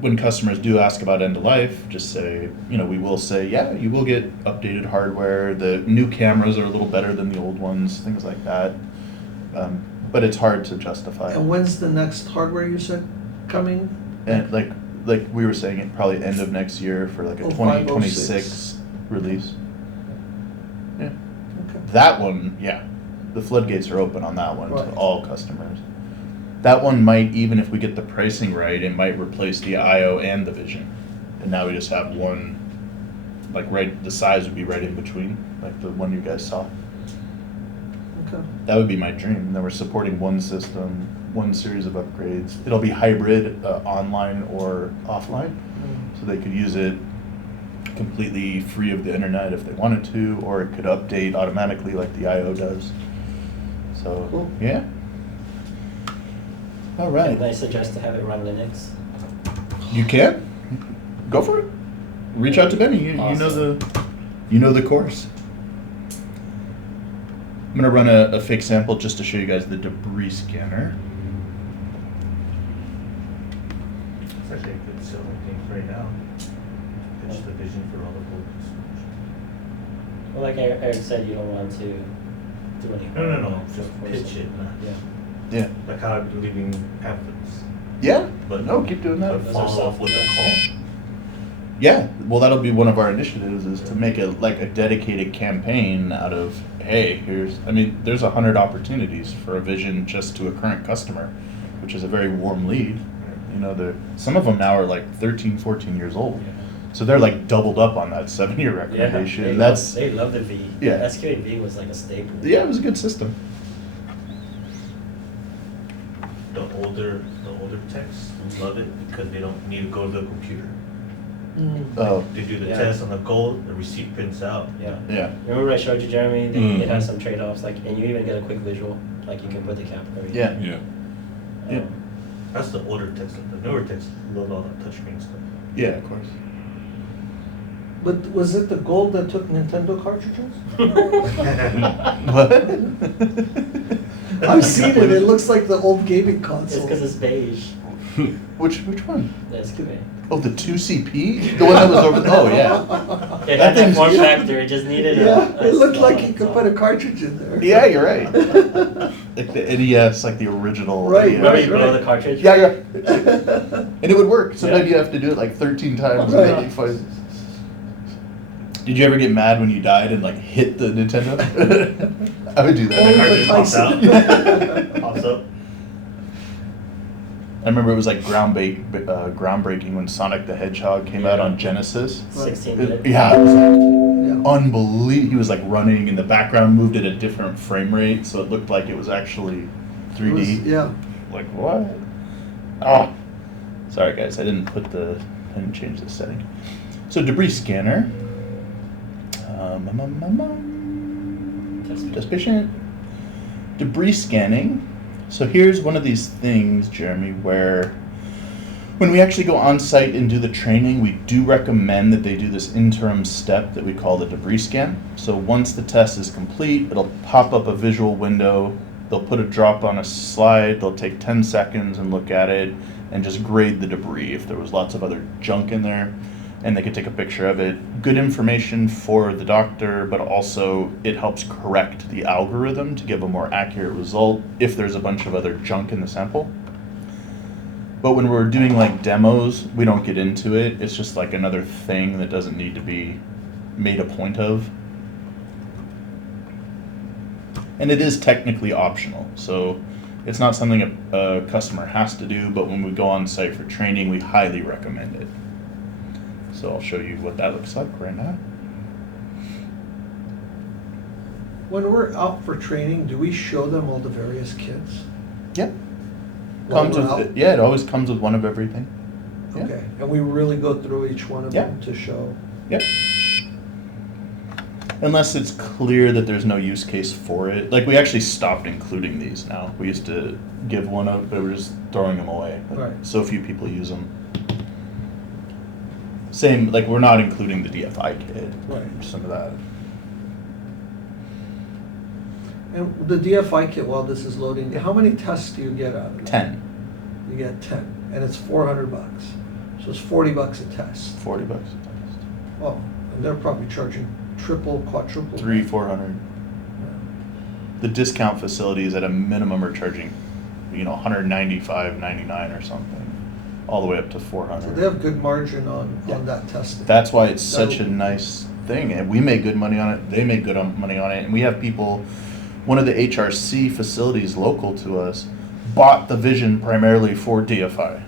When customers do ask about end of life, just say, we will say, yeah, you will get updated hardware. The new cameras are a little better than the old ones, things like that. But it's hard to justify. And when's the next hardware you said coming? And like we were saying, it probably end of next year for like a 05, 2026 release. Yeah. Okay. That one, yeah, the floodgates are open on that one Right. to all customers. That one might, even if we get the pricing right, it might replace the IO and the Vision. And now we just have one, like the size would be right in between, like the one you guys saw. Okay. That would be my dream. And then we're supporting one system, one series of upgrades. It'll be hybrid, online or offline. So they could use it completely free of the internet if they wanted to, or it could update automatically like the IO does. So, Cool. yeah. All right. And I suggest to have it run Linux. You can. Go for it. Reach out to Benny. You know the course. I'm gonna run a fake sample just to show you guys the debris scanner. It's actually a good selling thing right now. Pitch the Vision for all the focus. Well, like Eric said, you don't want to do any. No, just for pitch something. it. Yeah. Yeah. Like how I've been leaving pamphlets. Yeah. But No, keep doing that. but follow up with a call. Yeah, well, that'll be one of our initiatives is to make it like a dedicated campaign out of, hey, there's 100 opportunities for a Vision just to a current customer. which is a very warm lead. You know, some of them now are like 13, 14 years old. So they're like doubled up on that 7-year recommendation. Yeah, they love the V. Yeah. SQA-V was like a staple. Yeah, it was a good system. The older techs love it because they don't need to go to the computer. Oh, They do the Yeah. test on the gold, the receipt prints out. Yeah. yeah. Remember I showed you, Jeremy? It Mhm. has some trade-offs, like, and you even get a quick visual, like you can put the cap and everything. Yeah. Yeah. Yeah. That's the older techs. The newer techs love all that touchscreen stuff. Yeah, of course. But was it the gold that took Nintendo cartridges? What? I've seen it, it looks like the old gaming It's console. because it's beige. Which one? The SQA. Oh, the 2CP? The one that was over. Oh, yeah. It That had that thing's- form factor, it just needed Yeah, a it looked like slot, you could so- put a cartridge in there. Yeah, you're right. Like the NES, like the original. Right, Remember NES. you blow the cartridge? Yeah, yeah. And it would work. Sometimes Yeah. you have to do it like 13 times. Right. And then you find... Did you ever get mad when you died and like hit the Nintendo? I would do The Oh, that. cartridge pops out. Tyson. Pops up. I remember it was like groundbreaking when Sonic the Hedgehog came out on Genesis. 16-bit. Yeah, it was Yeah. like unbelievable. He was like running and the background moved at a different frame rate, so it looked like it was actually 3D. It was- Yeah. Like what? Oh, sorry guys, I didn't change the setting. So debris scanner. Test patient. Debris scanning. So here's one of these things, Jeremy, where when we actually go on site and do the training, we do recommend that they do this interim step that we call the debris scan. So once the test is complete, it'll pop up a visual window. They'll put a drop on a slide. They'll take 10 seconds and look at it and just grade the debris if there was lots of other junk in there. And they could take a picture of it. Good information for the doctor, but also it helps correct the algorithm to give a more accurate result if there's a bunch of other junk in the sample. But when we're doing like demos, we don't get into it. It's just like another thing that doesn't need to be made a point of. And it is technically optional, so it's not something a customer has to do, but when we go on site for training, we highly recommend it. So I'll show you what that looks like right now. When we're out for training, do we show them all the various kits? Yep. While Comes we're with out? yeah, it always comes with one of everything. Yeah. Okay, and we really go through each one of Yeah. them to show. Yep. Unless it's clear that there's no use case for it. Like we actually stopped including these now. We used to give one up, but we're just throwing them away. But Right. so few people use them. Same, like we're not including the DFI kit. Right. Some of that. And the DFI kit, while this is loading, how many tests do you get out of it? 10, You get 10, and it's $400. So it's $40 a test. $40. Oh, and they're probably charging triple, quadruple. 300, 400. The discount facilities at a minimum are charging, $195.99 or something, all the way up to $400. So they have good margin on Yeah. that testing. That's why it's such a That'll- nice thing, and we make good money on it. They make good money on it, and we have people. One of the HRC facilities local to us bought the Vision primarily for DFI,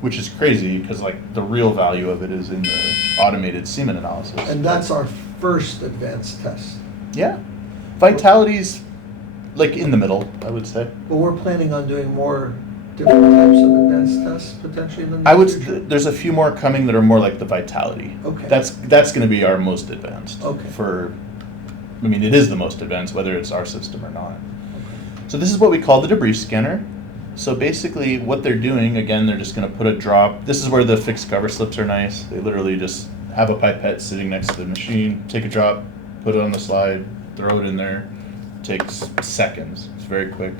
which is crazy because like the real value of it is in the automated semen analysis. And that's our first advanced test. Yeah, Vitality's like in the middle, I would say. But we're planning on doing more different types of advanced tests potentially in the near I would. future. There's a few more coming that are more like the Vitality. Okay. That's going to be our most advanced. Okay. It is the most advanced, whether it's our system or not. So this is what we call the debris scanner. So basically, what they're doing, again, they're just going to put a drop. This is where the fixed cover slips are nice. They literally just have a pipette sitting next to the machine, take a drop, put it on the slide, throw it in there. Takes seconds. It's very quick.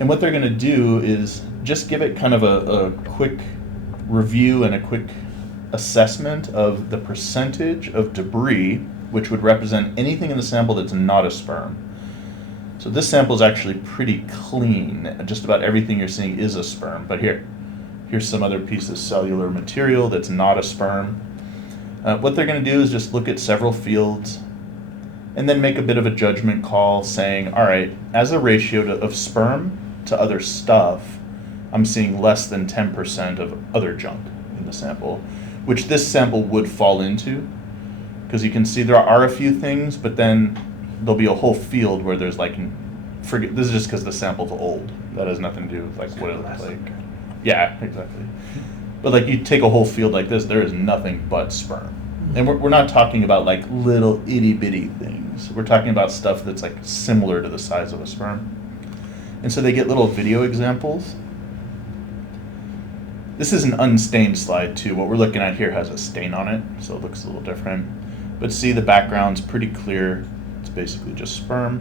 And what they're going to do is just give it kind of a quick review and a quick assessment of the percentage of debris, which would represent anything in the sample that's not a sperm. So this sample is actually pretty clean. Just about everything you're seeing is a sperm. But here's some other piece of cellular material that's not a sperm. What they're going to do is just look at several fields and then make a bit of a judgment call saying, all right, as a ratio of sperm to other stuff, I'm seeing less than 10% of other junk in the sample, which this sample would fall into, because you can see there are a few things, but then there'll be a whole field where there's like, forget, this is just because the sample's old. That has nothing to do with like what it looks like. Yeah, exactly. But like you take a whole field like this, there is nothing but sperm. And we're not talking about like little itty bitty things. We're talking about stuff that's like similar to the size of a sperm. And so they get little video examples. This is an unstained slide too. What we're looking at here has a stain on it, so it looks a little different. But see, the background's pretty clear. It's basically just sperm.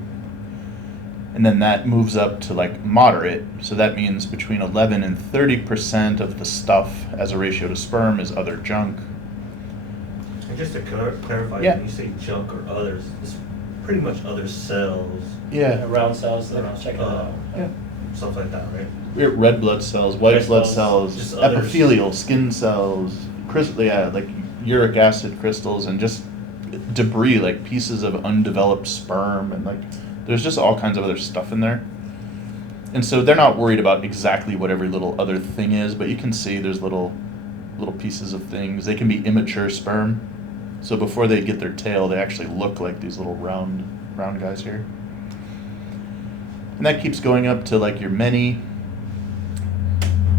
And then that moves up to like moderate. So that means between 11 and 30% of the stuff as a ratio to sperm is other junk. And just to clarify, Yeah. when you say junk or others, it's pretty much other cells, Yeah. Round cells, check it out. Yeah. stuff like that, right? We have red blood cells, white Red blood cells, cells, just others. epithelial, skin cells, yeah, like uric acid crystals, and just debris, like pieces of undeveloped sperm, and like there's just all kinds of other stuff in there. And so they're not worried about exactly what every little other thing is, but you can see there's little pieces of things. They can be immature sperm. So before they get their tail, they actually look like these little round guys here. And that keeps going up to like your many.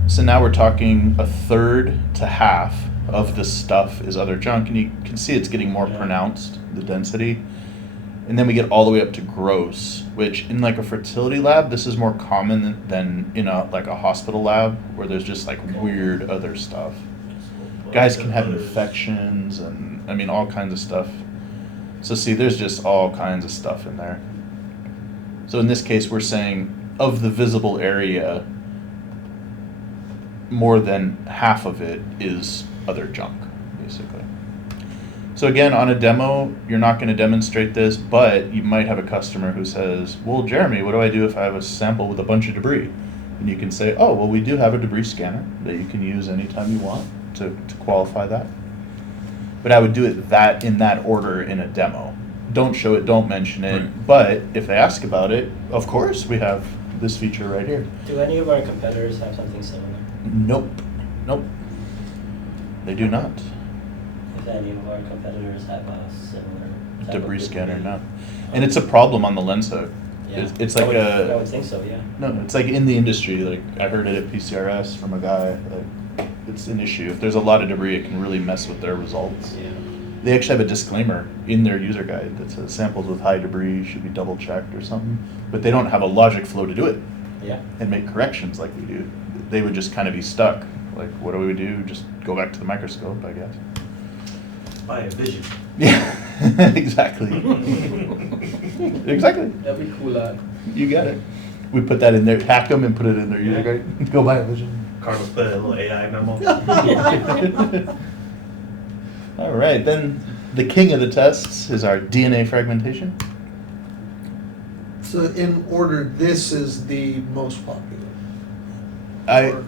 So now we're talking a third to half of this stuff is other junk, and you can see it's getting more pronounced, the density. And then we get all the way up to gross, which in like a fertility lab, this is more common than in a like a hospital lab where there's just like weird other stuff. Guys can have infections and I mean all kinds of stuff. So see, there's just all kinds of stuff in there. So in this case, we're saying of the visible area, more than half of it is other junk, basically. So again, on a demo, you're not going to demonstrate this, but you might have a customer who says, well, Jeremy, what do I do if I have a sample with a bunch of debris? And you can say, oh, well, we do have a debris scanner that you can use anytime you want to qualify that. But I would do it in that order in a demo. Don't show it, don't mention it. Right. But if they ask about it, of course, we have this feature right here. Do any of our competitors have something similar? Nope. They do not. If any of our competitors have a similar type Debris of scanner, no. And it's a problem on the lens hook. Yeah. It's like I would think so, yeah. No, it's like in the industry, like I heard it at PCRS from a guy, like it's an issue. If there's a lot of debris, it can really mess with their results. Yeah. They actually have a disclaimer in their user guide that says samples with high debris should be double checked or something, but they don't have a logic flow to do it Yeah. and make corrections like we do. They would just kind of be stuck. Like, what do we do? Just go back to the microscope, I guess. By a vision. Yeah, exactly. Exactly. That'd be cool, lad. You got it. We put that in there, hack them and put it in their user guide. Go buy a vision. Carlos put a little AI memo. All right, then the king of the tests is our DNA fragmentation. So in order, this is the most popular.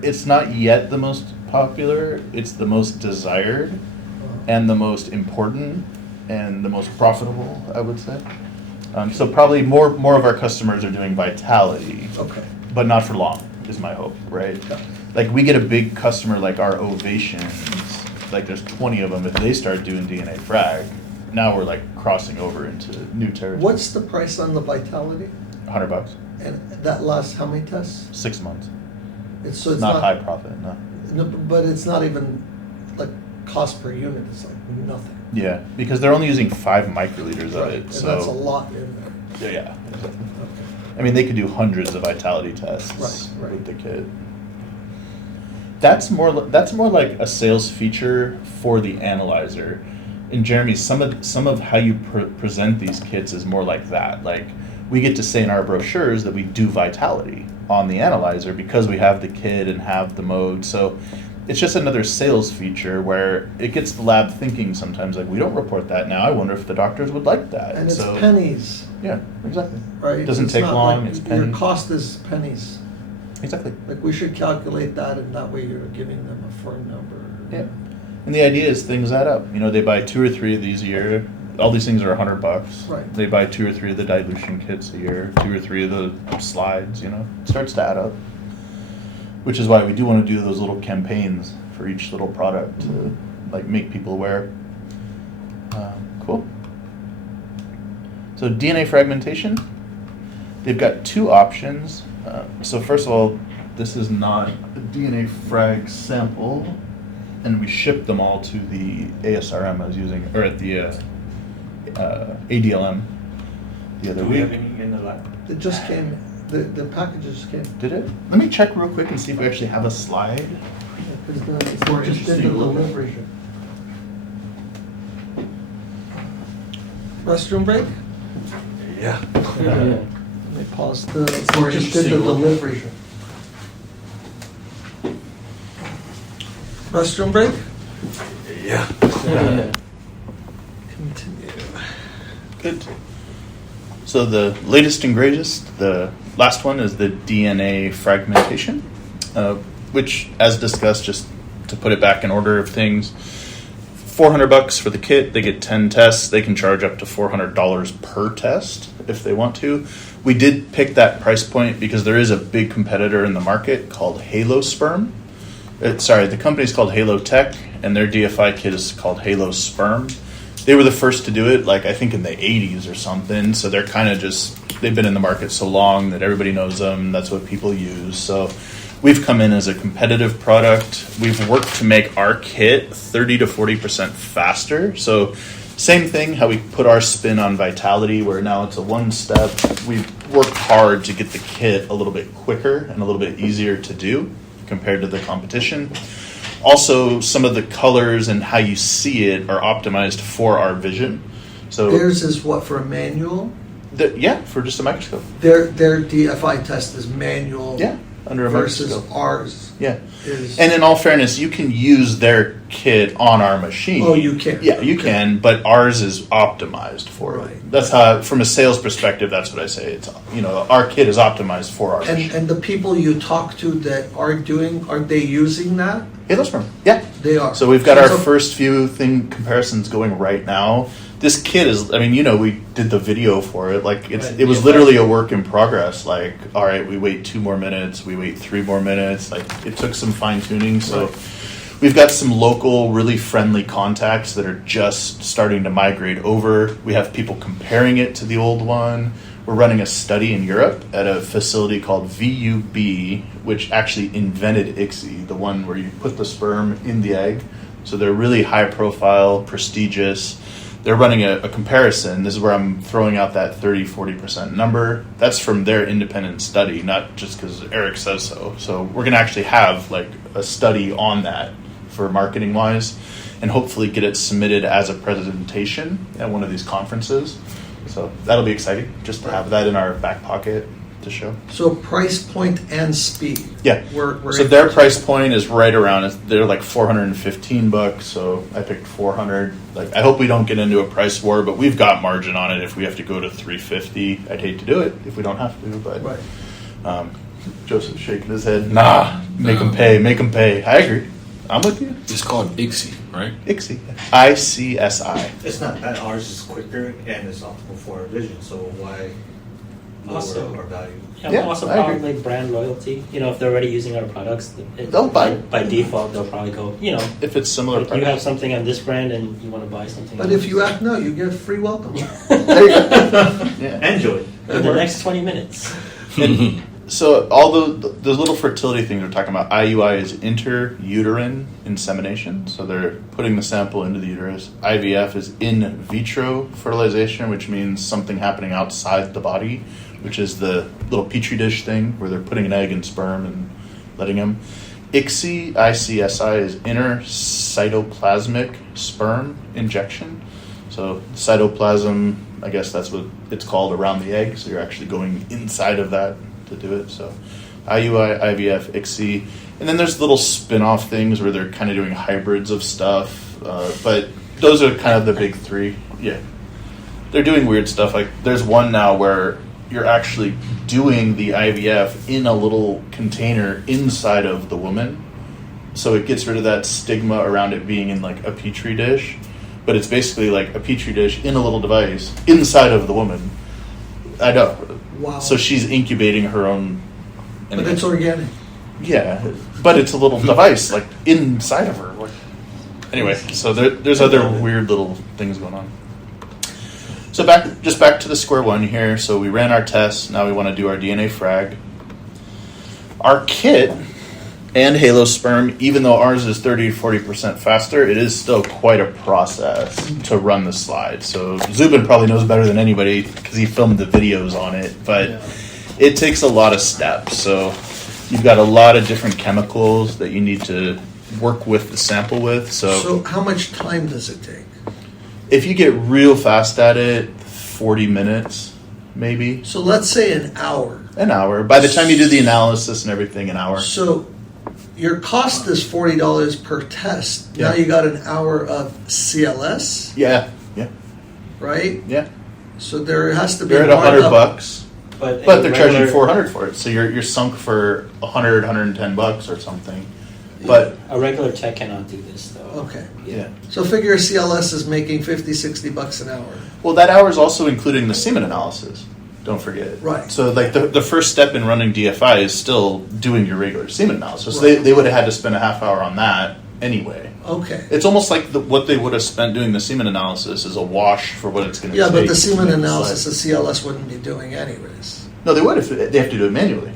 It's not yet the most popular. It's the most desired and the most important and the most profitable, I would say. So probably more of our customers are doing vitality, Okay. but not for long, is my hope, right? Like we get a big customer like our Ovations, like there's 20 of them. If they start doing DNA frag, now we're like crossing over into new territory. What's the price on the Vitality? $100, And that lasts how many tests? 6 months. So it's Not high profit, no. No, but it's not even like cost per unit. It's like nothing. Yeah, because they're only using 5 microliters of it, And so that's a lot in there. Yeah. Okay. I mean, they could do hundreds of vitality tests Right. with the kit. That's more like a sales feature for the analyzer. And Jeremy, some of how you present these kits is more like that. Like we get to say in our brochures that we do vitality on the analyzer because we have the kit and have the mode. So it's just another sales feature where it gets the lab thinking sometimes like we don't report that now. I wonder if the doctors would like that. And it's so, pennies, Yeah, exactly. right? Doesn't It's take not long, like it's your pennies. cost is pennies. Exactly. Like we should calculate that, and that way you're giving them a firm number. Yeah. And the idea is things add up. You know, they buy 2 or 3 of these a year. All these things are $100. Right. They buy 2 or 3 of the dilution kits a year, 2 or 3 of the slides, you know. It starts to add up. which is why we do want to do those little campaigns for each little product to like make people aware. Cool. So DNA fragmentation, they've got two options. So first of all, this is not a DNA frag sample, and we shipped them all to the ASRM I was using, or at the ADLM the other Do we have week. any in the lab? It just came, the packages just came. Did it? Let me check real quick and see if we actually have a slide. Because More they just did interesting the to look at. delivery. Restroom break? Yeah. Let me pause the, More we just did interesting the to look at. delivery. Restroom break? Yeah. Continue. Good. So the latest and greatest, the last one is the DNA fragmentation, which, as discussed, just to put it back in order of things, $400 for the kit. They get 10 tests. They can charge up to $400 per test if they want to. We did pick that price point because there is a big competitor in the market called Halo Sperm. The company's called Halo Tech, and their DFI kit is called Halo Sperm. They were the first to do it, like I think in the 80s or something. So they're kind of they've been in the market so long that everybody knows them. That's what people use. So we've come in as a competitive product. We've worked to make our kit 30 to 40% faster. So same thing, how we put our spin on vitality, where now it's a one step. We've worked hard to get the kit a little bit quicker and a little bit easier to do compared to the competition. Also, some of the colors and how you see it are optimized for our vision. So Theirs is what, for a manual? for just a microscope. Their DFI test is manual. Yeah, under a versus microscope. ours Yeah. is. And in all fairness, you can use their kit on our machine. Oh, you can. Yeah, you can, but ours is optimized for it. Right. That's how, from a sales perspective, that's what I say. It's, our kit is optimized for our machine. And the people you talk to that are they using that? Halo Sperm. Yeah. They are. So we've got our So- first few comparisons going right now. This kit is, we did the video for it. Like it was literally a work in progress. Like, all right, we wait 2 more minutes, we wait 3 more minutes. Like it took some fine tuning. So we've got some local, really friendly contacts that are just starting to migrate over. We have people comparing it to the old one. We're running a study in Europe at a facility called VUB, which actually invented ICSI, the one where you put the sperm in the egg. So they're really high profile, prestigious. They're running a comparison. This is where I'm throwing out that 30-40% number. That's from their independent study, not just because Eric says so. So we're going to actually have like a study on that for marketing wise, and hopefully get it submitted as a presentation at one of these conferences. So that'll be exciting, just to have that in our back pocket to show. So price point and speed. Yeah. We're So their price point is right around, they're like $415, so I picked 400. Like, I hope we don't get into a price war, but we've got margin on it if we have to go to 350. I'd hate to do it if we don't have to, but Right. Joseph's shaking his head. Nah, make them pay. I agree. I'm with you. It's called ICSI, right? ICSI. ICSI. It's not that ours is quicker and it's optimal for our vision, so why Also- lower our value? Yeah, also I agree. probably brand loyalty. If they're already using our products, They'll buy. by default they'll probably go. If it's similar Like you price. have something on this brand and you want to buy something. But else. if you act no, you get free welcome. There you go. Yeah. Enjoy. in the next 20 minutes. And so all those little fertility things we're talking about, IUI is intrauterine insemination. So they're putting the sample into the uterus. IVF is in vitro fertilization, which means something happening outside the body, which is the little petri dish thing where they're putting an egg and sperm and letting them. ICSI, ICSI is inner cytoplasmic sperm injection. So cytoplasm, I guess that's what it's called, around the egg. So you're actually going inside of that to do it. So IUI, IVF, ICSI. And then there's little spin-off things where they're kind of doing hybrids of stuff. But those are kind of the big three. Yeah. They're doing weird stuff. Like there's one now where you're actually doing the IVF in a little container inside of the woman. So it gets rid of that stigma around it being in like a petri dish. But it's basically like a petri dish in a little device inside of the woman. I know. Wow. So she's incubating her own. But it's organic. Yeah, but it's a little device like inside of her. Like, anyway, so there's other weird little things going on. So back to the square one here. So we ran our tests. Now we want to do our DNA frag. Our kit and Halo sperm, even though ours is 30 to 40% faster, it is still quite a process to run the slide. So Zubin probably knows better than anybody because he filmed the videos on it, but it takes a lot of steps. So you've got a lot of different chemicals that you need to work with the sample with. So how much time does it take? If you get real fast at it, 40 minutes, maybe. So let's say an hour. An hour. By the time you do the analysis and everything, an hour. So your cost is $40 per test. Yeah. Now you got an hour of CLS, Yeah. right? Yeah. So there has to be They're at a $100, markup. But they're charging $400 for it. So you're sunk for $110 or something. But a regular tech cannot do this though. Okay. yeah. So figure CLS is making $50-$60 an hour. Well, that hour is also including the semen analysis. Don't forget. Right. So like the first step in running DFI is still doing your regular semen analysis. Right. They would have had to spend a half hour on that anyway. Okay. It's almost like what they would have spent doing the semen analysis is a wash for what it's going to Yeah, take. but the to semen make the analysis the slide. CLS wouldn't be doing anyways. No, they would if they have to do it manually.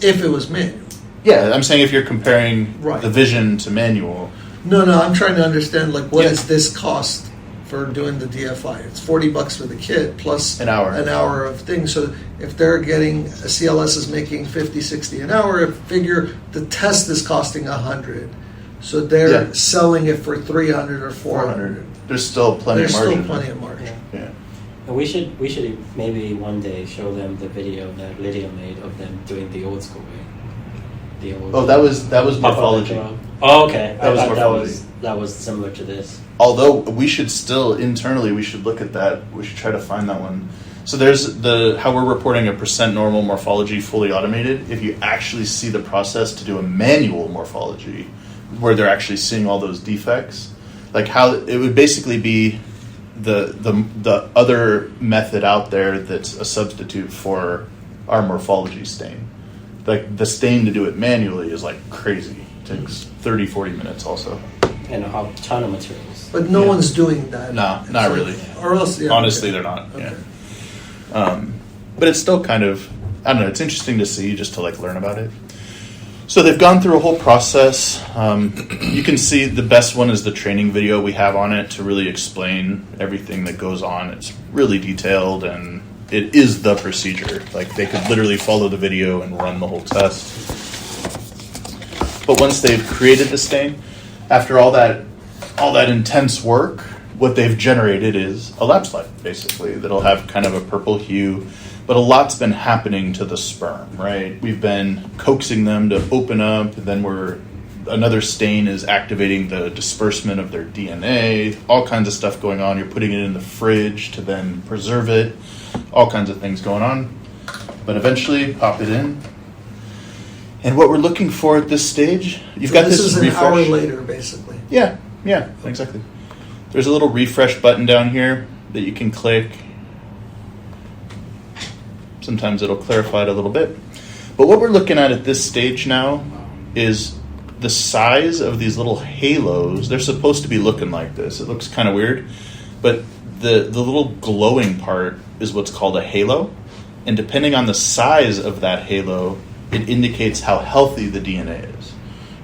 If it was manual. Yeah, I'm saying if you're comparing Right. the Vision to manual. No, I'm trying to understand like what Yeah. is this cost for doing the DFI? It's $40 for the kit plus An hour. of things. So if they're getting a CLS is making 50-60 an hour, figure the test is costing $100. So they're Yeah. selling it for $300 or $400. There's still plenty There's of margin. still plenty of margin. Yeah. And we should maybe one day show them the video that Lydia made of them doing the old school way. The old Oh, that was morphology. Oh, okay. That was I thought morphology. that was similar to this. Although we should still internally we should look at that. We should try to find that one. So there's how we're reporting a percent normal morphology fully automated. If you actually see the process to do a manual morphology, where they're actually seeing all those defects, like how it would basically be the other method out there that's a substitute for our morphology stain. Like the stain to do it manually is like crazy. It takes 30-40 minutes also. And a ton of materials. But no Yeah. one's doing that. No, not really. Or else, yeah, Honestly, okay. they're not. Okay. Yeah. But it's still kind of, I don't know, it's interesting to see just to like learn about it. So they've gone through a whole process. You can see the best one is the training video we have on it to really explain everything that goes on. It's really detailed and it is the procedure. Like they could literally follow the video and run the whole test. But once they've created the stain, after all that intense work, what they've generated is a lab slide, basically, that'll have kind of a purple hue. But a lot's been happening to the sperm, right? We've been coaxing them to open up, and then another stain is activating the disbursement of their DNA, all kinds of stuff going on. You're putting it in the fridge to then preserve it, all kinds of things going on. But eventually, pop it in. And what we're looking for at this stage, you've got this is an refresh. hour later, basically. Yeah, exactly. There's a little refresh button down here that you can click. Sometimes it'll clarify it a little bit. But what we're looking at this stage now is the size of these little halos. They're supposed to be looking like this. It looks kind of weird. But the little glowing part is what's called a halo. And depending on the size of that halo, it indicates how healthy the DNA is.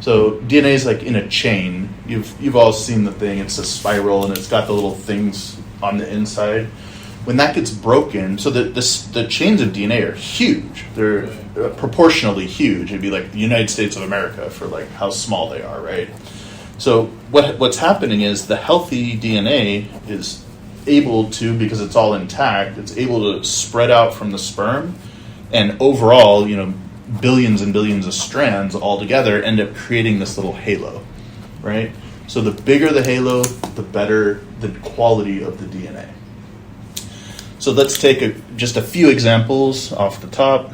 So DNA is like in a chain. You've all seen the thing. It's a spiral and it's got the little things on the inside. When that gets broken, so the chains of DNA are huge. They're proportionally huge. It'd be like the United States of America for like how small they are, right? So what's happening is the healthy DNA is able to, because it's all intact, it's able to spread out from the sperm, and overall, billions and billions of strands all together end up creating this little halo, right? So the bigger the halo, the better the quality of the DNA. So let's take just a few examples off the top.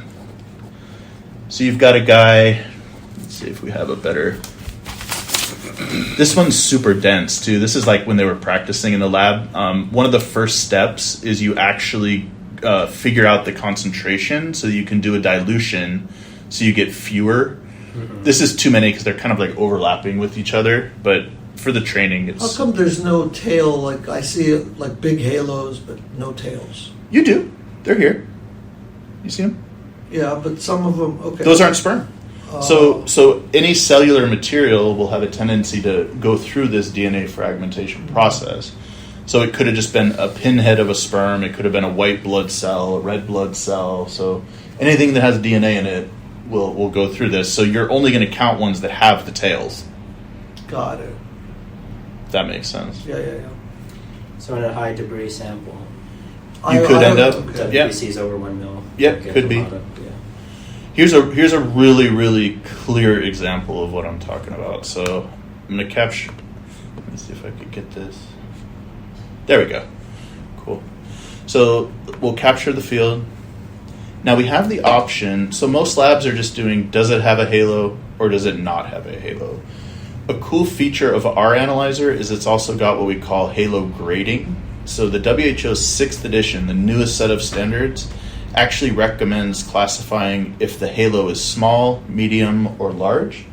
So you've got a guy, let's see if we have a better, this one's super dense too. This is like when they were practicing in the lab. One of the first steps is you actually figure out the concentration so you can do a dilution so you get fewer. This is too many because they're kind of like overlapping with each other, but for the training, How it's... come there's no tail, like I see it like big halos, but no tails? You do. They're here. You see them? Yeah, but some of them, okay. Those aren't sperm. So any cellular material will have a tendency to go through this DNA fragmentation process. So it could have just been a pinhead of a sperm. It could have been a white blood cell, a red blood cell. So anything that has DNA in it will go through this. So you're only going to count ones that have the tails. Got it. If that makes sense. Yeah. So in a high debris sample, You could end up... okay. Yeah. WBC is over 1 mil. Yep, Get could a be. lot of- yeah. Here's a really, really clear example of what I'm talking about. So I'm going to capture... Let me see if I could get this. There we go. Cool. So we'll capture the field. Now we have the option. So most labs are just doing, does it have a halo or does it not have a halo? A cool feature of our analyzer is it's also got what we call halo grading. So the WHO's 6th edition, the newest set of standards, actually recommends classifying if the halo is small, medium, or large.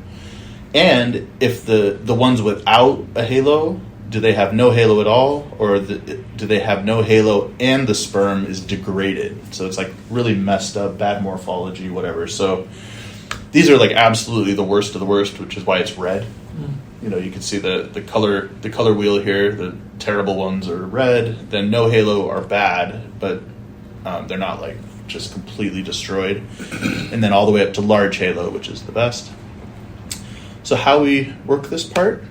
And if the ones without a halo, do they have no halo at all, or do they have no halo and the sperm is degraded? So it's like really messed up, bad morphology, whatever. So these are like absolutely the worst of the worst, which is why it's red. You know, you can see the color wheel here. The terrible ones are red. Then no halo are bad, but they're not like just completely destroyed. And then all the way up to large halo, which is the best. So how we work this part,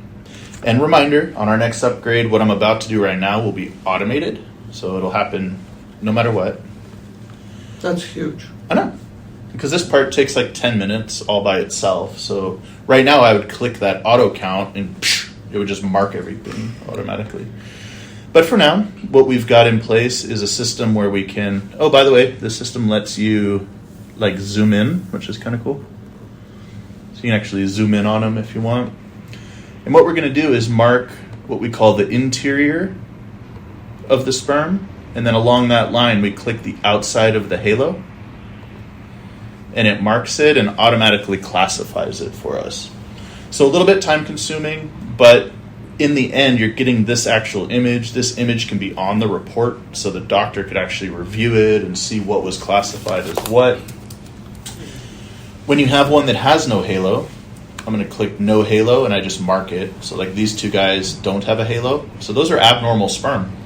and reminder, on our next upgrade, what I'm about to do right now will be automated. So it'll happen no matter what. That's huge. I know. Because this part takes like 10 minutes all by itself. So right now I would click that auto count and it would just mark everything automatically. But for now, what we've got in place is a system where we can... Oh, by the way, the system lets you like zoom in, which is kind of cool. So you can actually zoom in on them if you want. And what we're going to do is mark what we call the interior of the sperm. And then along that line, we click the outside of the halo. And it marks it and automatically classifies it for us. So a little bit time consuming, but in the end, you're getting this actual image. This image can be on the report, so the doctor could actually review it and see what was classified as what. When you have one that has no halo, I'm going to click no halo and I just mark it. So like these two guys don't have a halo. So those are abnormal sperm.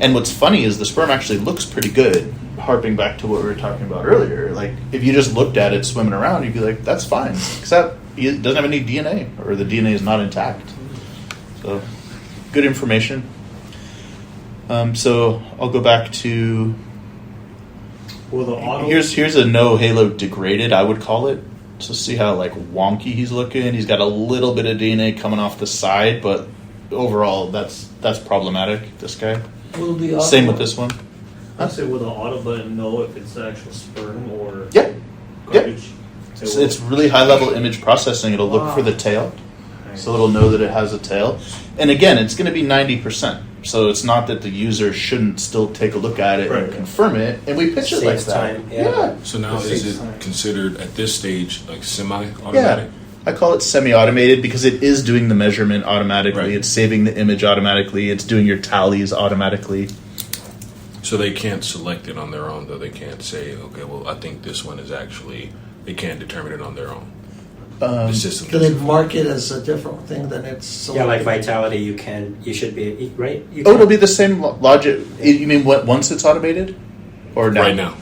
And what's funny is the sperm actually looks pretty good. Harping back to what we were talking about earlier, like if you just looked at it swimming around, you'd be like, that's fine, except it doesn't have any DNA, or the DNA is not intact. So, good information. So I'll go back to here's a no halo degraded, I would call it. So see how like wonky he's looking. He's got a little bit of DNA coming off the side, but overall that's problematic. This guy. Same with this one. I say with an auto button, know if it's actual sperm or Yeah. garbage. It's really high level image processing. It'll look for the tail, so it'll know that it has a tail. And again, it's going to be 90%. So it's not that the user shouldn't still take a look at it and confirm it. And we pitch it like Saves that. time, yeah. So now is it considered at this stage like Yeah. semi-automatic? I call it semi-automated because it is doing the measurement automatically. Right. It's saving the image automatically. It's doing your tallies automatically. So they can't select it on their own, though. They can't say, okay, well, I think this one is actually. They can't determine it on their own. The system. Can they mark it as a different thing than it's Yeah, like selected? vitality, you should be, right? You Oh, can- it'll be the same logic. You mean what? Once it's automated, or now? Right now.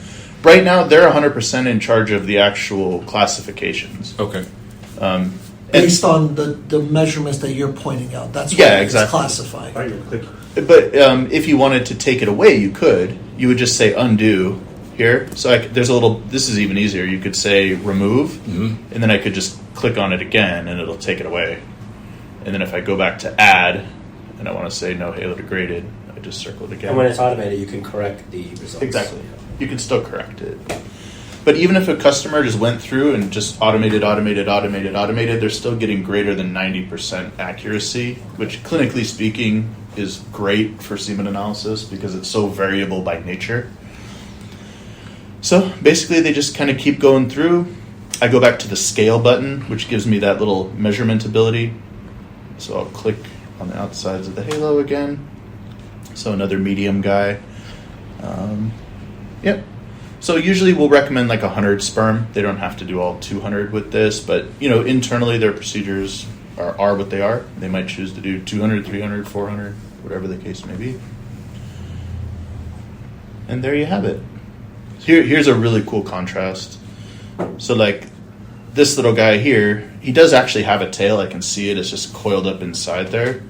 Right now, they're 100% in charge of the actual classifications. Okay. And- Based on the measurements that you're pointing out. That's Yeah, what exactly. it's classified. Are you clicking? But if you wanted to take it away, you could. You would just say undo here. So there's a little. This is even easier. You could say remove, and then I could just click on it again, and it'll take it away. And then if I go back to add, and I want to say no halo degraded, I just circle it again. And when it's automated, you can correct the results. Exactly. You can still correct it. But even if a customer just went through and just automated, they're still getting greater than 90% accuracy, which clinically speaking is great for semen analysis because it's so variable by nature. So basically they just kind of keep going through. I go back to the scale button, which gives me that little measurement ability. So I'll click on the outsides of the halo again. So another medium guy. Yep. So usually we'll recommend like 100 sperm. They don't have to do all 200 with this, but internally their procedures are what they are. They might choose to do 200, 300, 400, whatever the case may be. And there you have it. Here's a really cool contrast. So like this little guy here, he does actually have a tail. I can see it. It's just coiled up inside there.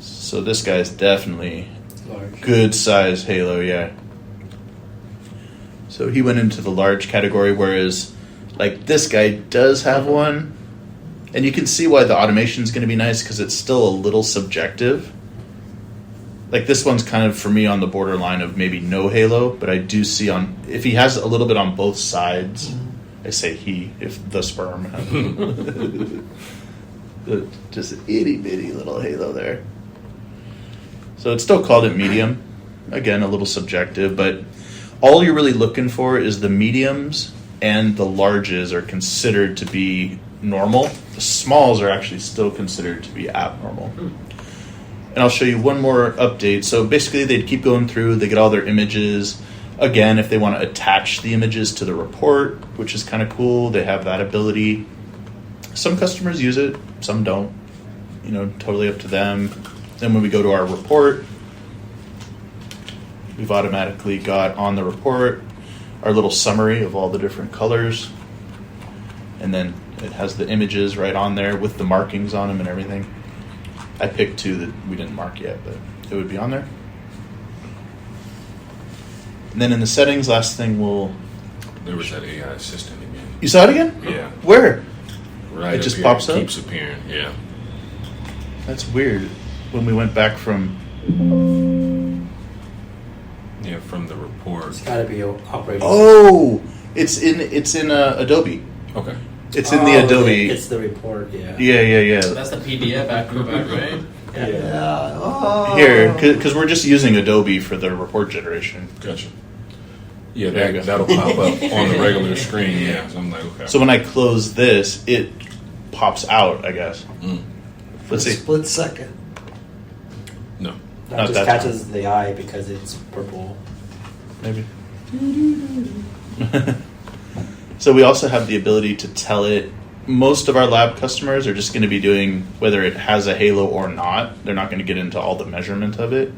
So this guy's definitely Large. good size halo, yeah. So he went into the large category, whereas like this guy does have one. And you can see why the automation is going to be nice, because it's still a little subjective. Like this one's kind of, for me, on the borderline of maybe no halo, but I do see if he has a little bit on both sides, I say he, if the sperm has just an itty bitty little halo there. So it's still called it medium. Again, a little subjective, but all you're really looking for is the mediums and the larges are considered to be normal. The smalls are actually still considered to be abnormal. And I'll show you one more update. So basically they'd keep going through, they get all their images. Again, if they want to attach the images to the report, which is kind of cool, they have that ability. Some customers use it, some don't. Totally up to them. Then when we go to our report, we've automatically got on the report our little summary of all the different colors. And then it has the images right on there with the markings on them and everything. I picked two that we didn't mark yet, but it would be on there. And then in the settings, last thing There was that AI assistant again. You saw it again? Yeah. Where? Right. It just here. pops up? Keeps appearing. Yeah. That's weird. When we went back from... Yeah, from the report. It's got to be operating. Oh! It's in Adobe. Okay. It's in the Adobe. It's the report, yeah. Yeah. So that's the PDF Acrobat, right? Yeah. Oh. Here, because we're just using Adobe for the report generation. Gotcha. Yeah, There you go. that'll pop up on the regular screen. Yeah. So I'm like, okay. So when I close this, it pops out, I guess. For Let's a see. split second. No. That Not just that catches the eye because it's purple. Maybe. So we also have the ability to tell it. Most of our lab customers are just going to be doing whether it has a halo or not. They're not going to get into all the measurement of it.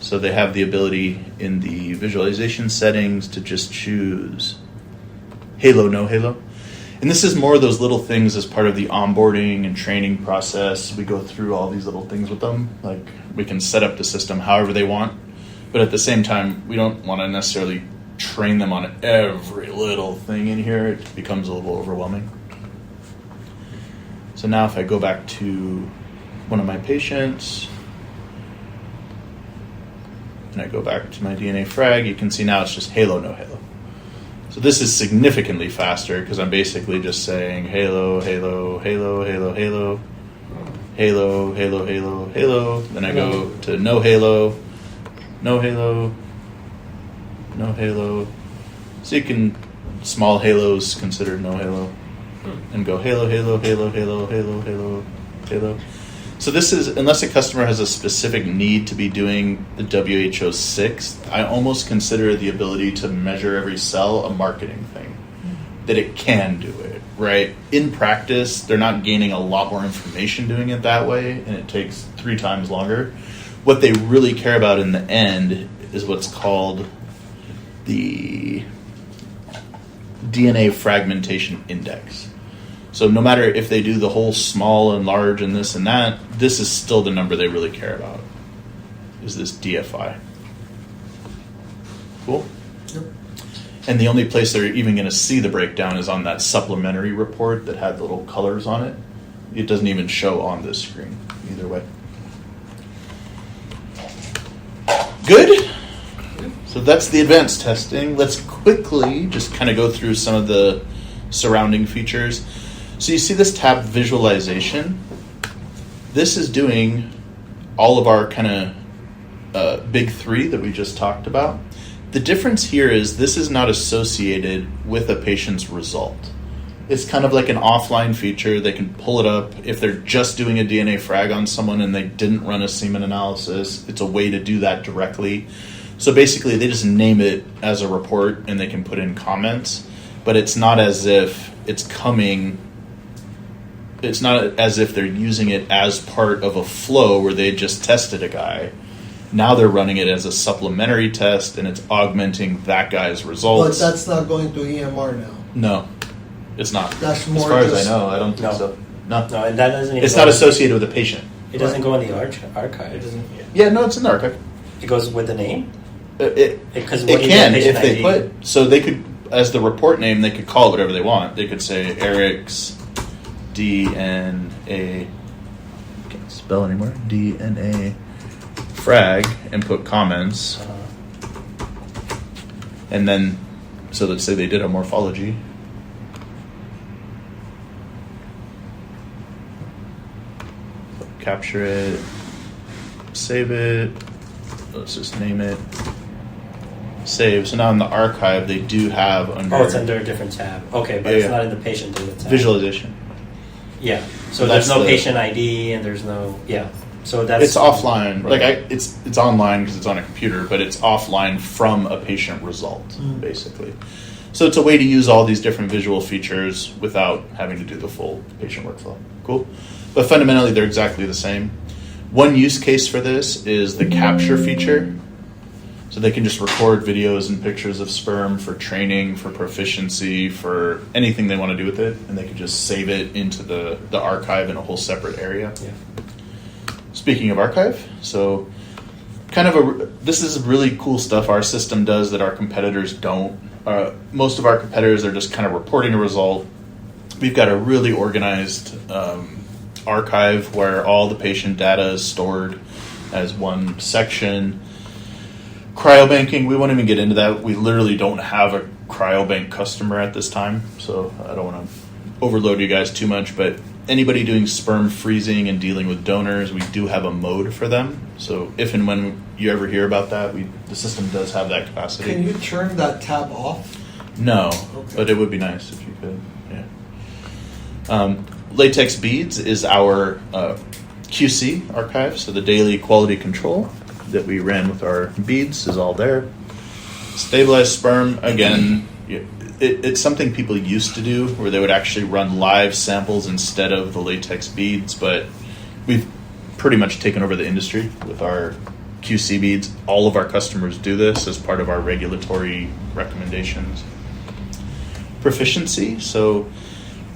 So they have the ability in the visualization settings to just choose halo, no halo. And this is more of those little things as part of the onboarding and training process. We go through all these little things with them. Like we can set up the system however they want. But at the same time, we don't want to necessarily train them on every little thing in here. It becomes a little overwhelming. So now if I go back to one of my patients, and I go back to my DNA frag, you can see now it's just halo, no halo. So this is significantly faster because I'm basically just saying halo, halo, halo, halo, halo, halo, halo, halo, halo. Then I go to no halo, no halo, no halo. So you can, small halos considered no halo. And go halo, halo, halo, halo, halo, halo, halo. So this is, unless a customer has a specific need to be doing the WHO 6, I almost consider the ability to measure every cell a marketing thing. That it can do it, right? In practice, they're not gaining a lot more information doing it that way, and it takes 3 times longer. What they really care about in the end is what's called the DNA fragmentation index. So no matter if they do the whole small and large and this and that, this is still the number they really care about, is this DFI. Cool? Yep. And the only place they're even going to see the breakdown is on that supplementary report that had little colors on it. It doesn't even show on this screen, either way. Good? So that's the advanced testing. Let's quickly just kind of go through some of the surrounding features. So you see this tab visualization. This is doing all of our kind of big 3 that we just talked about. The difference here is this is not associated with a patient's result. It's kind of like an offline feature. They can pull it up. If they're just doing a DNA frag on someone and they didn't run a semen analysis, it's a way to do that directly. So basically, they just name it as a report and they can put in comments, but it's not as if it's not as if they're using it as part of a flow where they just tested a guy. Now they're running it as a supplementary test and it's augmenting that guy's But results. that's not going to EMR now. No, it's not. That's as more far as just- I know, I don't think No. so. No. No, and that doesn't even It's go not in- associated with a patient. It doesn't go in the archive. It doesn't. Yeah, no, it's in the archive. It goes with the name. Because It can if they put, so they could, as the report name, they could call it whatever they want. They could say Eric's DNA, can't spell anymore, DNA frag, and put comments. And then, so let's say they did a morphology. Capture it, save it, let's just name it, save. So now in the archive, they do have under... Oh, it's under a different tab. Okay, but Yeah, it's yeah. not in the patient data tab. Visualization. Yeah. So That's there's no the- patient ID and there's no... Yeah. So that's... It's offline. Right. Like it's online because it's on a computer, but it's offline from a patient result, basically. So it's a way to use all these different visual features without having to do the full patient workflow. Cool. But fundamentally, they're exactly the same. One use case for this is the capture feature. So they can just record videos and pictures of sperm for training, for proficiency, for anything they want to do with it, and they can just save it into the archive in a whole separate area. Yeah. Speaking of archive, so this is really cool stuff our system does that our competitors don't. Most of our competitors are just kind of reporting a result. We've got a really organized archive where all the patient data is stored as one section. Cryobanking, we won't even get into that. We literally don't have a cryobank customer at this time, so I don't want to overload you guys too much, but anybody doing sperm freezing and dealing with donors, we do have a mode for them. So if and when you ever hear about that, the system does have that capacity. Can you turn that tab off? No, Okay. but it would be nice if you could. Yeah. Latex beads is our QC archive, so the daily quality control that we ran with our beads is all there. Stabilized sperm, again, it's something people used to do where they would actually run live samples instead of the latex beads, but we've pretty much taken over the industry with our QC beads. All of our customers do this as part of our regulatory recommendations. Proficiency. So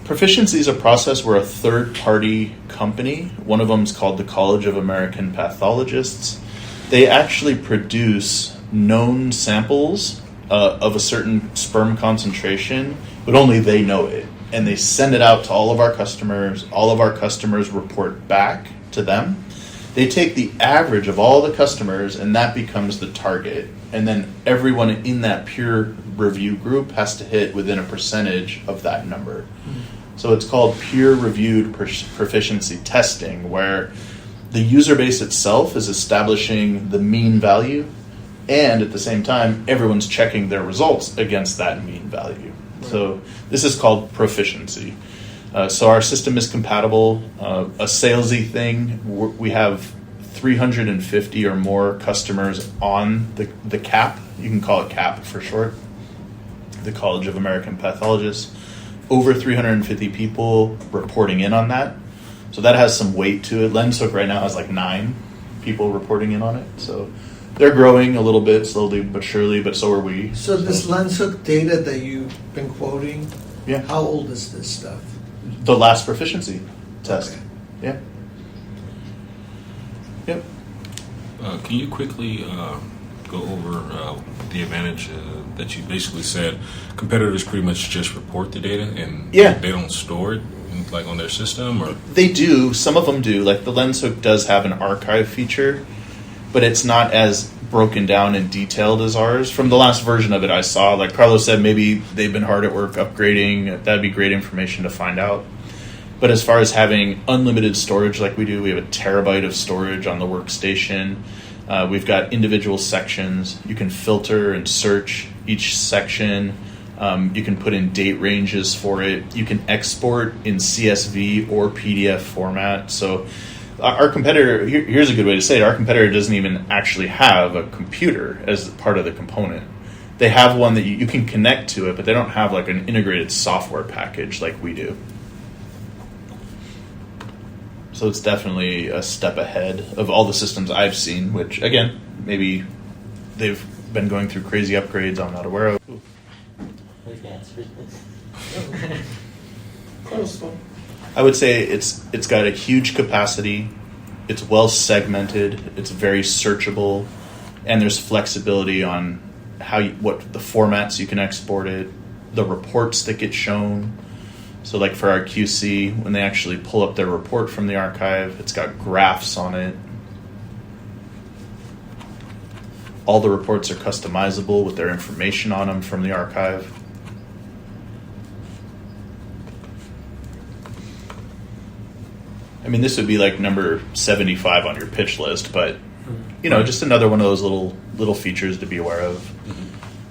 Proficiency is a process where a third-party company, one of them is called the College of American Pathologists, they actually produce known samples of a certain sperm concentration, but only they know it. And they send it out to all of our customers. All of our customers report back to them. They take the average of all the customers, and that becomes the target. And then everyone in that peer review group has to hit within a percentage of that number. So it's called peer-reviewed proficiency testing, where the user base itself is establishing the mean value, and at the same time, everyone's checking their results against that mean value. So this is called proficiency. So our system is compatible. A salesy thing, we have 350 or more customers on the CAP. You can call it CAP for short. The College of American Pathologists. Over 350 people reporting in on that. So that has some weight to it. LensHook right now has like 9 people reporting in on it. So they're growing a little bit, slowly but surely, but so are we. So this LensHook data that you've been quoting, Yeah. how old is this stuff? The last proficiency test. Okay. Yeah. Yep. Can you quickly go over the advantage that you basically said competitors pretty much just report the data and Yeah. they don't store it like on their system, or They do. Some of them do. Like the LensHook does have an archive feature, but it's not as broken down and detailed as ours. From the last version of it I saw, like Carlos said, maybe they've been hard at work upgrading. That'd be great information to find out. But as far as having unlimited storage like we do, we have a terabyte of storage on the workstation. We've got individual sections. You can filter and search each section. You can put in date ranges for it. You can export in CSV or PDF format. So our competitor, here's a good way to say it, our competitor doesn't even actually have a computer as part of the component. They have one that you can connect to it, but they don't have like an integrated software package like we do. So it's definitely a step ahead of all the systems I've seen, which, again, maybe they've been going through crazy upgrades I'm not aware of. We've answered this. Close one. I would say it's got a huge capacity, it's well segmented, it's very searchable, and there's flexibility on what the formats you can export it, the reports that get shown. So like for our QC, when they actually pull up their report from the archive, it's got graphs on it. All the reports are customizable with their information on them from the archive. I mean, this would be like number 75 on your pitch list, but just another one of those little features to be aware of.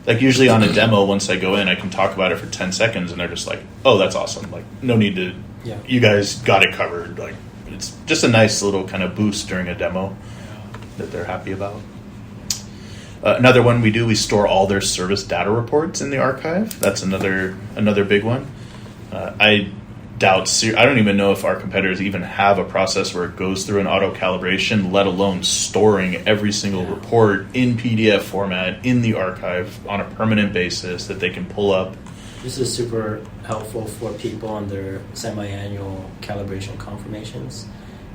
Like usually on a demo, once I go in, I can talk about it for 10 seconds, and they're just like, "Oh, that's awesome! Like, no need to. Yeah. You guys got it covered." Like, it's just a nice little kind of boost during a demo that they're happy about. Another one we store all their service data reports in the archive. That's another big one. I don't even know if our competitors even have a process where it goes through an auto calibration, let alone storing every single report in PDF format in the archive on a permanent basis that they can pull up. This is super helpful for people on their semi-annual calibration confirmations.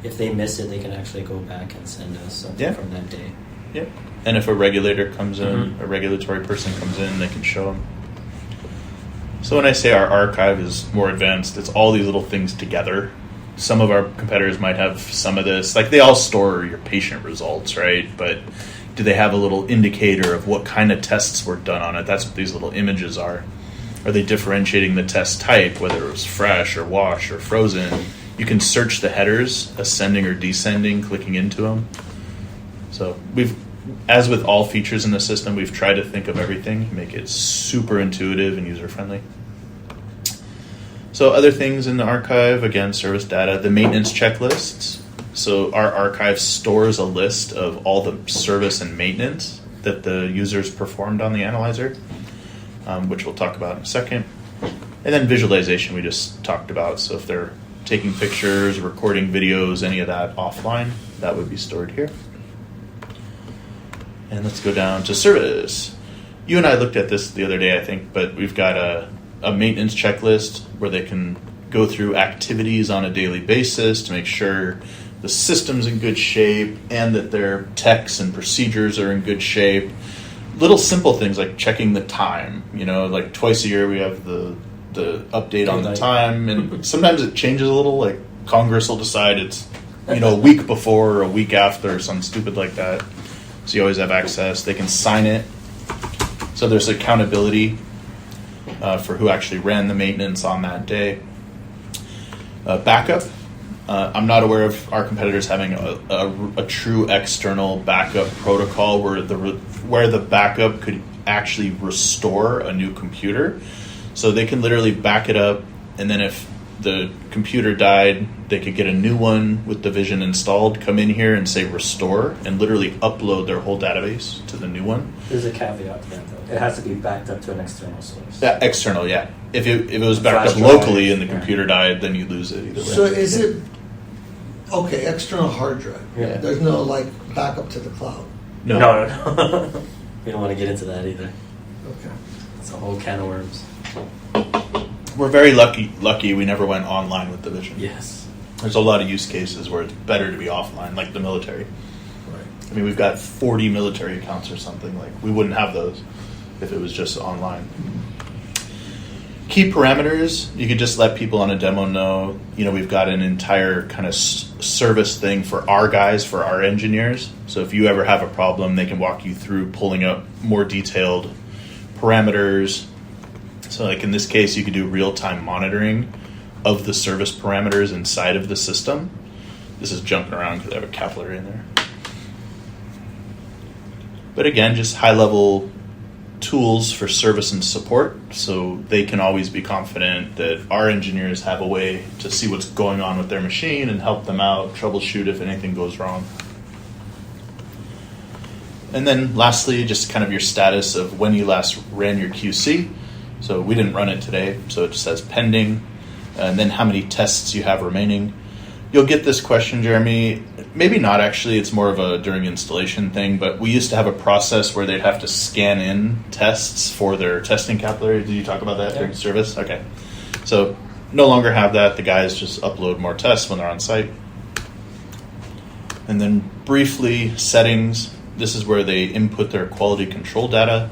If they miss it, they can actually go back and send us something from that day. Yep. And if a regulator comes in, a regulatory person comes in, they can show them. So when I say our archive is more advanced, it's all these little things together. Some of our competitors might have some of this. Like they all store your patient results, right? But do they have a little indicator of what kind of tests were done on it? That's what these little images are. Are they differentiating the test type, whether it was fresh or wash or frozen? You can search the headers, ascending or descending, clicking into them. So as with all features in the system, we've tried to think of everything, make it super intuitive and user-friendly. So other things in the archive, again, service data, the maintenance checklists. So our archive stores a list of all the service and maintenance that the users performed on the analyzer, which we'll talk about in a second. And then visualization we just talked about. So if they're taking pictures, recording videos, any of that offline, that would be stored here. And let's go down to service. You and I looked at this the other day, I think, but we've got a maintenance checklist where they can go through activities on a daily basis to make sure the system's in good shape and that their techs and procedures are in good shape. Little simple things like checking the time. Like twice a year we have the update on the time, and sometimes it changes a little. Like Congress will decide it's a week before or a week after or something stupid like that. So you always have access. They can sign it. So there's accountability for who actually ran the maintenance on that day. Backup. I'm not aware of our competitors having a true external backup protocol where the backup could actually restore a new computer. So they can literally back it up, and then if the computer died, they could get a new one with the Vision installed, come in here and say restore, and literally upload their whole database to the new one. There's a caveat to that, though. It has to be backed up to an external source. External, yeah. If it was backed up Flash drive, locally and the computer died, then you lose it either way. So is it, external hard drive? Yeah. There's no backup to the cloud? No. No. We don't want to get into that either. Okay. It's a whole can of worms. We're very lucky we never went online with the Vision. Yes. There's a lot of use cases where it's better to be offline, like the military. Right. I mean, we've got 40 military accounts or something. Like, we wouldn't have those if it was just online. Key parameters, you could just let people on a demo know, we've got an entire kind of service thing for our guys, for our engineers. So if you ever have a problem, they can walk you through pulling up more detailed parameters. So like in this case, you could do real-time monitoring of the service parameters inside of the system. This is jumping around because I have a capillary in there. But again, just high-level tools for service and support, so they can always be confident that our engineers have a way to see what's going on with their machine and help them out, troubleshoot if anything goes wrong. And then lastly, just kind of your status of when you last ran your QC. So we didn't run it today, so it just says pending, and then how many tests you have remaining. You'll get this question, Jeremy. Maybe not actually, it's more of a during installation thing, but we used to have a process where they'd have to scan in tests for their testing capillary. Did you talk about that during service? Okay. So no longer have that. The guys just upload more tests when they're on site. And then briefly, settings. This is where they input their quality control data.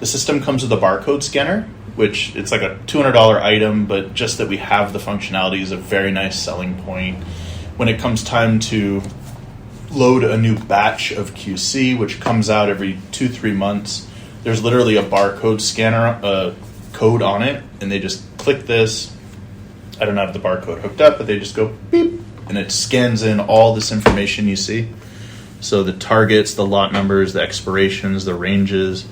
The system comes with a barcode scanner, which it's like a $200 item, but just that we have the functionality is a very nice selling point. When it comes time to load a new batch of QC, which comes out every 2-3 months, there's literally a barcode scanner code on it, and they just click this. I don't have the barcode hooked up, but they just go beep, and it scans in all this information you see. So the targets, the lot numbers, the expirations, the ranges,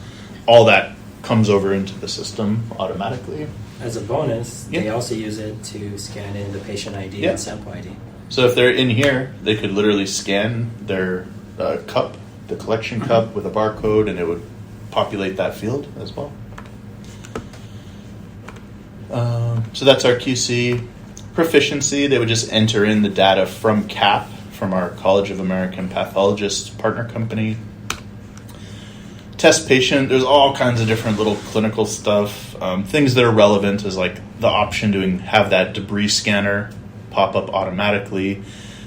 all that comes over into the system automatically. As a bonus, they Yeah. also use it to scan in the patient ID Yeah. and sample ID. So if they're in here, they could literally scan their cup, the collection cup, with a barcode, and it would populate that field as well. So that's our QC. Proficiency, they would just enter in the data from CAP, from our College of American Pathologists partner company. Test patient, there's all kinds of different little clinical stuff. Things that are relevant is like the option to have that debris scanner pop up automatically.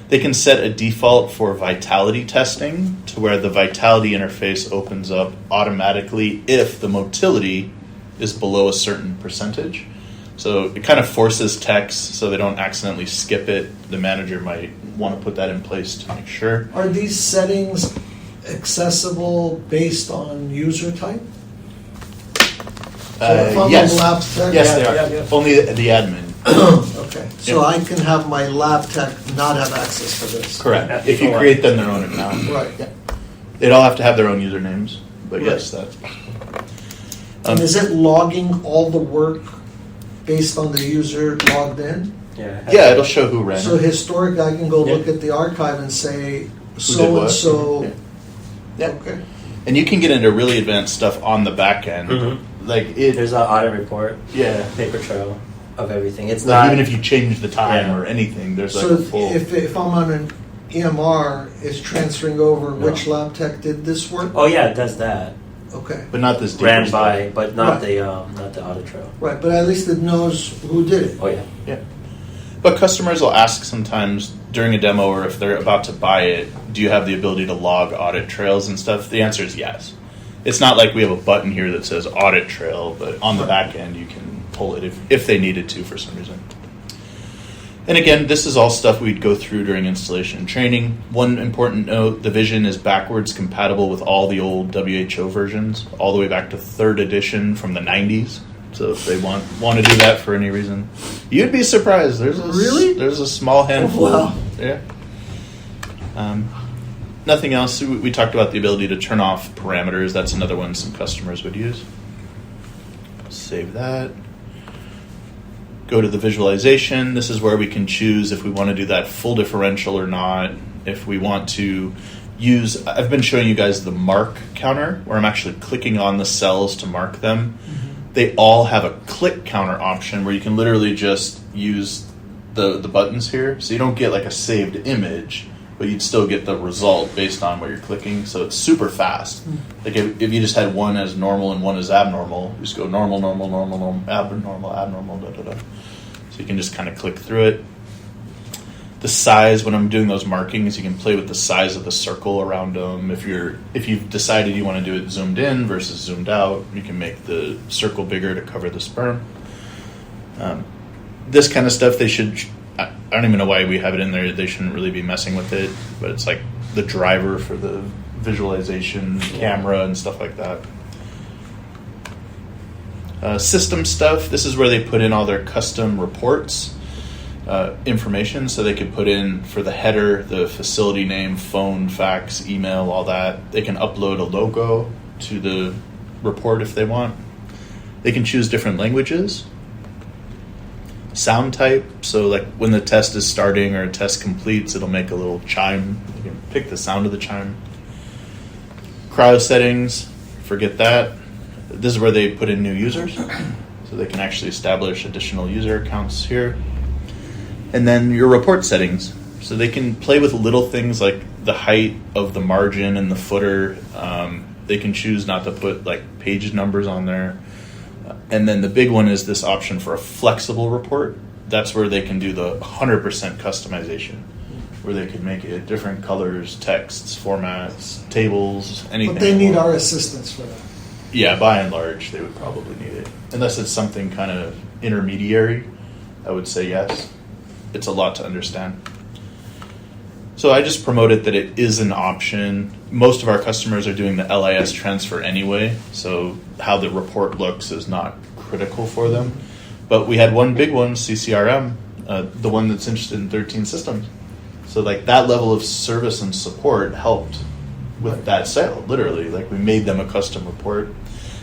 They can set a default for vitality testing to where the vitality interface opens up automatically if the motility is below a certain percentage. So it kind of forces techs so they don't accidentally skip it. The manager might want to put that in place to make sure. Are these settings accessible based on user type? So if I'm Yes, a lab tech, yes, they are. yeah. Only the admin. Okay, so Yeah. I can have my lab tech not have access to this. Correct. If you create them their own account, Right. Yeah. They'd all have to have their own usernames. But Right. yes, that's And is it logging all the work based on the user logged in? yeah, it'll show who ran So it. historically, I can go Yeah. look at the archive and say, did so what? and so. Yeah. Yeah. Okay. And you can get into really advanced stuff on the back end. Mhm. Like it. There's an audit report, Yeah. paper trail of everything. It's Like not even if you change the time Yeah. or anything, there's like So a full. if I'm on an EMR, it's transferring over No. which lab tech did this work? Oh yeah, it does that. Okay. but not this deeper Ran stuff. by, but not Right. not the audit trail. Right, but at least it knows who did it. Oh yeah. Yeah. But customers will ask sometimes during a demo or if they're about to buy it, do you have the ability to log audit trails and stuff? The answer is yes. It's not like we have a button here that says audit trail, but on the back end you can pull it if they needed to for some reason. And again, this is all stuff we'd go through during installation and training. One important note, the Vision is backwards compatible with all the old WHO versions, all the way back to 3rd edition from the 90s. So if they want to do that for any reason, you'd be surprised. Really? There's a small handful. Oh, wow. Yeah. Nothing else. We talked about the ability to turn off parameters. That's another one some customers would use. Save that. Go to the visualization. This is where we can choose if we want to do that full differential or not. If we want to use, I've been showing you guys the mark counter where I'm actually clicking on the cells to mark them. They all have a click counter option where you can literally just use the buttons here. So you don't get like a saved image, but you'd still get the result based on what you're clicking. So it's super fast. Like if you just had one as normal and one as abnormal, you just go normal, normal, normal, normal, abnormal, abnormal, da da da. So you can just kind of click through it. The size, when I'm doing those markings, you can play with the size of the circle around them. If you've decided you want to do it zoomed in versus zoomed out, you can make the circle bigger to cover the sperm. This kind of stuff, I don't even know why we have it in there. They shouldn't really be messing with it, but it's like the driver for the visualization camera and stuff like that. System stuff, this is where they put in all their custom reports. information, so they could put in for the header, the facility name, phone, fax, email, all that. They can upload a logo to the report if they want. They can choose different languages. Sound type, so like when the test is starting or a test completes, it'll make a little chime. You can pick the sound of the chime. Cryo settings, forget that. This is where they put in new users, so they can actually establish additional user accounts here. And then your report settings, so they can play with little things like the height of the margin and the footer. They can choose not to put like page numbers on there. And then the big one is this option for a flexible report. That's where they can do the 100% customization, where they can make it different colors, texts, formats, tables, anything. But they need our assistance for that. Yeah, by and large, they would probably need it. Unless it's something kind of intermediary, I would say yes. It's a lot to understand. So I just promoted that it is an option. Most of our customers are doing the LIS transfer anyway, so how the report looks is not critical for them. But we had one big one, CCRM, the one that's interested in 13 systems. So like that level of service and support helped with that sale, literally. Like we made them a custom report.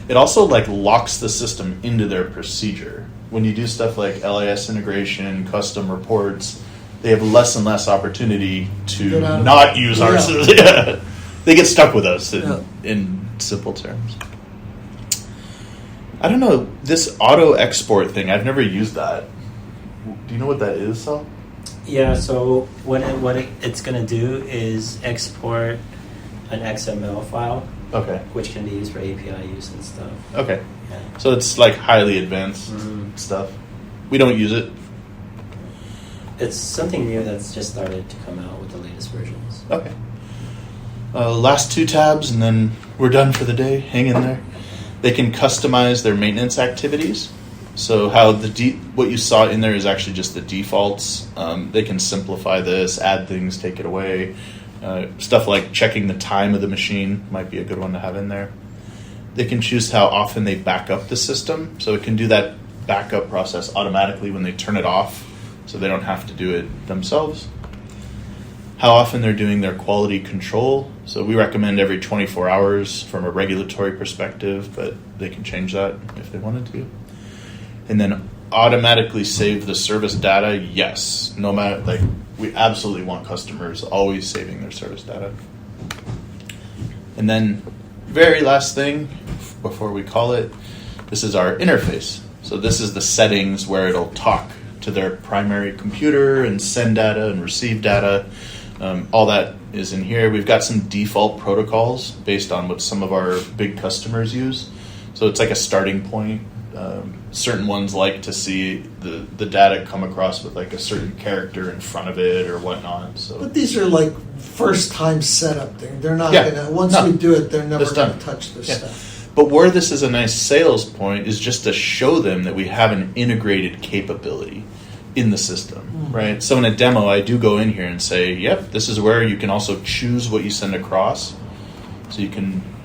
It also like locks the system into their procedure. When you do stuff like LIS integration, custom reports, they have less and less opportunity to not use our system. Yeah. They get stuck with us in simple terms. I don't know, this auto export thing, I've never used that. Do you know what that is, Sal? Yeah, so what it's going to do is export an XML file, Okay. which can be used for API use and stuff. Okay. Yeah. So it's like highly advanced stuff. We don't use it. It's something new that's just started to come out with the latest versions. Okay. Last two tabs, and then we're done for the day. Hang in there. They can customize their maintenance activities. So how what you saw in there is actually just the defaults. They can simplify this, add things, take it away. Stuff like checking the time of the machine might be a good one to have in there. They can choose how often they back up the system. So it can do that backup process automatically when they turn it off, so they don't have to do it themselves. How often they're doing their quality control. So we recommend every 24 hours from a regulatory perspective, but they can change that if they wanted to. And then automatically save the service data. Yes, no matter, like we absolutely want customers always saving their service data. And then very last thing before we call it, this is our interface. So this is the settings where it'll talk to their primary computer and send data and receive data. All that is in here. We've got some default protocols based on what some of our big customers use. So it's like a starting point. Certain ones like to see the data come across with like a certain character in front of it or whatnot. So, But these are like first time setup thing. They're not Yeah. gonna, once No. we do it, they're never It's gonna done. touch this Yeah. stuff. But where this is a nice sales point is just to show them that we have an integrated capability in the system, right? So in a demo, I do go in here and say, yep, this is where you can also choose what you send across. So you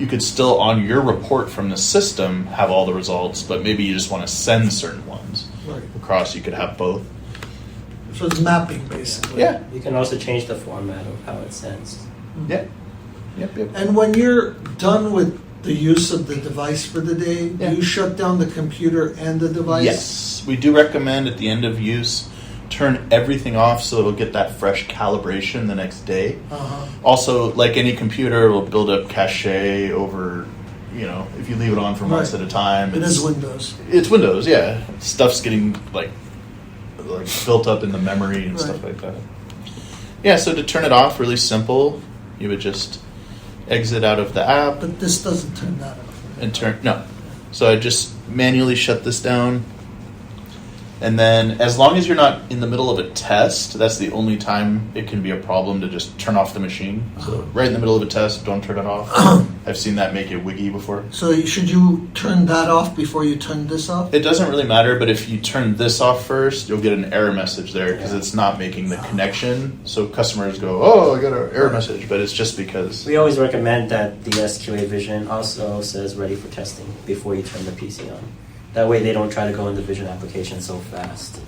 could still on your report from the system have all the results, but maybe you just want to send certain ones Right. across. You could have both. So it's mapping basically. Yeah. You can also change the format of how it sends. Yeah. Yep. And when you're done with the use of the device for the day, Yeah. do you shut down the computer and the device? Yes, we do recommend at the end of use, turn everything off so it'll get that fresh calibration the next day. Uh-huh. Also, like any computer, it will build up cache over, if you leave it on for months Right. at a time. It is Windows. It's Windows, yeah. Stuff's getting like built up in the memory and stuff Right. like that. Yeah, so to turn it off, really simple. You would just exit out of the app But this doesn't turn that off. and no. So I just manually shut this down. And then as long as you're not in the middle of a test, that's the only time it can be a problem to just turn off the machine. So right in the middle of a test, don't turn it off. I've seen that make it wiggy before. So should you turn that off before you turn this off? It doesn't really matter, but if you turn this off first, you'll get an error message there because it's not making the connection. So customers go, oh, I got an error message, but it's just because... We always recommend that the SQA-Vision also says ready for testing before you turn the PC on. That way they don't try to go in the Vision application so fast.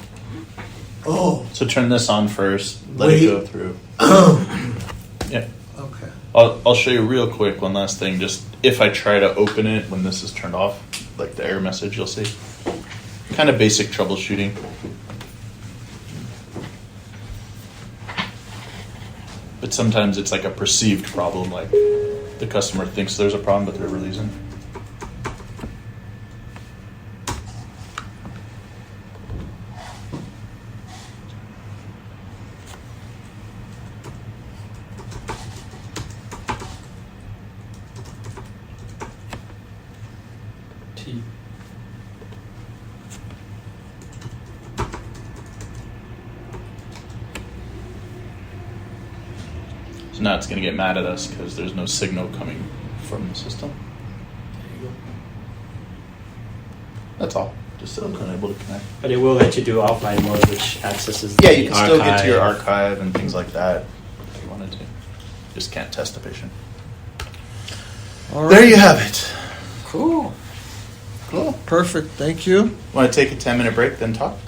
Oh, So turn this on first, let Wait. it go through. Yeah. okay. I'll show you real quick one last thing. Just if I try to open it when this is turned off, like the error message you'll see. Kind of basic troubleshooting. But sometimes it's like a perceived problem, like the customer thinks there's a problem, but there really isn't. T. So now it's going to get mad at us because there's no signal coming from the system. That's all. Just so it's unable to connect. But it will let you do offline mode, which accesses Yeah, the you can still get to your archive. archive and things like that if you wanted to. Just can't test the patient. All There right. you have it. Cool. Cool. Perfect. Thank you. Want to take a 10-minute break, then talk?